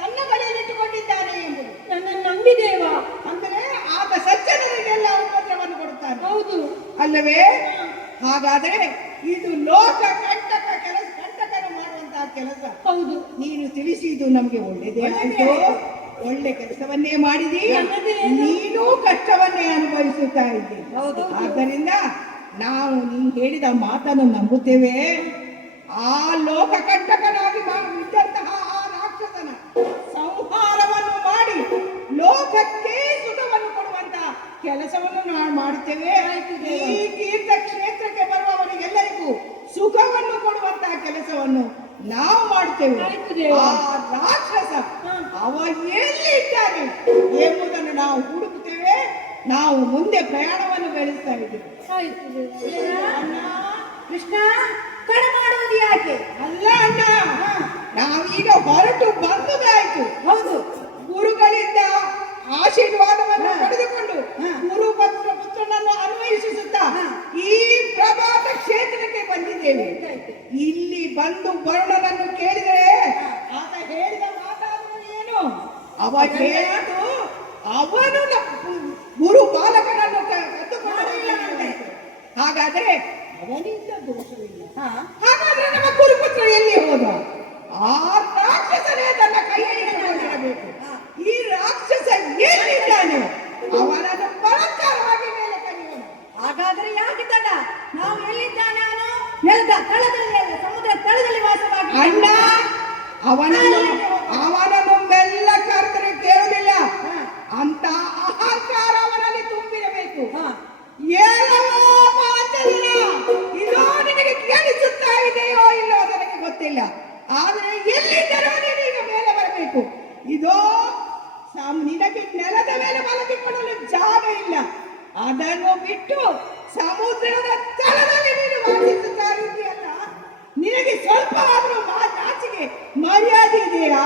ತನ್ನ ಬಳಿಯಲ್ಲಿಟ್ಟುಕೊಂಡಿದ್ದಾನೆ ಎಂಬುದು ನನ್ನನ್ನು ನಂಬಿ ದೇವ. ಅಂದರೆ ಆತ ಸಜ್ಜನರಿಗೆಲ್ಲ ಉಪದ್ರವನ್ನು ಕೊಡುತ್ತಾನೆ. ಹೌದು ಅಲ್ಲವೇ? ಹಾಗಾದರೆ ಇದು ಲೋಕ ಕಂಟಕನು ಮಾಡುವಂತಹ ಕೆಲಸ. ಹೌದು. ನೀನು ತಿಳಿಸಿದ್ದು ನಮಗೆ ಒಳ್ಳೆಯದೇ ಆಯ್ತು. ಒಳ್ಳೆ ಕೆಲಸವನ್ನೇ ಮಾಡಿದಿ. ನೀನು ಕಷ್ಟವನ್ನೇ ಅನುಭವಿಸುತ್ತಾ ಇದ್ದೀನಿ. ಆದ್ದರಿಂದ ನಾವು ನೀನು ಹೇಳಿದ ಮಾತನ್ನು ನಂಬುತ್ತೇವೆ. ಆ ಲೋಕ ಕಂಟಕನಾಗಿ ಇದ್ದಂತಹ ಆ ರಾಕ್ಷಸನ ಸಂಹಾರವನ್ನು ಮಾಡಿ ಲೋಕಕ್ಕೆ ಸುಖವನ್ನು ಕೊಡುವಂತಹ ಕೆಲಸವನ್ನು ನಾವು ಮಾಡುತ್ತೇವೆ. ಈ ತೀರ್ಥ ಕ್ಷೇತ್ರಕ್ಕೆ ಬರುವವರಿಗೆಲ್ಲರಿಗೂ ಸುಖವನ್ನು ಕೊಡುವಂತಹ ಮಾಡುವಂತಹ ಕೆಲಸವನ್ನು ನಾವು ಮಾಡ್ತೇವೆ. ಆಯ್ತು ದೇವ. ಆ ರಾಕ್ಷಸ ಅವ ಎಲ್ಲಿದ್ದಾನೆ ಎಂಬುದನ್ನು ನಾವು ಹುಡುಕುತ್ತೇವೆ. ನಾವು ಮುಂದೆ ಪ್ರಯಾಣವನ್ನು ಬೆಳೆಸ್ತಾ ಇದ್ದೇವೆ. ಆಯ್ತು ದೇವ. ಅಣ್ಣ, ಕೃಷ್ಣ ತಡ ಮಾಡುವುದು ಯಾಕೆ? ಅಲ್ಲ ಅಣ್ಣ, ನಾವೀಗ ಹೊರಟು ಬಂದುದಾಯ್ತು. ಹೌದು, ಗುರುಗಳಿಂದ ಆಶೀರ್ವಾದವನ್ನು ಪಡೆದುಕೊಂಡು ಪುತ್ರನನ್ನು ಅನ್ವಯಿಸುತ್ತಾ ಈ ಪ್ರಭಾತ ಕ್ಷೇತ್ರಕ್ಕೆ ಬಂದಿದ್ದೇವೆ. ಇಲ್ಲಿ ಬಂದು ವರುಣನನ್ನು ಕೇಳಿದರೆ ಆತ ಹೇಳಿದ ಮಾತಾಡುವುದು ಏನು? ಅವ ಹೇಳಿದ್ದು ಅವನು ಗುರು ಬಾಲಕನನ್ನು ಕತ್ತುಕೊಳ್ಳಲಿಲ್ಲ ಅಂತೆ. ಹಾಗಾದ್ರೆ ಅವನಿಂದ ದೋಷವಿಲ್ಲ. ಹಾಗಾದ್ರೆ ನಮ್ಮ ಗುರುಪುತ್ರ ಎಲ್ಲಿ ಹೋದ? ಆ ರಾಕ್ಷಸನೇ ತನ್ನ ಕೈಯಲ್ಲಿ ಹಿಡಿದುಕೊಂಡಿರಬೇಕು. ಈ ರಾಕ್ಷಸ ಎಲ್ಲಿದ್ದಾನೆ? ಅವನನ್ನು ಬಲಾತ್ಕಾರವಾಗಿ ಮೇಲೆ ಕರೆಯೋಣ. ಹಾಗಾದ್ರೆ ಯಾಕೆ ತಡ? ನಾವು ಎಲ್ಲಿದ್ದಾನೆ ಅವನು? ನೆಲದ ತಳದಲ್ಲಿ ಅಲ್ಲ, ಸಮುದ್ರ ತಳದಲ್ಲಿ ವಾಸವಾಗಿ. ಅಣ್ಣ, ಅವನನ್ನು ಮೆಲ್ಲ ಕರೆದರೆ ಕೇಳುವುದಿಲ್ಲ. ಅಂತ ಅಹಂಕಾರ ಅವನಲ್ಲಿ ತುಂಬಿರಬೇಕು. ಏನೋ ಮಾತಲ್ಲ, ಇದೋ ನಿನಗೆ ಕೇಳಿಸುತ್ತಾ ಇದೆಯೋ ಇಲ್ಲೋ ನನಗೆ ಗೊತ್ತಿಲ್ಲ. ಆದ್ರೆ ಎಲ್ಲಿದ್ದರೂ ನೀನೀಗ ಮೇಲೆ ಬರಬೇಕು. ಇದೋ ನಿನಗೆ ನೆಲದ ಮೇಲೆ ಮಲಗಿಕೊಳ್ಳಲು ಜಾಗ ಇಲ್ಲ. ಅದನ್ನು ಬಿಟ್ಟು ಸಮುದ್ರದ ತಳದಲ್ಲಿ ನೀನು ವಾಸಿಸುತ್ತಾ ಇದೆಯಲ್ಲ, ನಿನಗೆ ಸ್ವಲ್ಪ ಆದ್ರೂ ನಾಚಿಕೆ ಮರ್ಯಾದೆ ಇದೆಯಾ?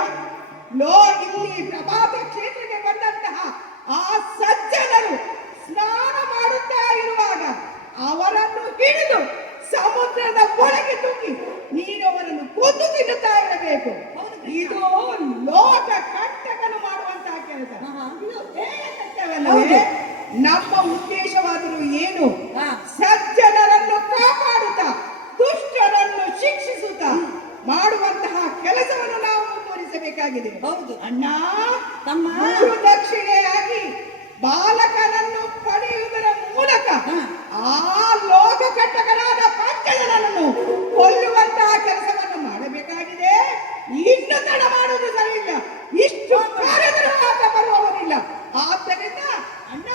ಇಲ್ಲಿ ಪ್ರಭಾತ ಕ್ಷೇತ್ರಕ್ಕೆ ಬಂದಂತಹ ಆ ಸಜ್ಜನರು ಸ್ನಾನ ಮಾಡುತ್ತಾ ಇರುವಾಗ ಅವರನ್ನು ಹಿಡಿದು ಸಮುದ್ರದ ಒಳಗೆ ತೂಗಿ ನೀನು ಅವರನ್ನು ಕೊಂದು ತಿನ್ನುತ್ತಾ ಇರಬೇಕು. ಇದು ಲೋಕ ಕಂಟಕನು ಮಾಡುವಂತಹ ಕೆಲಸ. ಇದು ಹೇಯಕೃತ್ಯವಲ್ಲವೇ? ನಮ್ಮ ಉದ್ದೇಶವಾದರೂ ಏನು? ಸಜ್ಜನರನ್ನು ಕಾಪಾಡುತ್ತಾ ದುಷ್ಟರನ್ನು ಶಿಕ್ಷಿಸುತ್ತಾ ಮಾಡುವಂತಹ ಕೆಲಸವನ್ನು ನಾವು ಮುಂದುವರಿಸಬೇಕಾಗಿದೆ. ಹೌದು ಅಣ್ಣ, ತಮ್ಮ, ಗುರು ದಕ್ಷಿಣೆಯಾಗಿ ಬಾಲಕನನ್ನು ಪಡೆಯುವುದರ ಮೂಲಕ ಆ ಲೋಕ ಕಂಟಕನಾದ ಪಂಚಜನನನ್ನು ಕೊಲ್ಲುವಂತಹ ಕೆಲಸವನ್ನು ಮಾಡಬೇಕಾಗಿದೆ. ಇನ್ನು ತಡ ಮಾಡುವುದು ಸರಿಯಿಲ್ಲ. ಇಷ್ಟು ಕಾರ್ಯಗಳು ಆತ ಬರುವವರಿಲ್ಲ. ಆದ್ದರಿಂದ ಅಣ್ಣ,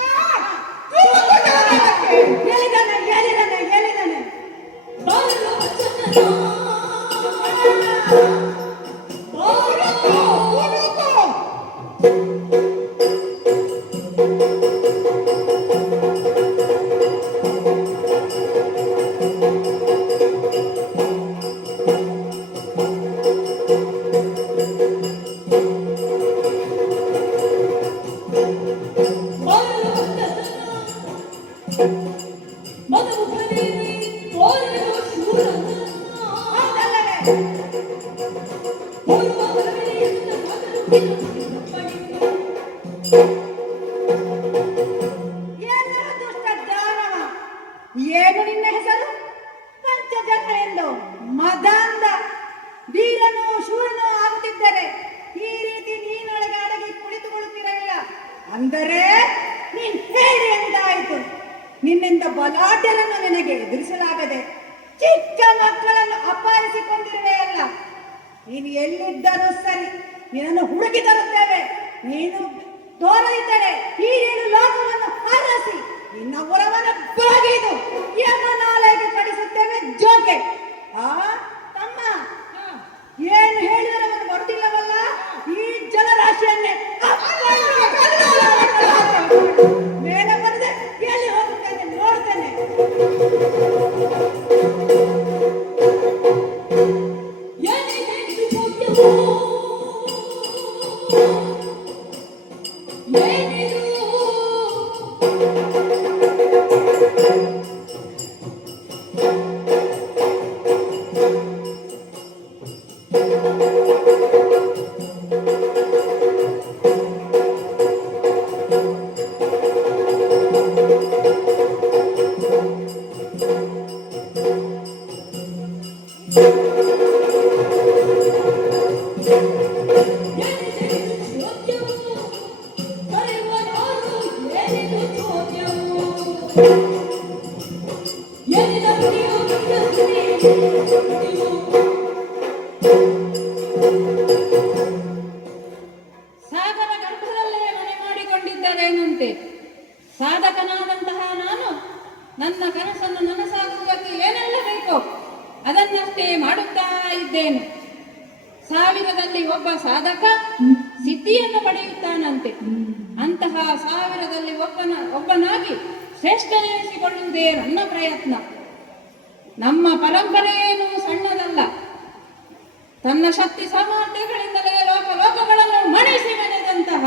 ಹೇಳಿದಾನೆ ಹೇಳಿದಾನೆ ಹೇಳಿದಾನೆ ಏನೋ ದುಷ್ಟ ದಾನವ. ಏನು ನಿನ್ನ ಹೆಸರು? ಪಂಚಜನ್ಮ ಎಂದು ಮದಾಂಧ ವೀರನು ಶೂರನು ಆಗುತ್ತಿದ್ದರೆ ಈ ರೀತಿ ನೀನೊಳಗೆ ಅಡಗಿ ಕುಳಿತುಕೊಳ್ಳುತ್ತಿರಲಿಲ್ಲ. ಅಂದರೆ ನೀನ್ ಹೇಳಿ ಎಂದಾಯಿತು. ನಿನ್ನಿಂದ ಬಲಾಢ್ಯರನ್ನು ನಿನಗೆ ಎದುರಿಸಲಾಗದೆ ಚಿಕ್ಕ ಮಕ್ಕಳನ್ನು ಅಪಹರಿಸಿಕೊಂಡಿರುವೆಯಲ್ಲ. ನೀನು ಎಲ್ಲಿದ್ದರೂ ಸರಿ, ನಿನ್ನನ್ನು ಹುಡುಕಿ ತರುತ್ತೇವೆ. ನೀನು ತೋರದಿದ್ದರೆ ಈ ನೀನು ಲೋಕವನ್ನು ಹರಸಿ ನಿನ್ನ ಉರವನ್ನು ಬಾಗಿದು ಯಮನಾಲಯಕ್ಕೆ ಕಳಿಸುತ್ತೇವೆ. ಜೋಗೆ ತಮ್ಮ, ಏನು ಹೇಳಿದರೆ ಅವನು ಬರುತ್ತಿಲ್ಲವಲ್ಲ? ಈ ಜಲರಾಶಿಯನ್ನೇ ಮೇಲೆ ಬರದೆ ಎಲ್ಲಿ ಹೋಗುತ್ತೇನೆ ನೋಡ್ತೇನೆ. ಸಾಗರ ಗರ್ಭದಲ್ಲೇ ಮನೆ ಮಾಡಿಕೊಂಡಿದ್ದರೇನಂತೆ? ಸಾಧಕನಾದಂತಹ ನಾನು ನನ್ನ ಕನಸನ್ನು ನನಸಾಗುವುದಕ್ಕೆ ಏನೆಲ್ಲ ಬೇಕೋ ಅದನ್ನಷ್ಟೇ ಮಾಡುತ್ತಾ ಸಾವಿರದಲ್ಲಿ ಒಬ್ಬ ಸಾಧಕ ಸಿದ್ಧಿಯನ್ನು ಪಡೆಯುತ್ತಾನಂತೆ. ಅಂತಹ ಸಾವಿರದಲ್ಲಿ ಒಬ್ಬನಾಗಿ ಶ್ರೇಷ್ಠನೆನಿಸಿಕೊಳ್ಳುವುದೇ ನನ್ನ ಪ್ರಯತ್ನ. ನಮ್ಮ ಪರಂಪರೆಯೇನು ಸಣ್ಣದಲ್ಲ. ತನ್ನ ಶಕ್ತಿ ಸಾಮರ್ಥ್ಯಗಳಿಂದಲೇ ಲೋಕಗಳನ್ನು ಮಣಿಸಿ ಮೆನೆದಂತಹ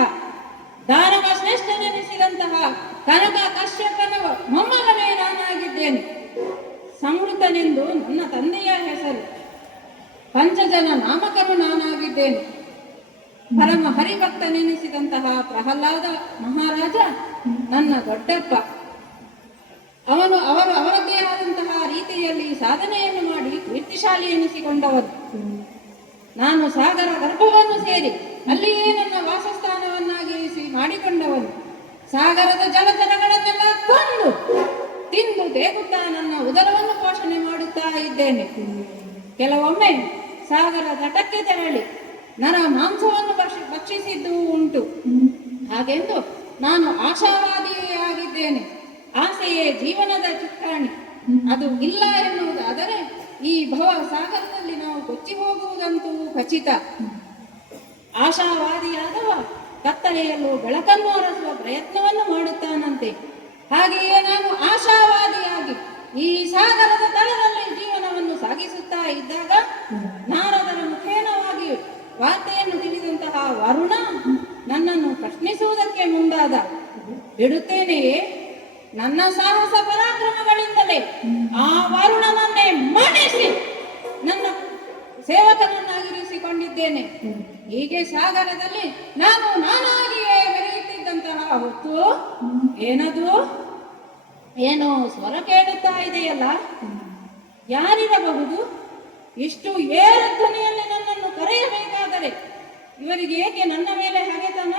ದಾನವ ಶ್ರೇಷ್ಠನೆನಿಸಿದಂತಹ ಕನಕ ಕಶ್ಯಪನ ಮೊಮ್ಮಗನೇ ನಾನಾಗಿದ್ದೇನೆ. ಸಂವೃತನೆಂದು ನನ್ನ ತಂದೆಯ ಹೆಸರು. ಪಂಚಜನ ನಾಮಕನು ನಾನಾಗಿದ್ದೇನೆ. ಪರಮ ಹರಿಭಕ್ತನೆನಿಸಿದಂತಹ ಪ್ರಹ್ಲಾದ ಮಹಾರಾಜ ನನ್ನ ದೊಡ್ಡಪ್ಪ. ಅವರದ್ದೇ ಆದಂತಹ ರೀತಿಯಲ್ಲಿ ಸಾಧನೆಯನ್ನು ಮಾಡಿ ಕೀರ್ತಿಶಾಲಿ ಎನಿಸಿಕೊಂಡವರು. ನಾನು ಸಾಗರ ಗರ್ಭವನ್ನು ಸೇರಿ ಅಲ್ಲಿಯೇ ನನ್ನ ವಾಸಸ್ಥಾನವನ್ನಾಗಿರಿಸಿ ಮಾಡಿಕೊಂಡವನು. ಸಾಗರದ ಜಲಚರಗಳನ್ನೆಲ್ಲ ಕೊಂದು ತಿಂದು ತೇಗುತ್ತಾ ನನ್ನ ಉದರವನ್ನು ಪೋಷಣೆ ಮಾಡುತ್ತಾ ಇದ್ದೇನೆ. ಕೆಲವೊಮ್ಮೆ ಸಾಗರ ತಟಕ್ಕೆ ತೆರಳಿ ನರ ಮಾಂಸವನ್ನು ಭಕ್ಷಿಸಿದ್ದು ಉಂಟು. ಹಾಗೆಂದು ನಾನು ಆಶಾವಾದಿಯಾಗಿದ್ದೇನೆ. ಆಸೆಯೇ ಜೀವನದ ಚುಕ್ಕಾಣಿ. ಅದು ಇಲ್ಲ ಎನ್ನುವುದಾದರೆ ಈ ಭವ ಸಾಗರದಲ್ಲಿ ನಾವು ಕೊಚ್ಚಿ ಹೋಗುವುದಂತೂ ಖಚಿತ. ಆಶಾವಾದಿಯಾದವ ಕತ್ತಲೆಯಲ್ಲೂ ಬೆಳಕನ್ನು ಹರಸುವ ಪ್ರಯತ್ನವನ್ನು ಮಾಡುತ್ತಾನಂತೆ. ಹಾಗೆಯೇ ನಾನು ಆಶಾವಾದಿಯಾಗಿ ಈ ಸಾಗರದ ತಳದಲ್ಲಿ ಜೀವನವನ್ನು ಸಾಗಿಸುತ್ತಾ ಇದ್ದಾಗ ನಾರದರ ಮುಖೇನವಾಗಿ ವಾರ್ತೆಯನ್ನು ತಿಳಿದಂತಹ ವರುಣ ನನ್ನನ್ನು ಪ್ರಶ್ನಿಸುವುದಕ್ಕೆ ಮುಂದಾದ. ಬಿಡುತ್ತೇನೆಯೇ? ನನ್ನ ಸಾಹಸ ಪರಾಕ್ರಮಗಳಿಂದಲೇ ಆ ವರುಣನನ್ನೇ ಮಣಿಸಿ ನನ್ನ ಸೇವಕನನ್ನಾಗಿರಿಸಿಕೊಂಡಿದ್ದೇನೆ. ಹೀಗೆ ಸಾಗರದಲ್ಲಿ ನಾನಾಗಿಯೇ ಮೆರೆಯುತ್ತಿದ್ದಂತಹ ಹೊತ್ತು ಏನದು ಏನೋ ಸ್ವರ ಕೇಳುತ್ತಾ ಇದೆಯಲ್ಲ. ಯಾರಿರಬಹುದು? ಇಷ್ಟು ಏರು ಧ್ವನಿಯಲ್ಲಿ ನನ್ನನ್ನು ಕರೆಯಬೇಕಾದರೆ ಇವರಿಗೆ ಏಕೆ ನನ್ನ ಮೇಲೆ ಹಗೆತನ?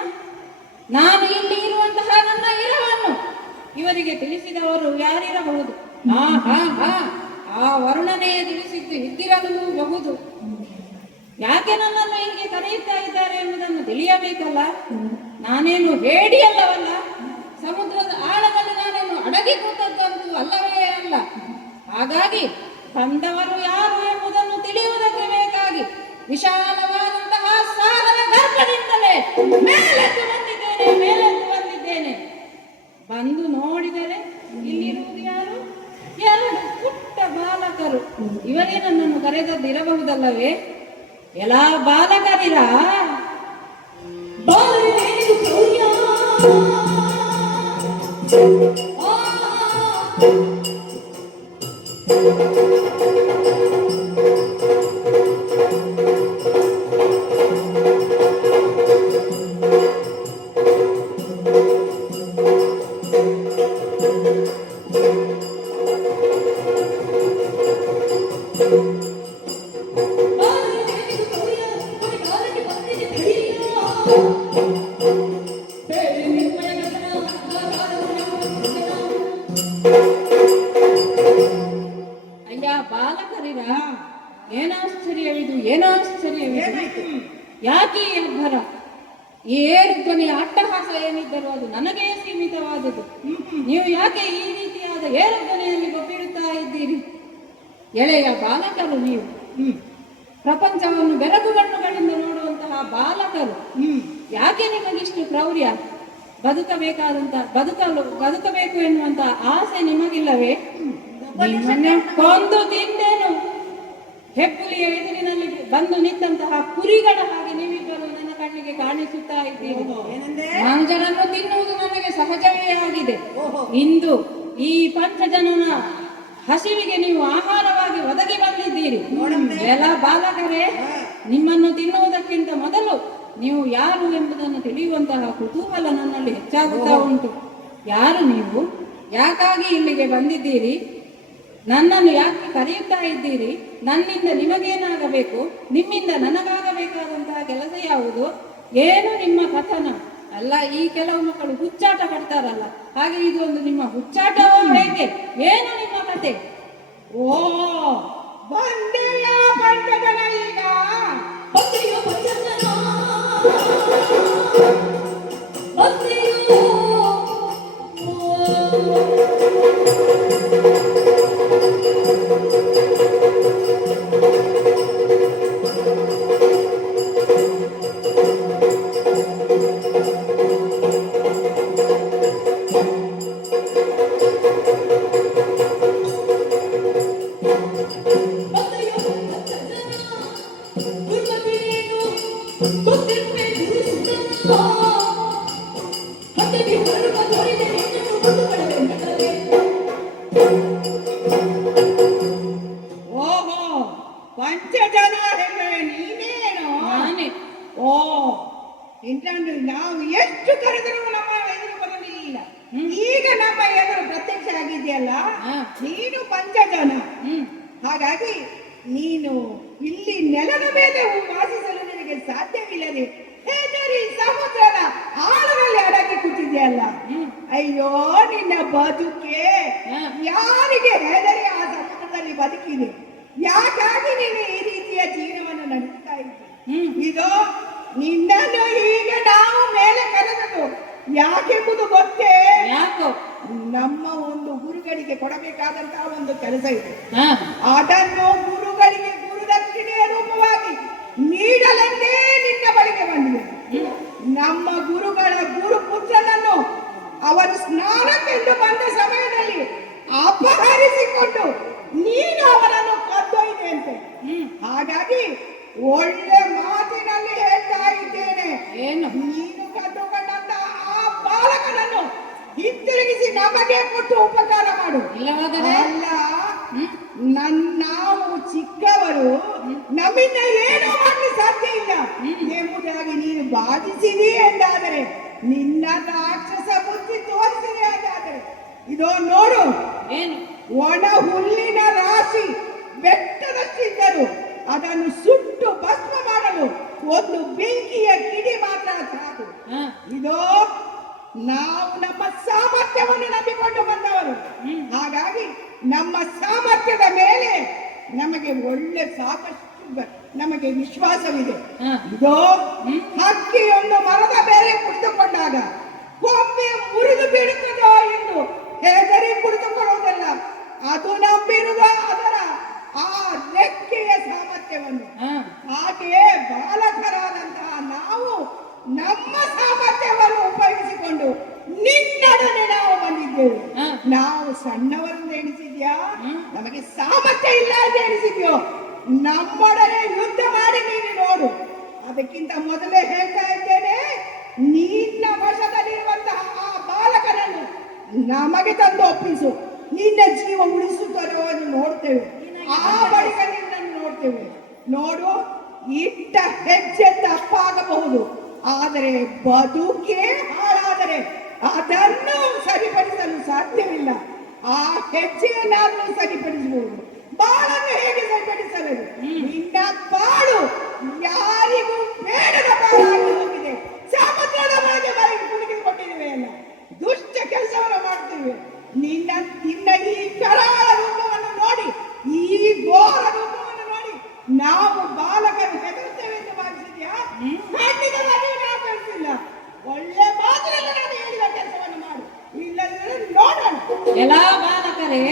ನಾನು ಇಲ್ಲಿ ಇರುವಂತಹ ನನ್ನ ಇರವನ್ನು ಇವರಿಗೆ ತಿಳಿಸಿದವರು ಯಾರಿರಬಹುದು? ಆ ವರುಣನೇ ತಿಳಿಸಿದ್ದು ಇದ್ದಿರಲೂಬಹುದು. ಯಾಕೆ ನನ್ನನ್ನು ಹೀಗೆ ಕರೆಯುತ್ತಾ ಇದ್ದಾರೆ ಎಂಬುದನ್ನು ತಿಳಿಯಬೇಕಲ್ಲ. ನಾನೇನು ಹೇಡಿಯಲ್ಲವಲ್ಲ. ಸಮುದ್ರದ ಆಳದಲ್ಲಿ ನಾನೇನು ಅಡಗಿ ಕೂತದ್ದಂತೂ ಅಲ್ಲವೇ ಅಲ್ಲ. ಹಾಗಾಗಿ ಬಂದವರು ಯಾರು ಎಂಬುದನ್ನು ತಿಳಿಯುವುದಕ್ಕೆ ಬೇಕಾಗಿ ವಿಶಾಲವಾದಂತಹ ಸಾಗರ ಗರ್ಭದಿಂದಲೇ ಮೇಲೆದ್ದು ಬಂದಿದ್ದೇನೆ. ಬಂದು ನೋಡಿದರೆ ಇಲ್ಲಿರುವುದು ಯಾರು? ಎರಡು ಪುಟ್ಟ ಬಾಲಕರು. ಇವರೇ ನನ್ನನ್ನು ಕರೆದದ್ದಿರಬಹುದಲ್ಲವೇ? ಎಲ್ಲ ಬಾಲಕರಿರ ಅಯ್ಯ ಬಾಲಕರಿರ, ಏನಾಶ್ಚರ್ಯವಿದು, ಏನಾಶ್ಚರ್ಯವಿದು. ಯಾಕೆ ಈ ಅಬ್ಬರ? ಈ ಏರುಧ್ವನಿಯ ಅಟ್ಟಹಾಸ ಏನಿದ್ದರೂ ಅದು ನನಗೇ ಸೀಮಿತವಾದುದು. ನೀವು ಯಾಕೆ ಈ ರೀತಿಯಾದ ಏರುಧ್ವನಿಯಲ್ಲಿ ಗೊಬ್ಬಿಡುತ್ತಾ ಇದ್ದೀರಿ? ಎಳೆಯ ಬಾಲಕರು ನೀವು. ಪ್ರಪಂಚವನ್ನು ಬೆರಗು ಕಣ್ಣುಗಳಿಂದ ನೋಡುವಂತಹ ಬಾಲಕರು. ಯಾಕೆ ನಿಮಗಿಷ್ಟು ಕ್ರೌರ್ಯ? ಬದುಕಬೇಕು ಎನ್ನುವಂತಹ ಆಸೆ ನಿಮಗಿಲ್ಲವೇ? ನಿಮ್ಮನ್ನೇ ಕೊಂದು ತಿಂದೇನು. ಹೆಬ್ಬುಲಿಯ ಎದುರಿನಲ್ಲಿ ಬಂದು ನಿಂತಹ ಕುರಿಗಳ ಹಾಗೆ ನೀವಿಬ್ಬರು ನನ್ನ ಕಣ್ಣಿಗೆ ಕಾಣಿಸುತ್ತಾ ಇದ್ದೀರಿ. ಮಾಂಸವನ್ನು ತಿನ್ನುವುದು ನನಗೆ ಸಹಜವೇ ಆಗಿದೆ. ಇಂದು ಈ ಪಂಚಜನನ ಹಸಿವಿಗೆ ನೀವು ಆಹಾರವಾಗಿ ಒದಗಿ ಬಂದಿದ್ದೀರಿ. ಎಲ್ಲ ಬಾಲಕರೇ, ನಿಮ್ಮನ್ನು ತಿನ್ನುವುದಕ್ಕಿಂತ ಮೊದಲು ನೀವು ಯಾರು ಎಂಬುದನ್ನು ತಿಳಿಯುವಂತಹ ಕುತೂಹಲ ನನ್ನಲ್ಲಿ ಹೆಚ್ಚಾಗುತ್ತಾ ಉಂಟು. ಯಾರು ನೀವು? ಯಾಕಾಗಿ ಇಲ್ಲಿಗೆ ಬಂದಿದ್ದೀರಿ? ನನ್ನನ್ನು ಯಾಕೆ ಕರೆಯುತ್ತಾ ಇದ್ದೀರಿ? ನನ್ನಿಂದ ನಿಮಗೇನಾಗಬೇಕು? ನಿಮ್ಮಿಂದ ನನಗಾಗಬೇಕಾದಂತಹ ಕೆಲಸ ಯಾವುದು? ಏನು ನಿಮ್ಮ ಕಥನ? ಅಲ್ಲ, ಈ ಕೆಲವು ಮಕ್ಕಳು ಹುಚ್ಚಾಟ ಪಡ್ತಾರಲ್ಲ, ಹಾಗೆ ಇದು ಒಂದು ನಿಮ್ಮ ಹುಚ್ಚಾಟವೋ ಹೇಗೆ? ಏನು ನಿಮ್ಮ ಕತೆ? ಓ ಬಂದೆಯ ಪಂಚಜನ ಈಗ ಬಂದೆಯ ಪಂಚಜನ ಬಂದೆಯೋ ಗೊತ್ತಿರುವೆ ಗುರುಸುತ್ತ ಹತ್ತಿಗೆ ಬರುವ ದೊರೆದೆ ನಿನ್ನನ್ನು ಬಂಧುಗಳೇ ನಗರವೇ. ಓಹೋ, ಪಂಚಜನ ಹೆಂಗರೆ ನೀನೇನು? ನಾನೇ. ಓ, ಇಂಥದ್ದು ನಾವು ಎಷ್ಟು ಕರೆದರೂ ನಮ್ಮ ಎದುರು ಬರಲಿಲ್ಲ. ಈಗ ನಮ್ಮ ಎದುರು ಪ್ರತ್ಯಕ್ಷ ಆಗಿದೆಯಲ್ಲ, ನೀನು ಪಂಚಜನ. ಹಾಗಾಗಿ ನೀನು ಇಲ್ಲಿ ನೆಲದ ಮೇಲೆ ವಾಸಿಸಲು ನಿನಗೆ ಸಾಧ್ಯವಿಲ್ಲದೆ ಹೆದರಿ ಸಮುದ್ರದ ಆಳದಲ್ಲಿ ಅಡಗಿ ಕೂತಿದೆಯಲ್ಲ. ಅಯ್ಯೋ ನಿನ್ನ ಬದುಕೆ ಯಾರಿಗೆ ಹೆದರಿ ಆ ಸಮುದ್ರದಲ್ಲಿ ಬದುಕಿದೆ? ಯಾಕಾಗಿ ನೀನು ಈ ರೀತಿಯ ಜೀವನವನ್ನು ನಡೆಸ್ತಾ ಇದ್ದೆ? ಇದು ನಿನ್ನನ್ನು ಈಗ ನಾವು ಮೇಲೆ ಕರೆದದು ಯಾಕೆಂಬುದು ಗೊತ್ತೇ? ಯಾಕೋ? ನಮ್ಮ ಒಂದು ಗುರುಗಳಿಗೆ ಕೊಡಬೇಕಾದಂತಹ ಒಂದು ಕೆಲಸ ಇದೆ. ಅದನ್ನು ಗುರುಗಳಿಗೆ ಗುರುದಕ್ಷಿಣೆಯ ರೂಪವಾಗಿ ನೀಡಲೆಂದೇ ನಿನ್ನ ಬಳಿಗೆ ಬಂದಿದೆ. ನಮ್ಮ ಗುರುಗಳ ಗುರು ಪುತ್ರನನ್ನು ಅವರು ಸ್ನಾನಕ್ಕೆಂದು ಬಂದ ಸಮಯದಲ್ಲಿ ಅಪಹರಿಸಿಕೊಂಡು ನೀನು ಅವರನ್ನು ಕದ್ದೊಯ್ದೆ ಅಂತೆ. ಹಾಗಾಗಿ ಒಳ್ಳೆ ಮಾತಿನಲ್ಲಿ ಹೇಳ್ತಾ ಇದ್ದೇನೆ, ಏನು? ನೀನು ಕದ್ದುಕೊಂಡಂತಹ ಆ ಬಾಲಕನನ್ನು ಹಿಂತಿರುಗಿಸಿ ನಮಗೆ ಕೊಟ್ಟು ಉಪಕಾರ ಮಾಡು. ಇಲ್ಲವಾದರೆ? ಅಲ್ಲ, ನಾವು ಚಿಕ್ಕವರು, ನಮ್ಮಿಂದ ಏನೂ ಮಾಡಲು ಸಾಧ್ಯ ಇಲ್ಲ ಎಂಬುದಾಗಿ ನೀನು ಬಾಧಿಸಿದಿ ಎಂದಾದರೆ, ನಿನ್ನ ರಾಕ್ಷಸ ಬುದ್ಧಿ ತೋರಿಸಿದೆ ಎಂದಾದರೆ, ಇದೋ ನೋಡು, ಏನು? ಒಣ ಹುಲ್ಲಿನ ರಾಶಿ ಬೆಟ್ಟದಷ್ಟಿದ್ದರು ಅದನ್ನು ಸುಟ್ಟು ಭಸ್ಮ ಮಾಡಲು ಒಂದು ಬೆಂಕಿಯ ಕಿಡಿ ಮಾತ್ರ ಸಾಕು. ಇದೋ ನಾವು ನಮ್ಮ ಸಾಮರ್ಥ್ಯವನ್ನು ನಂಬಿಕೊಂಡು ಬಂದವರು. ಹಾಗಾಗಿ ನಮ್ಮ ಸಾಮರ್ಥ್ಯದ ಮೇಲೆ ನಮಗೆ ಒಳ್ಳೆ ಸಾಕಷ್ಟು ನಮಗೆ ವಿಶ್ವಾಸವಿದೆ. ಇದೋ ಹಕ್ಕಿಯೊಂದು ಮರದ ಬೇರೆ ಕುಳಿತುಕೊಂಡಾಗ ಕೊಂಬೆ ಮುರಿದು ಬೀಳುತ್ತದೋ ಎಂದು ಹೆದರಿ ಕುಳಿತುಕೊಳ್ಳುವುದಲ್ಲ, ಅದು ನಂಬಿರುವುದು ಅದರ ಆ ರೆಕ್ಕೆಯ ಸಾಮರ್ಥ್ಯವನ್ನು. ಹಾಗೆಯೇ ಬಾಲಕರಾದಂತಹ ನಾವು ನಮ್ಮ ಸಾಮರ್ಥ್ಯವನ್ನು ಉಪಯೋಗಿಸಿಕೊಂಡು ನಿನ್ನೊಡನೆ ನಾವು ಬಂದಿದ್ದೇವೆ. ನಾವು ಸಣ್ಣವರಿಂದ ಎಣಿಸಿದ್ಯಾ? ನಮಗೆ ಸಾಮರ್ಥ್ಯ ಇಲ್ಲ ಅಂತ ಎಣಿಸಿದ್ಯೋ? ನಮ್ಮೊಡನೆ ಯುದ್ಧ ಮಾಡಿ ನೀನು ನೋಡು. ಅದಕ್ಕಿಂತ ಮೊದಲೇ ಹೇಳ್ತಾ ಇದ್ದೇನೆ, ನಿನ್ನ ವಶದಲ್ಲಿರುವಂತಹ ಆ ಬಾಲಕನನ್ನು ನಮಗೆ ತಂದು ಒಪ್ಪಿಸು. ನಿನ್ನ ಜೀವ ಉಳಿಸುತ್ತಾರೋ ಎಂದು ನೋಡ್ತೇವೆ. ಆ ಬಳಿಕ ನಿನ್ನನ್ನು ನೋಡ್ತೇವೆ. ನೋಡು, ಇಟ್ಟ ಹೆಜ್ಜೆ ತಪ್ಪಾಗಬಹುದು, ಆದರೆ ಬದುಕೇ ಹಾಳಾದರೆ ಅದನ್ನು ಸರಿಪಡಿಸಲು ಸಾಧ್ಯವಿಲ್ಲ. ಆ ಹೆಜ್ಜೆಯನ್ನಾದರೂ ಸರಿಪಡಿಸಬಹುದು, ಬಾಳನ್ನು ಹೇಗೆ ಸರಿಪಡಿಸಬೇಕು? ನಿನ್ನ ಬಾಳು ಯಾರಿಗೂ ಬೇಡದ ಬಾಳಾಗಿ ಹೋಗಿದೆ. ಸಮುದ್ರದ ಒಳಗೆ ಬರಗಿ ಕುಣಿದುಕೊಂಡಿದ್ದೇವೆ ಅಲ್ಲ, ದುಷ್ಟ ಕೆಲಸವನ್ನು ಮಾಡ್ತೇವೆ. ನಿನ್ನ ಈ ಕರಾಳ ರೂಪವನ್ನು ನೋಡಿ, ಈ ಘೋರ ರೂಪವನ್ನು ನೋಡಿ ನಾವು ಬಾಲಕರು ಹೆದರುತ್ತೇವೆ ಎಂದು ಭಾವಿಸಿದ್ಯಾ? ಖಂಡಿತವಾಗಿಯೂ ನಾವು ಕಳಿಸಿಲ್ಲ. ಒಳ್ಳೆ ಮಾತಿನಲ್ಲಿ ನಾನು ಹೇಳಿದ ಕೆಲಸವನ್ನು ಮಾಡು, ಇಲ್ಲದಿದ್ದರೆ ನೋಡೋಣ. ಎಲ್ಲ ಬಾಲಕರೇ,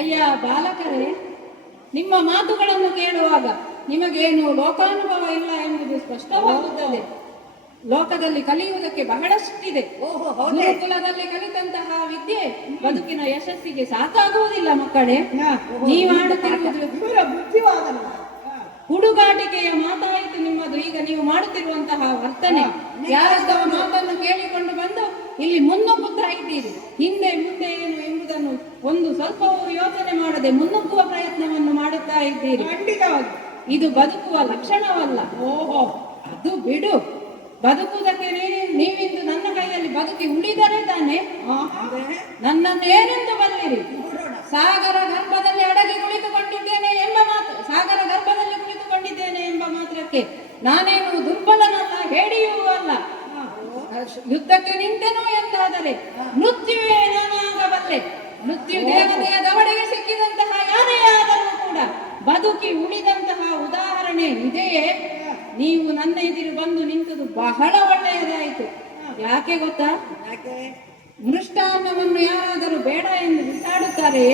ಅಯ್ಯ ಬಾಲಕರೇ, ನಿಮ್ಮ ಮಾತುಗಳನ್ನು ಕೇಳುವಾಗ ನಿಮಗೇನು ಲೋಕಾನುಭವ ಇಲ್ಲ ಎಂಬುದು ಸ್ಪಷ್ಟವಾಗುತ್ತದೆ. ಲೋಕದಲ್ಲಿ ಕಲಿಯುವುದಕ್ಕೆ ಬಹಳಷ್ಟಿದೆ. ಗುರುಕುಲದಲ್ಲಿ ಕಲಿತಂತಹ ವಿದ್ಯೆ ಬದುಕಿನ ಯಶಸ್ಸಿಗೆ ಸಾಕಾಗುವುದಿಲ್ಲ ಮಕ್ಕಳೇ. ನೀವಾಡುತ್ತಿರುವುದು ಹುಡುಗಾಟಿಕೆಯ ಮಾತಾಯಿತು ನಿಮ್ಮದು. ಈಗ ನೀವು ಮಾಡುತ್ತಿರುವಂತಹ ವರ್ತನೆ ಯಾರದ್ದವ ಮಾತನ್ನು ಕೇಳಿಕೊಂಡು ಬಂದು ಇಲ್ಲಿ ಮುನ್ನುಗ್ಗುತ್ತಾ ಇದ್ದೀರಿ. ಹಿಂದೆ ಮುಂದೆ ಏನು ಎಂಬುದನ್ನು ಒಂದು ಸ್ವಲ್ಪವೂ ಯೋಚನೆ ಮಾಡದೆ ಮುನ್ನುಗ್ಗುವ ಪ್ರಯತ್ನವನ್ನು ಮಾಡುತ್ತಾ ಇದ್ದೀರಿ. ಖಂಡಿತವಾಗಿ ಇದು ಬದುಕುವ ಲಕ್ಷಣವಲ್ಲ. ಓಹೋ, ಅದು ಬಿಡು. ಬದುಕುವುದಕ್ಕೆ ನೀವಿಂದು ನನ್ನ ಕೈಯಲ್ಲಿ ಬದುಕಿ ಉಳಿದರೆ ತಾನೆ ನನ್ನನ್ನೇನೆಂದು ಬಲ್ಲಿರಿ? ಸಾಗರ ಗರ್ಭದಲ್ಲಿ ಅಡಗಿ ಕುಳಿತುಕೊಂಡಿದ್ದೇನೆ ಎಂಬ ಮಾತು, ಸಾಗರ ಗರ್ಭದಲ್ಲಿ ಕುಳಿತುಕೊಂಡಿದ್ದೇನೆ ಎಂಬ ಮಾತ್ರಕ್ಕೆ ನಾನೇನು ದುರ್ಬಲನಲ್ಲ, ಹೇಡಿಯೂ ಅಲ್ಲ. ಯುದ್ಧಕ್ಕೆ ನಿಂತೆನೋ ಎಂದಾದರೆ ಮೃತ್ಯುವೇ ನಾನಾಗಬಲ್ಲೆ. ಮೃತ್ಯು ದೇವತೆಯ ದವಡೆಗೆ ಸಿಕ್ಕಿದಂತಹ ಯಾರೇ ಆದರೂ ಕೂಡ ಬದುಕಿ ಉಳಿದಂತಹ ಉದಾಹರಣೆ ಇದೆಯೇ? ನೀವು ನನ್ನ ಎದುರು ಬಂದು ನಿಂತದ್ದು ಬಹಳ ಒಳ್ಳೆಯದಾಯಿತು. ಯಾಕೆ ಗೊತ್ತಾ? ಮೃಷ್ಟಾನ್ನವನ್ನು ಯಾರಾದರೂ ಬೇಡ ಎಂದು ಬಿಸಾಡುತ್ತಾರೆ,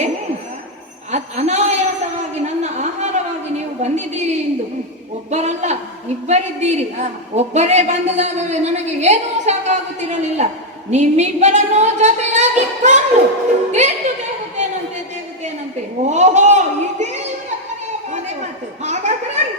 ಅನಾಯಾಸವಾಗಿ ನನ್ನ ಆಹಾರವಾಗಿ ನೀವು ಬಂದಿದ್ದೀರಿ ಎಂದು. ಒಬ್ಬರಲ್ಲ, ಇಬ್ಬರಿದ್ದೀರಿ. ಒಬ್ಬರೇ ಬಂದದಾಗವೇ ನನಗೆ ಏನೂ ಸಾಕಾಗುತ್ತಿರಲಿಲ್ಲ. ನಿಮ್ಮಿಬ್ಬರನ್ನು ಜೊತೆಯಾಗಿ ಕೊಂಡು ತೇಗುತ್ತೇನಂತೆ. ಓಹೋ, ಇದೇ ಇವರ ಮನೆ ಮಾತು. ಹಾಗಾದ್ರೆ ನೋಡಿ.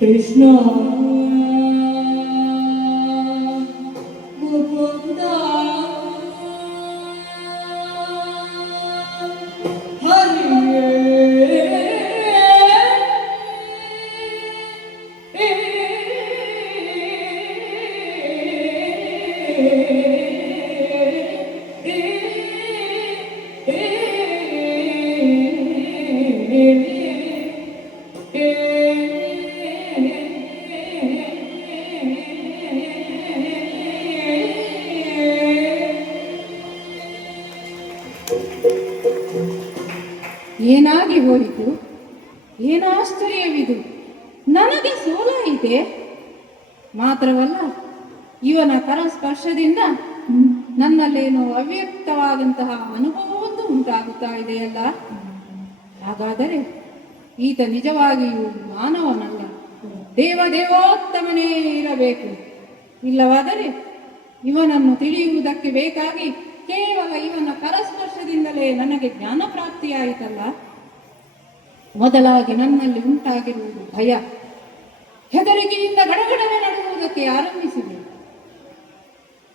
ಕೃಷ್ಣ ಏನಾಗಿ ಹೋಯಿತು? ಏನಾಶ್ಚರ್ಯವಿದು! ನನಗೆ ಸೋಲಾಯಿತೆ. ಮಾತ್ರವಲ್ಲ, ಇವನ ಕರಸ್ಪರ್ಶದಿಂದ ನನ್ನಲ್ಲೇನೋ ಅವ್ಯಕ್ತವಾದಂತಹ ಅನುಭವವೊಂದು ಉಂಟಾಗುತ್ತಾ ಇದೆಯಲ್ಲ. ಹಾಗಾದರೆ ಈತ ನಿಜವಾಗಿಯೂ ಮಾನವನಲ್ಲ, ದೇವೋತ್ತಮನೇ ಇರಬೇಕು. ಇಲ್ಲವಾದರೆ ಇವನನ್ನು ತಿಳಿಯುವುದಕ್ಕೆ ಬೇಕಾಗಿ ಕೇವಲ ಇವನ ಕರಸ್ಪರ್ಶದಿಂದಲೇ ನನಗೆ ಜ್ಞಾನ ಪ್ರಾಪ್ತಿಯಾಯಿತಲ್ಲ. ಮೊದಲಾಗಿ ನನ್ನಲ್ಲಿ ಉಂಟಾಗಿರುವುದು ಭಯ. ಹೆದರಿಕೆಯಿಂದ ಗಡಗಡನೆ ನಡೆಯುವುದಕ್ಕೆ ಆರಂಭಿಸಿದೆ.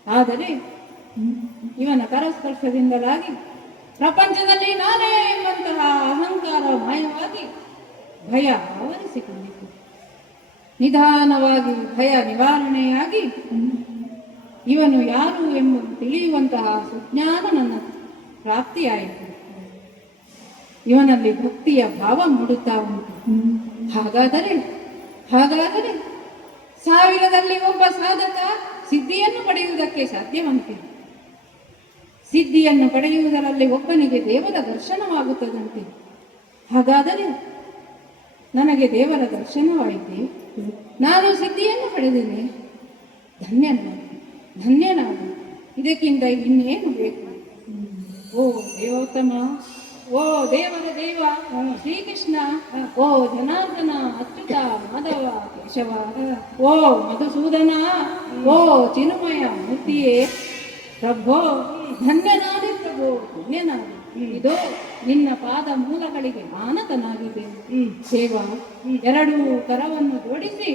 ಆದರೆ ಇವನ ಕರಸ್ಪರ್ಶದಿಂದಲಾಗಿ ಪ್ರಪಂಚದಲ್ಲಿ ನಾನೇ ಎಂಬಂತಹ ಅಹಂಕಾರ ಮಾಯವಾಗಿ ಭಯ ಆವರಿಸಿಕೊಂಡಿತು. ನಿಧಾನವಾಗಿ ಭಯ ನಿವಾರಣೆಯಾಗಿ ಇವನು ಯಾರು ಎಂಬುದು ತಿಳಿಯುವಂತಹ ಸುಜ್ಞಾನ ನನ್ನ ಪ್ರಾಪ್ತಿಯಾಯಿತು. ಇವನಲ್ಲಿ ಭಕ್ತಿಯ ಭಾವ ಮೂಡುತ್ತಾ ಉಂಟು. ಹಾಗಾದರೆ ಸಾವಿರದಲ್ಲಿ ಒಬ್ಬ ಸಾಧಕ ಸಿದ್ಧಿಯನ್ನು ಪಡೆಯುವುದಕ್ಕೆ ಸಾಧ್ಯವಂತೆ. ಸಿದ್ಧಿಯನ್ನು ಪಡೆಯುವುದರಲ್ಲಿ ಒಬ್ಬನಿಗೆ ದೇವರ ದರ್ಶನವಾಗುತ್ತದಂತೆ. ಹಾಗಾದರೆ ನನಗೆ ದೇವರ ದರ್ಶನವಾಯಿತೆ. ನಾನು ಸಿದ್ಧಿಯನ್ನು ಪಡೆದೇನೆ. ಧನ್ಯನಾದ. ಇದಕ್ಕಿಂತ ಇನ್ನೇನು ಬೇಕು? ಓ ದೇವೋತ್ತಮ, ಓ ದೇವರ ದೇವ ಶ್ರೀಕೃಷ್ಣ, ಓ ಜನಾರ್ದನ, ಅಚ್ಯುತ, ಮಾಧವ, ಕೇಶವ, ಓ ಮಧುಸೂದನ, ಓ ಚಿನ್ಮಯ ಮೂರ್ತಿಯೇ, ಪ್ರಭೋ ಧನ್ಯನಾದೆ, ಪ್ರಭೋ ಧನ್ಯನಾದೆ. ಇದು ನಿನ್ನ ಪಾದ ಮೂಲಗಳಿಗೆ ಆನತನಾಗಿದ್ದೇನೆ ದೇವ. ಎರಡೂ ಕರವನ್ನು ಜೋಡಿಸಿ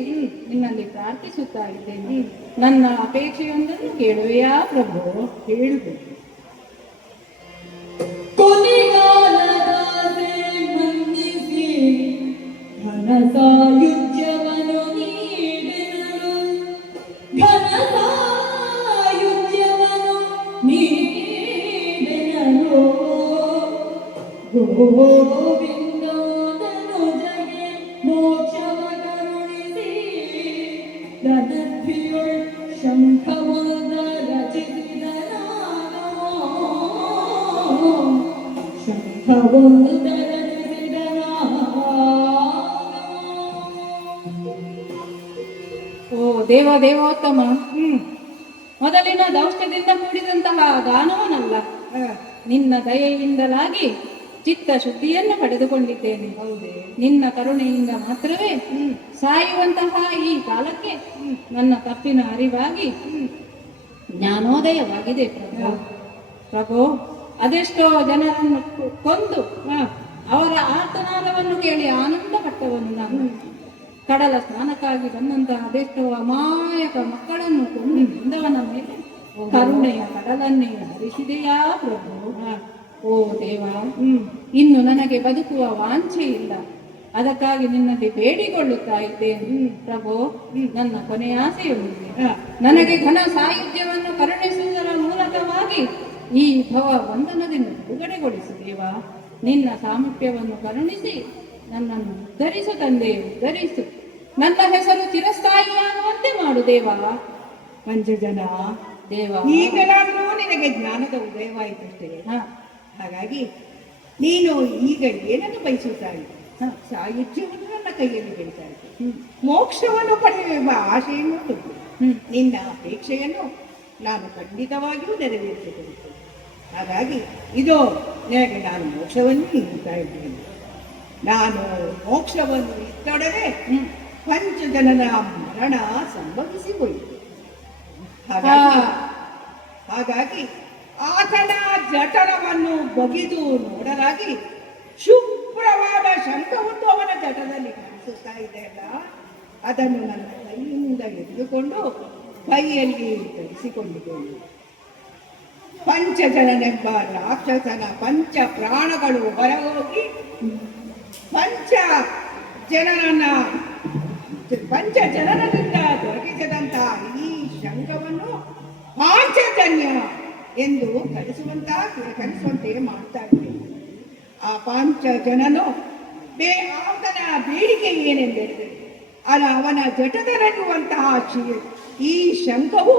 ನಿನ್ನಲ್ಲಿ ಪ್ರಾರ್ಥಿಸುತ್ತಾ ಇದ್ದೇನೆ. ನನ್ನ ಅಪೇಕ್ಷೆಯೊಂದನ್ನು ಕೇಳುವೆಯಾ ಪ್ರಭು? ಹೇಳುವುದು ಕೊನೆಗಾಲದಾಸೆ ಮನ್ನಿಸಿ ಘನಸಾಯುಜ್ಯವನ್ನು ನೀಡಿದರು, ಘನಸಾಯುಜ್ಯವನ್ನು ನೀಡಿದರು. ಗೋವಿಂದೋದನು ಜಗೆ ಮೋಕ್ಷವ ಕರುಣಿಸಿ ಗದದ್ವಿಯೊಳ್ ಶಂಖವೊಂದ ರಚಿಸಿದನಾನೋ. ಶಂಖವೊಂದ ಓ ದೇವ ದೇವೋತ್ತಮ, ಮೊದಲಿನ ದೌಷ್ಟ್ಯದಿಂದ ಕೂಡಿದಂತಹ ದಾನವನಲ್ಲ, ನಿನ್ನ ದಯೆಯಿಂದಲಾಗಿ ಚಿತ್ತ ಶುದ್ಧಿಯನ್ನು ಪಡೆದುಕೊಂಡಿದ್ದೇನೆ. ನಿನ್ನ ಕರುಣೆಯಿಂದ ಮಾತ್ರವೇ ಸಾಯುವಂತಹ ಈ ಕಾಲಕ್ಕೆ ನನ್ನ ತಪ್ಪಿನ ಅರಿವಾಗಿ ಜ್ಞಾನೋದಯವಾಗಿದೆ ಪ್ರಭು. ಪ್ರಭು, ಅದೆಷ್ಟೋ ಜನರನ್ನು ಕೊಂದು ಅವರ ಆರ್ತನಾದವನ್ನು ಕೇಳಿ ಆನಂದ ಪಟ್ಟವನು ನಾನು. ಕಡಲ ಸ್ನಾನಕ್ಕಾಗಿ ಬಂದಂತಹ ಅದೆಷ್ಟೋ ಅಮಾಯಕ ಮಕ್ಕಳನ್ನು ಕೊಂದು ಬಂದವನ ಮೇಲೆ ಕರುಣೆಯ ಕಡಲನ್ನೇ ಹರಿಸಿದೆಯಾ ಪ್ರಭು? ಓ ದೇವ, ಇನ್ನು ನನಗೆ ಬದುಕುವ ವಾಂಛೆ ಇಲ್ಲ. ಅದಕ್ಕಾಗಿ ನಿನ್ನಲ್ಲಿ ಬೇಡಿಕೊಳ್ಳುತ್ತಾ ಇದ್ದೇನೆ ಪ್ರಭು. ನನ್ನ ಕೊನೆಯ ಆಸೆಯೊಂದಿದೆ, ನನಗೆ ಘನ ಸಾಯುಜ್ಯವನ್ನು ಕರುಣಿಸುವುದರ ಮೂಲಕವಾಗಿ ಈ ಭವ ಬಂಧನದಿಂದ ಬಿಡುಗಡೆಗೊಳಿಸು ದೇವ. ನಿನ್ನ ಸಾಮರ್ಥ್ಯವನ್ನು ಕರುಣಿಸಿ ನನ್ನನ್ನು ಉದ್ಧರಿಸು ತಂದೆ, ಉದ್ಧರಿಸು. ನನ್ನ ಹೆಸರು ಚಿರಸ್ಥಾಯಿಯಾಗುವಂತೆ ಮಾಡು ದೇವ. ಪಂಚಜನ ದೇವ, ಈಗಲಾದರೂ ನಿನಗೆ ಜ್ಞಾನದ ಉದಯವಾಯಿತಷ್ಟೇ. ಹಾಗಾಗಿ ನೀನು ಈಗ ಏನನ್ನು ಬಯಸುತ್ತಾ ಇದ್ದೆ? ಸಾಯುಜ್ಯವನ್ನು ನನ್ನ ಕೈಯಲ್ಲಿ ಬೀಳ್ತಾ ಇದ್ದೆ, ಮೋಕ್ಷವನ್ನು ಪಡೆಯುವ ಆಶೆಯನ್ನು ಹೊಂದು ನಿನ್ನ ಅಪೇಕ್ಷೆಯನ್ನು ನಾನು ಖಂಡಿತವಾಗಿಯೂ ನೆರವೇರಿಸಿಕೊಡುತ್ತೇನೆ. ಹಾಗಾಗಿ ಇದೋ ನಿನಗೆ ನಾನು ಮೋಕ್ಷವನ್ನು ನೀಡುತ್ತಾ ಇದ್ದೇನೆ. ನಾನು ಮೋಕ್ಷವನ್ನು ಇತ್ತೊಡನೆ ಪಂಚಜನನ ಮರಣ ಸಂಭವಿಸಿ ಹೋಯಿತು. ಹಾಗಾಗಿ ಆತನ ಜಠರವನ್ನು ಬಗೆದು ನೋಡಲಾಗಿ ಶುಭ್ರವಾದ ಶಂಖವೊಂದು ಅವನ ಜಠರದಲ್ಲಿ ಕಾಣಿಸುತ್ತಾ ಇದೆಯಲ್ಲ, ಅದನ್ನು ನನ್ನ ಕೈಯಿಂದ ಎಳೆದುಕೊಂಡು ಕೈಯಲ್ಲಿ ಧರಿಸಿಕೊಂಡಿದ್ದೇನೆ. ಪಂಚಜನನೆಂಬ ರಾಕ್ಷಸನ ಪಂಚ ಪ್ರಾಣಗಳು ಹೊರಹೋಗಿ ಪಂಚ ಜನರಿಂದ ದೊರಕಿಸಿದಂತಹ ಈ ಶಂಖವನ್ನು ಪಾಂಚಜನ್ಯ ಎಂದು ಕಲಿಸುವಂತೆ ಮಾಡ್ತಾ ಇದ್ದೇನೆ. ಆ ಪಾಂಚಜನನು ಆತನ ಬೇಡಿಕೆ ಏನೆಂದರೆ ಅವನ ಜಠರದಲ್ಲಿರುವಂತಹ ಈ ಶಂಖವು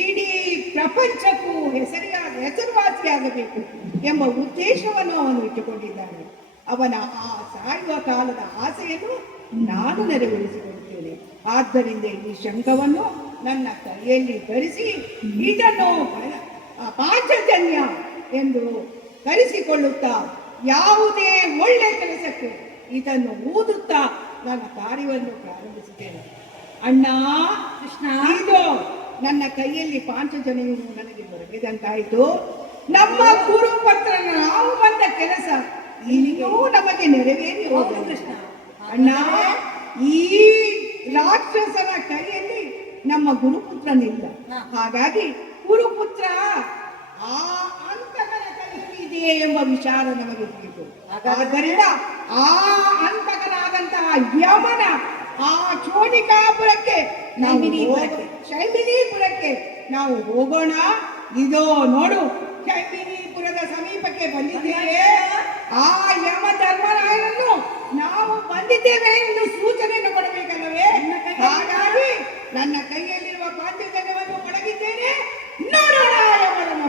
ಇಡೀ ಪ್ರಪಂಚಕ್ಕೂ ಹೆಸರುವಾಸಿಯಾಗಬೇಕು ಎಂಬ ಉದ್ದೇಶವನ್ನು ಅವನು ಇಟ್ಟುಕೊಂಡಿದ್ದಾನೆ. ಅವನ ಆ ಸಾಯುವ ಕಾಲದ ಆಸೆಯನ್ನು ನಾನು ನೆರವೇರಿಸಿಕೊಡುತ್ತೇನೆ. ಆದ್ದರಿಂದ ಈ ಶಂಖವನ್ನು ನನ್ನ ಕೈಯಲ್ಲಿ ಧರಿಸಿ ಇದನ್ನು ಪಾಂಚಜನ್ಯ ಎಂದು ಕರೆಸಿಕೊಳ್ಳುತ್ತಾ ಯಾವುದೇ ಒಳ್ಳೆ ಕೆಲಸಕ್ಕೆ ಇದನ್ನು ಊದುತ್ತಾ ನನ್ನ ಕಾರ್ಯವನ್ನು ಪ್ರಾರಂಭಿಸುತ್ತೇನೆ. ಅಣ್ಣ ಕೃಷ್ಣ, ಇದು ನನ್ನ ಕೈಯಲ್ಲಿ ಪಾಂಚಜನ್ಯವು ನನಗೆ ದೊರಕಿದಂತಾಯಿತು. ನಮ್ಮ ಗುರುಪತ್ರ ನಾವು ಬಂದ ಕೆಲಸ ಇನ್ನೂ ನಮಗೆ ನೆರವೇರಿ ಹೋದ ಕೃಷ್ಣ. ಅಣ್ಣ, ಈ ರಾಕ್ಷಸನ ಕೈಯಲ್ಲಿ ನಮ್ಮ ಗುರುಪುತ್ರನಿಲ್ಲ. ಹಾಗಾಗಿ ಗುರುಪುತ್ರ ಆ ಅಂತಕನ ಕೈಯಲ್ಲಿದೆಯೇ ಎಂಬ ವಿಚಾರ ನಮಗೆ ತಿಳಿತು. ಆದ್ದರಿಂದ ಆ ಅಂತಕನಾದಂತಹ ಯಮನ ಆ ಚೋಡಿಕಾಪುರಕ್ಕೆ ಶೈಮಿನೀಪುರಕ್ಕೆ ನಾವು ಹೋಗೋಣ. ಇದೋ ನೋಡು, ಶೈಮಿನೀಪುರದ ಸಮೀಪಕ್ಕೆ ಬಂದಿದ್ದೇವೆ. ಆ ಯಮ ಧರ್ಮರಾಯನನ್ನು ನಾವು ಬಂದಿದ್ದೇವೆ ಎಂದು ಸೂಚನೆಯನ್ನು ಕೊಡಬೇಕಲ್ಲವೇ? ಹಾಗಾಗಿ ನನ್ನ ಕೈಯಲ್ಲಿರುವ ಪಾಂಚಜನ್ಯವನ್ನು ಒಳಗಿದ್ದೇನೆ. ನೋಡೋಣ ಯಮನನ್ನ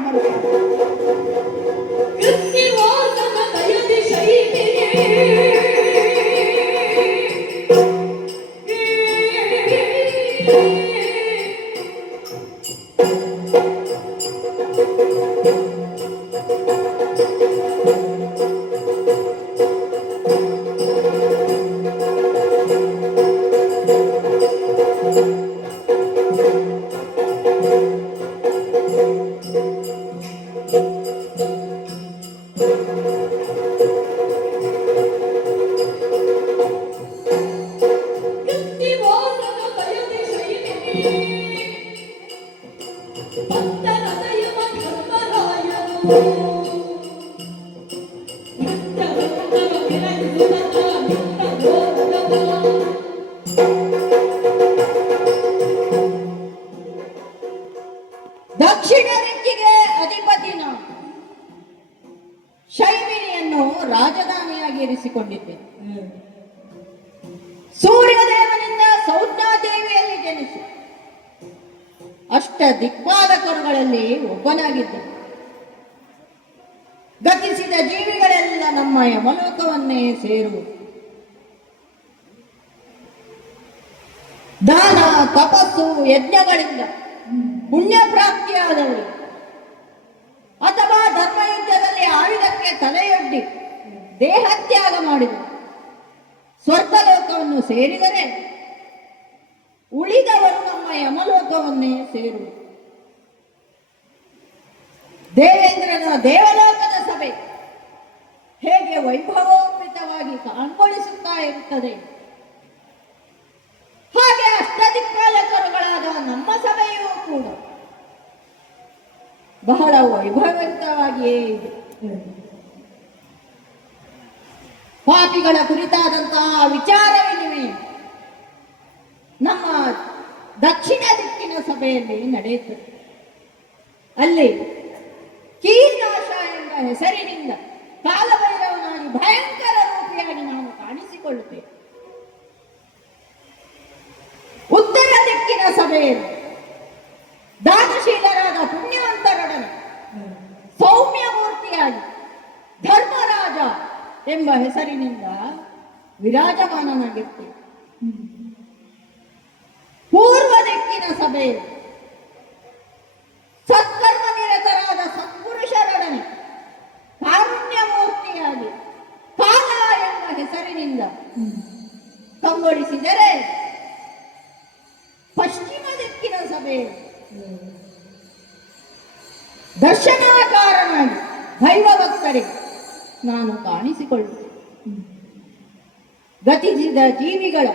ಭಕ್ತರ ದೈವ ಧರ್ಮರಾಯರು ದಕ್ಷಿಣ ದಿಕ್ಕಿಗೆ ಅಧಿಪತಿ ನಾನು ಶೈಮಿನಿಯನ್ನು ರಾಜಧಾನಿಯಾಗಿ ಇರಿಸಿಕೊಂಡಿದ್ದೆ. ಸೂರ್ಯದೇವನಿಂದ ಸೌಜ್ಞಾದೇವಿಯಲ್ಲಿ ಜನಿಸಿ ಅಷ್ಟ ದಿಕ್ಪಾಲಕರುಗಳಲ್ಲಿ ಒಬ್ಬನಾಗಿದ್ದೆ. ಗತಿಸಿದ ಜೀವಿಗಳೆಲ್ಲ ನಮ್ಮ ಯಮಲೋಕವನ್ನೇ ಸೇರುವುದು. ದಾನ ತಪಸ್ಸು ಯಜ್ಞಗಳಿಂದ ಪುಣ್ಯ ಪ್ರಾಪ್ತಿಯಾದವರು ಅಥವಾ ಧರ್ಮಯುದ್ಧದಲ್ಲಿ ಆಯುಧಕ್ಕೆ ತಲೆಯೊಡ್ಡಿ ದೇಹತ್ಯಾಗ ಮಾಡಿದರು ಸ್ವರ್ಗಲೋಕವನ್ನು ಸೇರಿದರೆ ಉಳಿದವರು ನಮ್ಮ ಯಮಲೋಕವನ್ನೇ ಸೇರುವುದು. ದೇವೇಂದ್ರನ ದೇವಲೋಕದ ಸಭೆ ಹೇಗೆ ವೈಭವೋಪೇತವಾಗಿ ಕಾಣ್ಗೊಳಿಸುತ್ತಾ ಇರುತ್ತದೆ, ಹಾಗೆ ಅಷ್ಟದಿಕ್ಪಾಲಕರುಗಳಾದ ನಮ್ಮ ಸಭೆಯೂ ಕೂಡ ಬಹಳ ವೈಭವಯುತವಾಗಿಯೇ ಇದೆ. ಪಾಪಿಗಳ ಕುರಿತಾದಂತಹ ವಿಚಾರ ವಿನಿಮಯ ನಮ್ಮ ದಕ್ಷಿಣ ದಿಕ್ಕಿನ ಸಭೆಯಲ್ಲಿ ನಡೆಯುತ್ತದೆ. ಅಲ್ಲಿ ಕೀನಾಶ ಎಂಬ ಹೆಸರಿನಿಂದ ಕಾಲಭೈರವನಾಗಿ ಭಯಂಕರ ರೂಪಿಯಾಗಿ ನಾವು ಕಾಣಿಸಿಕೊಳ್ಳುತ್ತೇವೆ. ಉತ್ತರ ದಿಕ್ಕಿನ ಸಭೆಯಲ್ಲಿ ದಾನಶೀಲರಾದ ಪುಣ್ಯವಂತರೊಡನೆ ಸೌಮ್ಯ ಮೂರ್ತಿಯಾಗಿ ಧರ್ಮರಾಜ ಎಂಬ ಹೆಸರಿನಿಂದ ವಿರಾಜಮಾನನಾಗಿರ್ತೇವೆ. ಪೂರ್ವ ದಿಕ್ಕಿನ ಸಭೆಯಲ್ಲಿ ಸತ್ಕರ್ಮ ನಿರತರಾದ ಸತ್ಪುರುಷರೊಡನೆ ಕಾರುಣ್ಯ ಮೂರ್ತಿಯಾಗಿ ಕಾಲ ಎಂಬ ಹೆಸರಿನಿಂದ ಕಂಗೊಳಿಸಿದರೆ, ಪಶ್ಚಿಮ ದಿಕ್ಕಿನ ಸಭೆಯಲ್ಲಿ ದರ್ಶನಾಕಾರನಾಗಿ ದೈವ ಭಕ್ತರಿಗೆ ನಾನು ಕಾಣಿಸಿಕೊಳ್ಳುತ್ತೇನೆ. ಗತಿಸಿದ ಜೀವಿಗಳ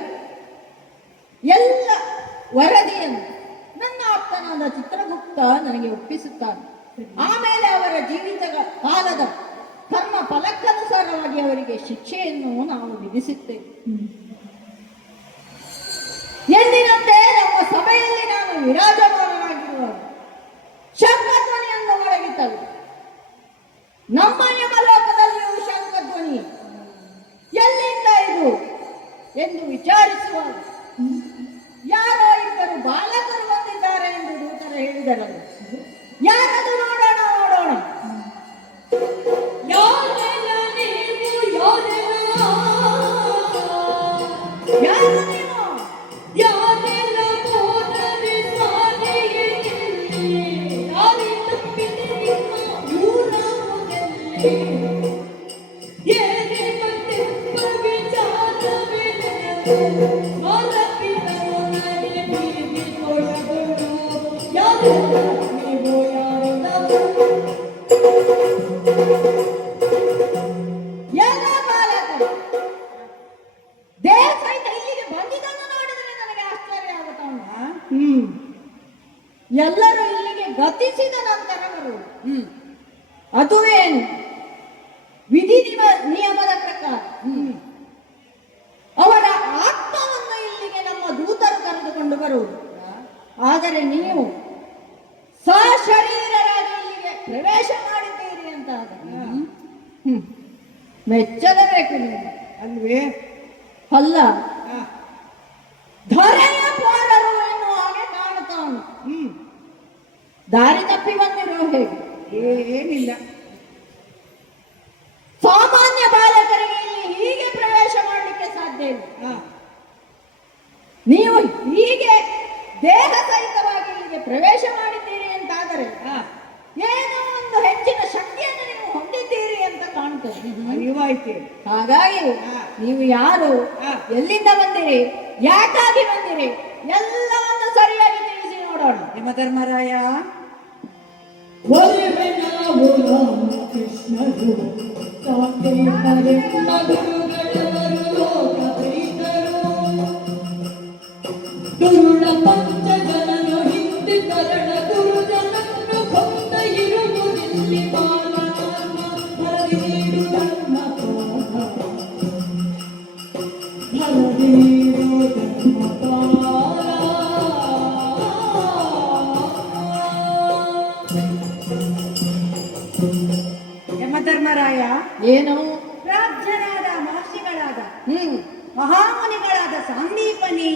ಎಲ್ಲ ವರದಿಯನ್ನು ನನ್ನ ಆಪ್ತನಾದ ಚಿತ್ರಗುಪ್ತ ನನಗೆ ಒಪ್ಪಿಸುತ್ತಾನೆ. ಆಮೇಲೆ ಅವರ ಜೀವಿತ ಕಾಲದ ಕರ್ಮ ಫಲಕ್ಕನುಸಾರವಾಗಿ ಅವರಿಗೆ ಶಿಕ್ಷೆಯನ್ನು ನಾವು ವಿಧಿಸುತ್ತೇವೆ. ಎಂದಿನಂತೆ ನಮ್ಮ ಸಭೆಯಲ್ಲಿ ನಾನು ವಿರಾಜಮಾನನಾಗಿರುವ ಶಂಖಧ್ವನಿಯನ್ನು ಮೊಳಗಿಸಲು ನಮ್ಮ ಯಮಲೋಕದಲ್ಲಿಯೂ ಶಂಖಧ್ವನಿ ಎಲ್ಲಿಂದ ಇದು ಎಂದು ವಿಚಾರಿಸುವಾಗ ಯಾರೋ ಇಬ್ಬರು ಬಾಲಕರು ಬಂದಿದ್ದಾರೆ ಎಂದು ದೂತರು ಹೇಳಿದರಲ್ಲ. ಯಾರದು ನೋಡೋಣ ನೋಡೋಣ. ಯಾರೆಲ್ಲ ನೀವು ಯಾರೆಲ್ಲ ಯಾರು ನೀವು? ಯಾರೆಲ್ಲ ಹೋದರೆ ಸಾರಿಯೇ ಯಾರಿ ತಪ್ಪಿದೆ ನಿಮ್ಮ ಊರಾಗುವುದೆಲ್ಲಿ ಏನೇ ಮತ್ತೆಂಬ ವಿಚಾರವಿದೆ ಮಾಲಕಿನವನಿಗೆ ಬೀದಿ ಕೊಡಗಳು ಯಾರೆಲ್ಲ ನೀವು ಯಾರೆಲ್ಲ ಎಲ್ಲ ಬಾಲಕರು ದೇಹ ಸಹಿತ ಇಲ್ಲಿಗೆ ಬಂದಿದ್ದನ್ನು ನೋಡಿದರೆ ನನಗೆ ಆಶ್ಚರ್ಯ ಆಗುತ್ತಾ ಉಂಟಾ? ಎಲ್ಲರೂ ಇಲ್ಲಿಗೆ ಗತಿಸಿದ ನಂತರ ಬರುವುದು. ಅದುವೇನು ವಿಧಿ ನಿಯಮದ ಪ್ರಕಾರ ಅವರ ಆತ್ಮವನ್ನು ಇಲ್ಲಿಗೆ ನಮ್ಮ ದೂತರು ಕರೆದುಕೊಂಡು ಬರುವುದು. ಆದರೆ ನೀವು ಸಶರೀರರಾಗಿ ಇಲ್ಲಿಗೆ ಪ್ರವೇಶ ಮಾಡಿದ್ದೀರಿ ಅಂತ ಮೆಚ್ಚಲೇಬೇಕು ನೀವು, ಅಲ್ವೇ? ಅಲ್ಲ ಧರೆಯ ಪೌರರು ಎನ್ನುವ ಹಾಗೆ ಕಾಣುತ್ತಾ ಉಂಟು. ದಾರಿ ತಪ್ಪಿ ಬಂದಿರೋ ಹೇಗೆ? ಏನಿಲ್ಲ. ಸಾಮಾನ್ಯ ಬಾಲಕರಿಗೆ ಇಲ್ಲಿ ಹೀಗೆ ಪ್ರವೇಶ ಮಾಡಲಿಕ್ಕೆ ಸಾಧ್ಯ ಇಲ್ಲ. ನೀವು ಹೀಗೆ ದೇಹ ಸಹಿತವಾಗಿ ಇಲ್ಲಿಗೆ ಪ್ರವೇಶ ಮಾಡಿದ್ದೀರಿ ಅಂತಾದರೆ ಏನೋ ಒಂದು ಹೆಚ್ಚಿನ ಶಕ್ತಿಯನ್ನು ನೀವು ಹೊಂದಿದ್ದೀರಿ ಅಂತ ಕಾಣ್ತದೆ. ಅರಿವಾಯ್ತು. ಹಾಗಾಗಿ ನೀವು ಯಾರು, ಎಲ್ಲಿಂದ ಬಂದಿರಿ, ಯಾಕಾಗಿ ಬಂದಿರಿ ಎಲ್ಲವನ್ನು ಸರಿಯಾಗಿ ತಿಳಿಸಿ ನೋಡೋಣ. ನಿಮ್ಮ ಧರ್ಮರಾಯ ಒಲಿವೆ ನಾವು ರಾಮಕೃಷ್ಣರು ಸಾಕೇತರೆ ಮಧುಗಳವರು ಲೋಕ ಪ್ರೀತರು ದುರುಳ ಪಂಚ ಶರಣ ಗುರುಜನನ್ನು ಕೊಂದ ಇರುವುದಿಲ್ಲಿ ಬಾಲನಾಮ ಹರಿದು ಧರ್ಮ ಹರಿದು ಧರ್ಮ ಯಮಧರ್ಮರಾಯ, ಏನು? ಪ್ರಾಜ್ಞರಾದ ಮಹರ್ಷಿಗಳಾದ ಮಹಾಮುನಿಗಳಾದ ಸಾಂದೀಪನಿ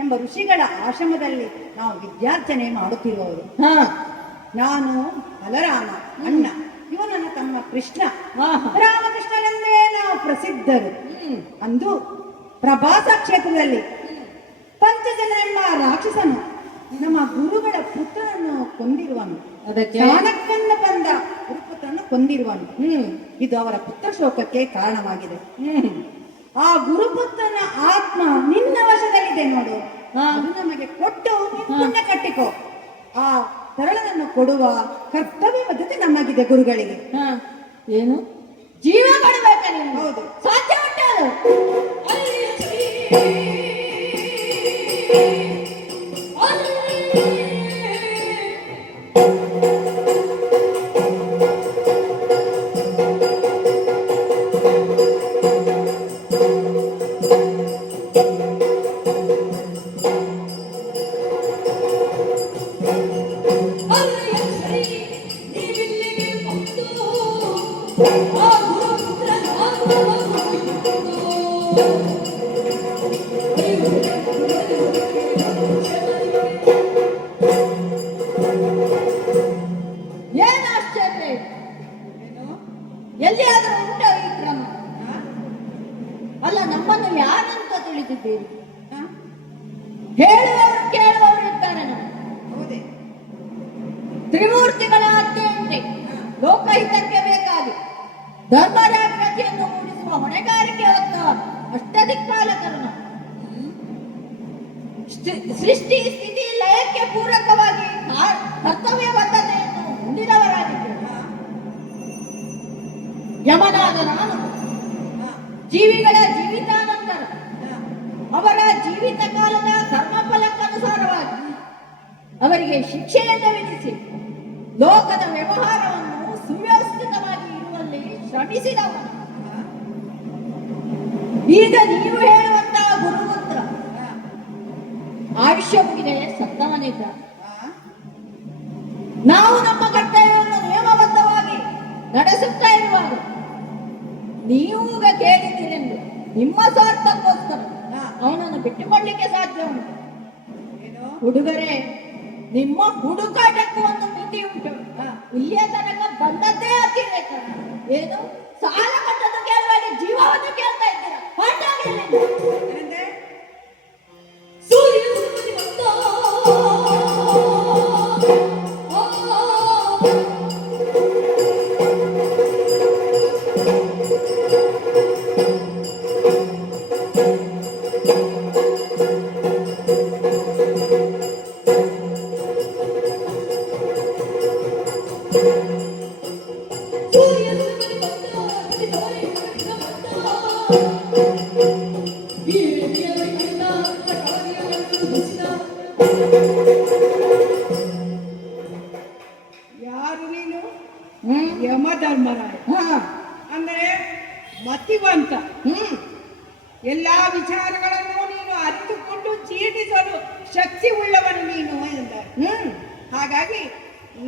ಎಂಬ ಋಷಿಗಳ ಆಶ್ರಮದಲ್ಲಿ ನಾವು ವಿದ್ಯಾರ್ಚನೆ ಮಾಡುತ್ತಿರುವವರು. ಹಾ ನಾನು ಬಲರಾಮ ಅಣ್ಣ, ಇವ ನನ್ನ ತಮ್ಮ ಕೃಷ್ಣ. ಆಹಾ. ರಾಮಕೃಷ್ಣನೆಂದೇ ನಾವು ಪ್ರಸಿದ್ಧರು. ಅಂದು ಪ್ರಭಾಸ ಕ್ಷೇತ್ರದಲ್ಲಿ ಪಂಚಜನ ಎಂಬ ರಾಕ್ಷಸನು ನಮ್ಮ ಗುರುಗಳ ಪುತ್ರನನ್ನು ಕೊಂದಿರುವನು. ಅದಕ್ಕೆ ಚಾಣಕ್ಯನ ಬಂದ ಗುರುಪುತ್ರನನ್ನು ಕೊಂದಿರುವನು. ಇದು ಅವರ ಪುತ್ರ ಶೋಕಕ್ಕೆ ಕಾರಣವಾಗಿದೆ. ಆ ಗುರುಪುತ್ರನ ಆತ್ಮ ನಿನ್ನ ವಶದಲ್ಲಿದೆ ನೋಡು. ಅದು ನಮಗೆ ಕೊಟ್ಟು ಪುಣ್ಯ ಕಟ್ಟಿಕೋ. ಆ ತರಳನನ್ನು ಕೊಡುವ ಕರ್ತವ್ಯ ಬದ್ಧತೆ ನಮಗಿದೆ ಗುರುಗಳಿಗೆ. ಹಾ ಏನು? ಜೀವ ಕೊಡಬೇಕ ನೀನು? ಹೌದು. ಸಾಧ್ಯ ಉಂಟು ಏನು ಆಶ್ಚರ್ಯ ಇದು? ಎಲ್ಲಿಯಾದರೂ ಉಂಟೋ ಈ ಕ್ರಮ? ಅಲ್ಲ, ನಮ್ಮನ್ನು ಯಾರಂತ ತಿಳಿದಿದ್ದೀರಿ? ಹೇಳುವವರು ಕೇಳುವವರು ಇದ್ದಾರೆ ನಮಗೆ. ಹೌದೇ? ತ್ರಿಮೂರ್ತಿಗಳ ಆಜ್ಞೆಯಂತೆ ಲೋಕಹಿತಕ್ಕೆ ಬೇಕಾಗಿ ಧರ್ಮರಾಜ್ಯತೆಯನ್ನು ಮೂಡಿಸುವ ಹೊಣೆಗಾರಿಕೆ ಹೊತ್ತ ಅಷ್ಟದಿಕ್ಪಾಲಕರು ನಾವು. ಸೃಷ್ಟಿ ಸ್ಥಿತಿ ಲಯಕ್ಕೆ ಪೂರಕವಾಗಿ ಕರ್ತವ್ಯ ಬದ್ಧತೆಯನ್ನು ಹೊಂದಿದವರಾಗಿದ್ದೇವೆ. ಯಮನಾದ ನಾನು ಜೀವಿಗಳ ಜೀವಿತಾನಂತರ ಅವರ ಜೀವಿತ ಕಾಲದ ಕರ್ಮಫಲಕ್ಕನುಸಾರವಾಗಿ ಅವರಿಗೆ ಶಿಕ್ಷೆಯನ್ನು ವಿಧಿಸಿ ಲೋಕದ ವ್ಯವಹಾರವನ್ನು ಸುವ್ಯವಸ್ಥಿತವಾಗಿ ಇರುವಲ್ಲಿ ಶ್ರಮಿಸಿದವನು. ಈಗ ನೀವು ಹೇಳುವಂತಹ ಗುರುಪುತ್ರ ಆಯುಷ್ಯ ಮುಗಿದೆ ಸತ್ತವನಿದ್ದ. ನಾವು ನಮ್ಮ ಕರ್ತವ್ಯವನ್ನು ನಿಯಮಬದ್ಧವಾಗಿ ನಡೆಸುತ್ತಾ ಇರುವಾಗ ನೀವು ಈಗ ಕೇಳಿದ್ದೀರೆಂದು ನಿಮ್ಮ ಸ್ವಾರ್ಥಕ್ಕೋಸ್ಕರ ಅವನನ್ನು ಬಿಟ್ಟುಕೊಳ್ಳಿಕ್ಕೆ ಸಾಧ್ಯ ಉಂಟು? ಹುಡುಗರೇ, ನಿಮ್ಮ ಹುಡುಕಾಟಕ್ಕೂ ಒಂದು ಮಿತಿ ಉಂಟು. ಇಲ್ಲಿಯ ತನಕ ಬಂದದ್ದೇ ಅತಿರೇಕ. ಏನು ಸಾಲ ಕೊಟ್ಟದ್ದು ಕೇಳುವಾಗ ಜೀವವನ್ನು ಕೇಳ್ತಾ ಇದ್ದೀರಾ? ಏನಂದೆ? ಸೂರ್ಯ ಸುಮ್ಮನೆ ಬಂದ ಯಾರು ನೀನು? ಯಮಧರ್ಮರಾಯ ಅಂದರೆ ಮತಿವಂತ. ಎಲ್ಲಾ ವಿಚಾರಗಳನ್ನು ನೀನು ಅರಿತುಕೊಂಡು ಜೀರ್ಣಿಸಲು ಶಕ್ತಿ ಉಳ್ಳವನು ನೀನು ಎಂದರು. ಹಾಗಾಗಿ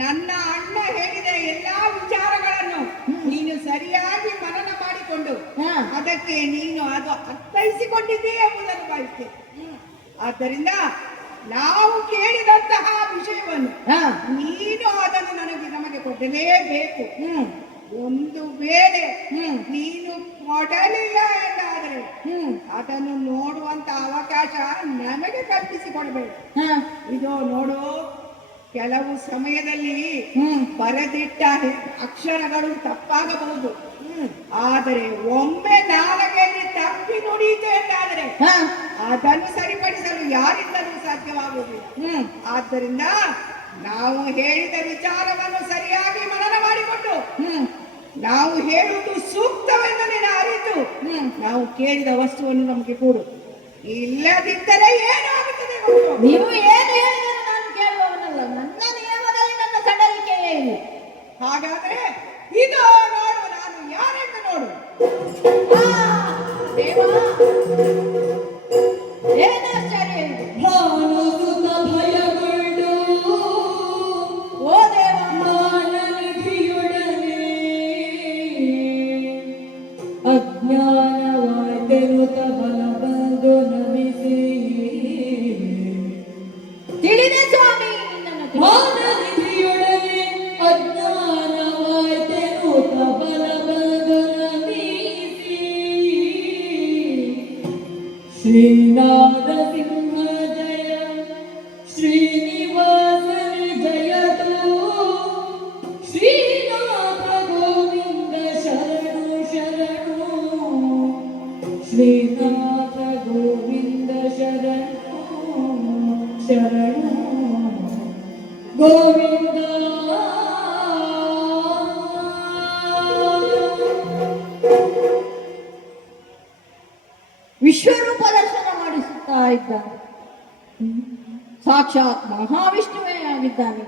ನನ್ನ ಅಣ್ಣ ಹೇಳಿದ ಎಲ್ಲಾ ವಿಚಾರಗಳನ್ನು ನೀನು ಸರಿಯಾಗಿ ಮನನ ಮಾಡಿಕೊಂಡು ಅದಕ್ಕೆ ನೀನು ಅದು ಅರ್ಥೈಸಿಕೊಂಡಿದ್ದೀ ಎಂಬುದನ್ನು ಭಾವಿಸ್ತೇನೆ. ಆದ್ದರಿಂದ ನಾವು ಕೇಳಿದಂತಹ ವಿಷಯವನ್ನು ನೀನು ಅದನ್ನು ನಮಗೆ ಕೊಡಲೇಬೇಕು. ಒಂದು ವೇಳೆ ನೀನು ಕೊಡಲಿಲ್ಲ ಎಂದಾದರೆ ಅದನ್ನು ನೋಡುವಂತ ಅವಕಾಶ ನಮಗೆ ಕಲ್ಪಿಸಿಕೊಡ್ಬೇಡ. ಇದು ನೋಡು, ಕೆಲವು ಸಮಯದಲ್ಲಿ ಬರೆದಿಟ್ಟ ಅಕ್ಷರಗಳು ತಪ್ಪಾಗಬಹುದು. ಆದರೆ ಒಮ್ಮೆ ನಾಲಗೆಯಲ್ಲಿ ತಪ್ಪಿ ನುಡಿಯಿತು ಎಂದಾದರೆ ಅದನ್ನು ಸರಿಪಡಿಸಲು ಯಾರಿಂದಲೂ ಸಾಧ್ಯವಾಗುವುದಿಲ್ಲ. ಆದ್ದರಿಂದ ನಾವು ಹೇಳಿದ ವಿಚಾರವನ್ನು ಸರಿಯಾಗಿ ಮನನ ಮಾಡಿಕೊಂಡು ನಾವು ಹೇಳುವುದು ಸೂಕ್ತವೆಂದು ನೀನು ಅರಿತು ನಾವು ಕೇಳಿದ ವಸ್ತುವನ್ನು ನಮಗೆ ಕೊಡು. ಇಲ್ಲದಿದ್ದರೆ ಏನಾಗುತ್ತದೆ ಗೊತ್ತು? ನೀವು ಏನು ಹೇಳಿದರೂ ನಾನು ಕೇಳುವವನಲ್ಲ. ನನ್ನ ಹಾಗಾದ್ರೆ ಇದು ನೋಡು, ನಾನು ಯಾರೆಂದು ನೋಡು. ಆ, ದೇವಾ, ಏನಾಶ್ಚರ್ಯ ಇದು? ಭಾನುಸುತ ಭಯಗೊಂಡು ಓ ದೇವ, ಮಾನನಿಧಿಯೊಡನೆ ಅಜ್ಞಾನವಾದೆನುತ ಬಲ ಬಂದು ನಮಿಸಿ ತಿಳಿದೆ ಸ್ವಾಮಿ ನಿನ್ನನ್ನು ತಿಳಿದೆ. ಮಾನನಿಧಿಯೊಡನೆ ಅಜ್ಞಾನವಾದೆನುತ ಬಲ ಬಂದು ನಮಿಸಿ ಶ್ರೀನಾಥ ಸಿಂಹ ಜಯ ಶ್ರೀನಿವಾಸನಿ ಜಯತು ಶ್ರೀನಾಥ ಗೋವಿಂದ ಶರಣು ಶರಣು ಶ್ರೀನಾಥ ಗೋವಿಂದ ಶರಣು ಶರಣು ಗೋವಿಂದ. ವಿಶ್ವರೂಪ ದರ್ಶನ ಮಾಡಿಸುತ್ತಾ ಇದ್ದಾನೆ. ಸಾಕ್ಷಾತ್ ಮಹಾವಿಷ್ಣುವೇ ಆಗಿದ್ದಾನೆ.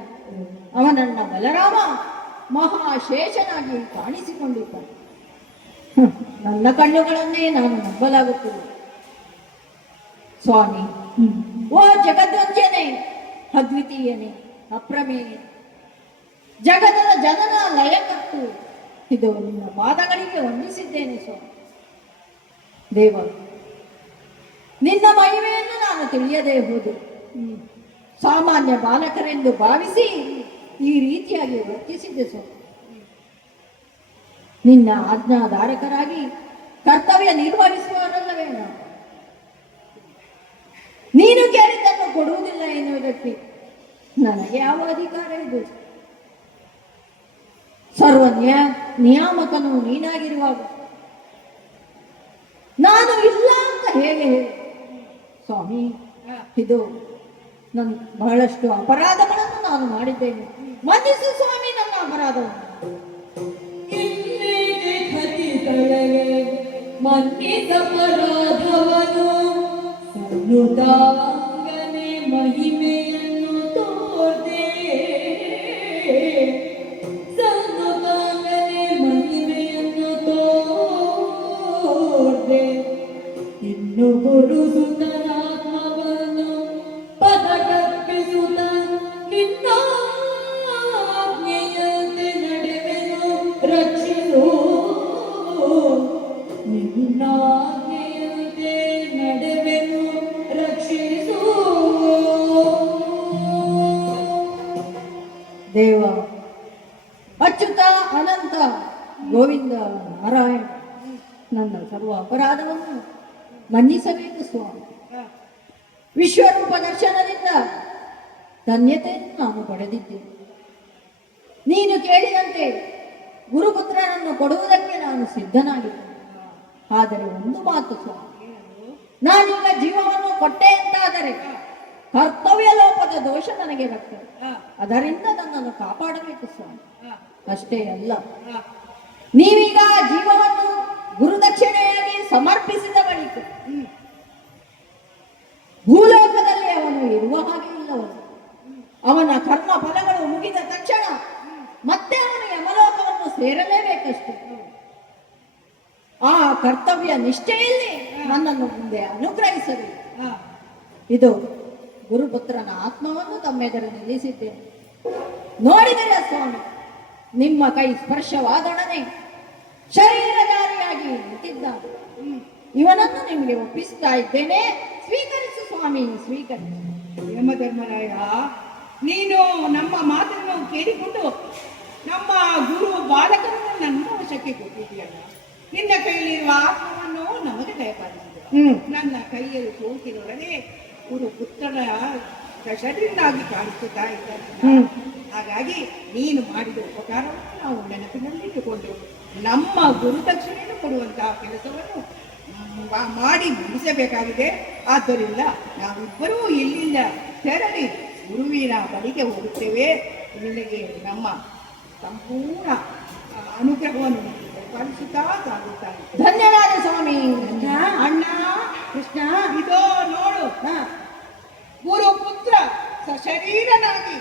ಅವನನ್ನ ಬಲರಾಮ ಮಹಾಶೇಷನಾಗಿ ಕಾಣಿಸಿಕೊಂಡಿದ್ದಾನೆ. ನನ್ನ ಕಣ್ಣುಗಳನ್ನೇ ನಾನು ನಂಬಲಾಗುತ್ತಿಲ್ಲ. ಸ್ವಾಮಿ, ಓ ಜಗದ್ವಂದ್ಯನೇ, ಅದ್ವಿತೀಯನೇ, ಅಪ್ರಮೇಯ, ಜಗದ ಜನನ ಲಯಕರ್ತು, ಇದು ನಿನ್ನ ಪಾದಗಳಿಗೆ ವಂದಿಸಿದ್ದೇನೆ ಸ್ವಾಮಿ. ದೇವ, ನಿನ್ನ ಮಹಿಮೆಯನ್ನು ನಾನು ತಿಳಿಯದೇ ಹೋದೆ. ಸಾಮಾನ್ಯ ಬಾಲಕರೆಂದು ಭಾವಿಸಿ ಈ ರೀತಿಯಾಗಿ ವರ್ತಿಸಿದ್ದೆ ಸ್ವಾಮಿ. ನಿನ್ನ ಆಜ್ಞಾಧಾರಕರಾಗಿ ಕರ್ತವ್ಯ ನಿರ್ವಹಿಸುವವರಲ್ಲವೇ ನಾವು. ನೀನು ಕೇಳಿದ್ದನ್ನು ಕೊಡುವುದಿಲ್ಲ ಎನ್ನುವುದಕ್ಕೆ ನನಗೆ ಯಾವ ಅಧಿಕಾರ ಇದೆ? ಸರ್ವ ನಿಯಾಮಕನು ನೀನಾಗಿರುವಾಗ ನಾನು ಇಲ್ಲ ಅಂತ ಹೇಗೆ ಹೇಳಿ? ಸ್ವಾಮಿ, ಇದು ನನ್ನ ಬಹಳಷ್ಟು ಅಪರಾಧಗಳನ್ನು ನಾನು ಮಾಡಿದ್ದೇನೆ. ಮನ್ನಿಸು ಸ್ವಾಮಿ ನನ್ನ ಅಪರಾಧವನ್ನು. ಇನ್ನೇಗೆ ಖಚಿತಳಗೆ ಮನ್ನಿಸಪರಾಧವನು ಸನ್ನುತಾಂಗನೆ ಮಹಿಮೆಯನ್ನು ತೋರ್ದೆ ಸನ್ನುತಾಂಗನೆ ಮಹಿಮೆಯನ್ನು ತೋರ್ದೆ ಇನ್ನು ಗುರುಸುತನಾತ್ಮವನ್ನು ಪದಕರ್ಪಿಸುತ್ತ ನಿನ್ನಾಜ್ಞೆಯಂತೆ ನಡೆವೆನು ರಕ್ಷಿಸು ನಿನ್ನಾಜ್ಞೆಯಂತೆ ನಡೆವೆನು ರಕ್ಷಿಸು. ದೇವ, ಅಚ್ಯುತ, ಅನಂತ, ಗೋವಿಂದ, ನಾರಾಯಣ, ನನ್ನ ಸರ್ವ ಅಪರಾಧವನ್ನು ಮನ್ನಿಸಬೇಕು ಸ್ವಾಮಿ. ವಿಶ್ವರೂಪ ದರ್ಶನದಿಂದ ಧನ್ಯತೆಯನ್ನು ನಾನು ಪಡೆದಿದ್ದೇನೆ. ನೀನು ಕೇಳಿದಂತೆ ಗುರುಪುತ್ರನನ್ನು ಕೊಡುವುದಕ್ಕೆ ನಾನು ಸಿದ್ಧನಾಗಿದ್ದೇನೆ. ಆದರೆ ಒಂದು ಮಾತು ಸ್ವಾಮಿ, ನಾನೀಗ ಜೀವವನ್ನು ಕೊಟ್ಟೆ ಅಂತಾದರೆ ಕರ್ತವ್ಯ ಲೋಪದ ದೋಷ ನನಗೆ ಬರ್ತದೆ. ಅದರಿಂದ ನನ್ನನ್ನು ಕಾಪಾಡಬೇಕು ಸ್ವಾಮಿ. ಅಷ್ಟೇ ಅಲ್ಲ, ನೀವೀಗ ಜೀವವನ್ನು ಗುರುದಕ್ಷಿಣೆಯಾಗಿ ಸಮರ್ಪಿಸಿದ ಬಳಿಕ ಭೂಲೋಕದಲ್ಲಿ ಅವನು ಇರುವ ಹಾಗೆ ಇಲ್ಲವನು. ಅವನ ಕರ್ಮ ಫಲಗಳು ಮುಗಿದ ತಕ್ಷಣ ಮತ್ತೆ ಅವನು ಯಮಲೋಕವನ್ನು ಸೇರಲೇಬೇಕಷ್ಟೆ. ಆ ಕರ್ತವ್ಯ ನಿಷ್ಠೆಯಲ್ಲಿ ನನ್ನನ್ನು ಮುಂದೆ ಅನುಗ್ರಹಿಸಬೇಕು. ಇದು ಗುರುಪುತ್ರನ ಆತ್ಮವನ್ನು ತಮ್ಮೆದುರು ನಿಲ್ಲಿಸಿದ್ದೇನೆ. ನೋಡಿದರೆ ಸ್ವಾಮಿ, ನಿಮ್ಮ ಕೈ ಸ್ಪರ್ಶವಾದೊಡನೆ ಶರೀರಧಾರಿಯಾಗಿ ನಿಂತಿದ್ದಾನೆ. ಇವನನ್ನು ನಿಮಗೆ ಒಪ್ಪಿಸ್ತಾ ಇದ್ದೇನೆ. ಸ್ವೀಕರಿಸು ಸ್ವಾಮಿ, ಸ್ವೀಕರಿಸು. ಯಮಧರ್ಮರಾಯ, ನೀನು ನಮ್ಮ ಮಾತನ್ನು ಕೇಳಿಕೊಂಡು ನಮ್ಮ ಗುರು ಬಾಲಕರನ್ನು ನನ್ನ ವಶಕ್ಕೆ ಕೊಟ್ಟಿದ್ದೀಯಲ್ಲ. ನಿನ್ನ ಕೈಯಲ್ಲಿರುವ ಆತ್ಮವನ್ನು ನಮಗೆ ದಯಪಾಲಿಸಿದೆ. ನನ್ನ ಕೈಯಲ್ಲಿ ಸೋಂಕಿನೊಡನೆ ಗುರು ಪುತ್ರನ ಶರೀರನಾಗಿ ಕಾಣಿಸುತ್ತಾ ಇದ್ದಾನೆ. ಹಾಗಾಗಿ ನೀನು ಮಾಡಿದ ಉಪಕಾರವನ್ನು ನಾವು ನೆನಪಿನಲ್ಲಿಟ್ಟುಕೊಂಡು ನಮ್ಮ ಗುರುದಕ್ಷಿಣೆಯನ್ನು ಕೊಡುವಂತಹ ಕೆಲಸವನ್ನು ಮಾಡಿ ಮುಗಿಸಬೇಕಾಗಿದೆ. ಆದ್ದರಿಂದ ನಾವಿಬ್ಬರೂ ಇಲ್ಲಿಂದ ತೆರಳಿ ಗುರುವಿನ ಬಳಿಗೆ ಹೋಗುತ್ತೇವೆ. ನಿನಗೆ ನಮ್ಮ ಸಂಪೂರ್ಣ ಅನುಗ್ರಹವನ್ನು ಪಾಲಿಸುತ್ತಾ ಸಾಗುತ್ತಾನೆ. ಧನ್ಯವಾದ ಸ್ವಾಮಿ. ಅಣ್ಣ ಕೃಷ್ಣ, ಇದೋ ನೋಡು, ಗುರು ಪುತ್ರ ಸಶರೀರನಾಗಿ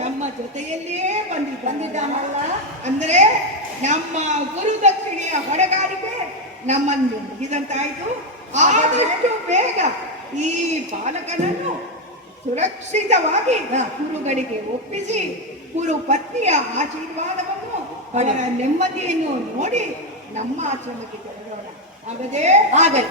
ನಮ್ಮ ಜೊತೆಯಲ್ಲಿಯೇ ಬಂದಿದ್ದಾನಲ್ಲ. ಅಂದ್ರೆ ನಮ್ಮ ಗುರು ದಕ್ಷಿಣೆಯ ಹೊಣೆಗಾರಿಕೆ ನಮ್ಮನ್ನು ಮುಗಿದಂತಾಯ್ತು. ಆದಷ್ಟು ಬೇಗ ಈ ಬಾಲಕನನ್ನು ಸುರಕ್ಷಿತವಾಗಿ ಗುರುಗಳಿಗೆ ಒಪ್ಪಿಸಿ ಗುರು ಪತ್ನಿಯ ಆಶೀರ್ವಾದವನ್ನು ಅವರ ನೆಮ್ಮದಿಯನ್ನು ನೋಡಿ ನಮ್ಮ ಆಶ್ರಮಕ್ಕೆ ತೆರಳೋಣ. ಆಗದೆ ಆಗಲಿ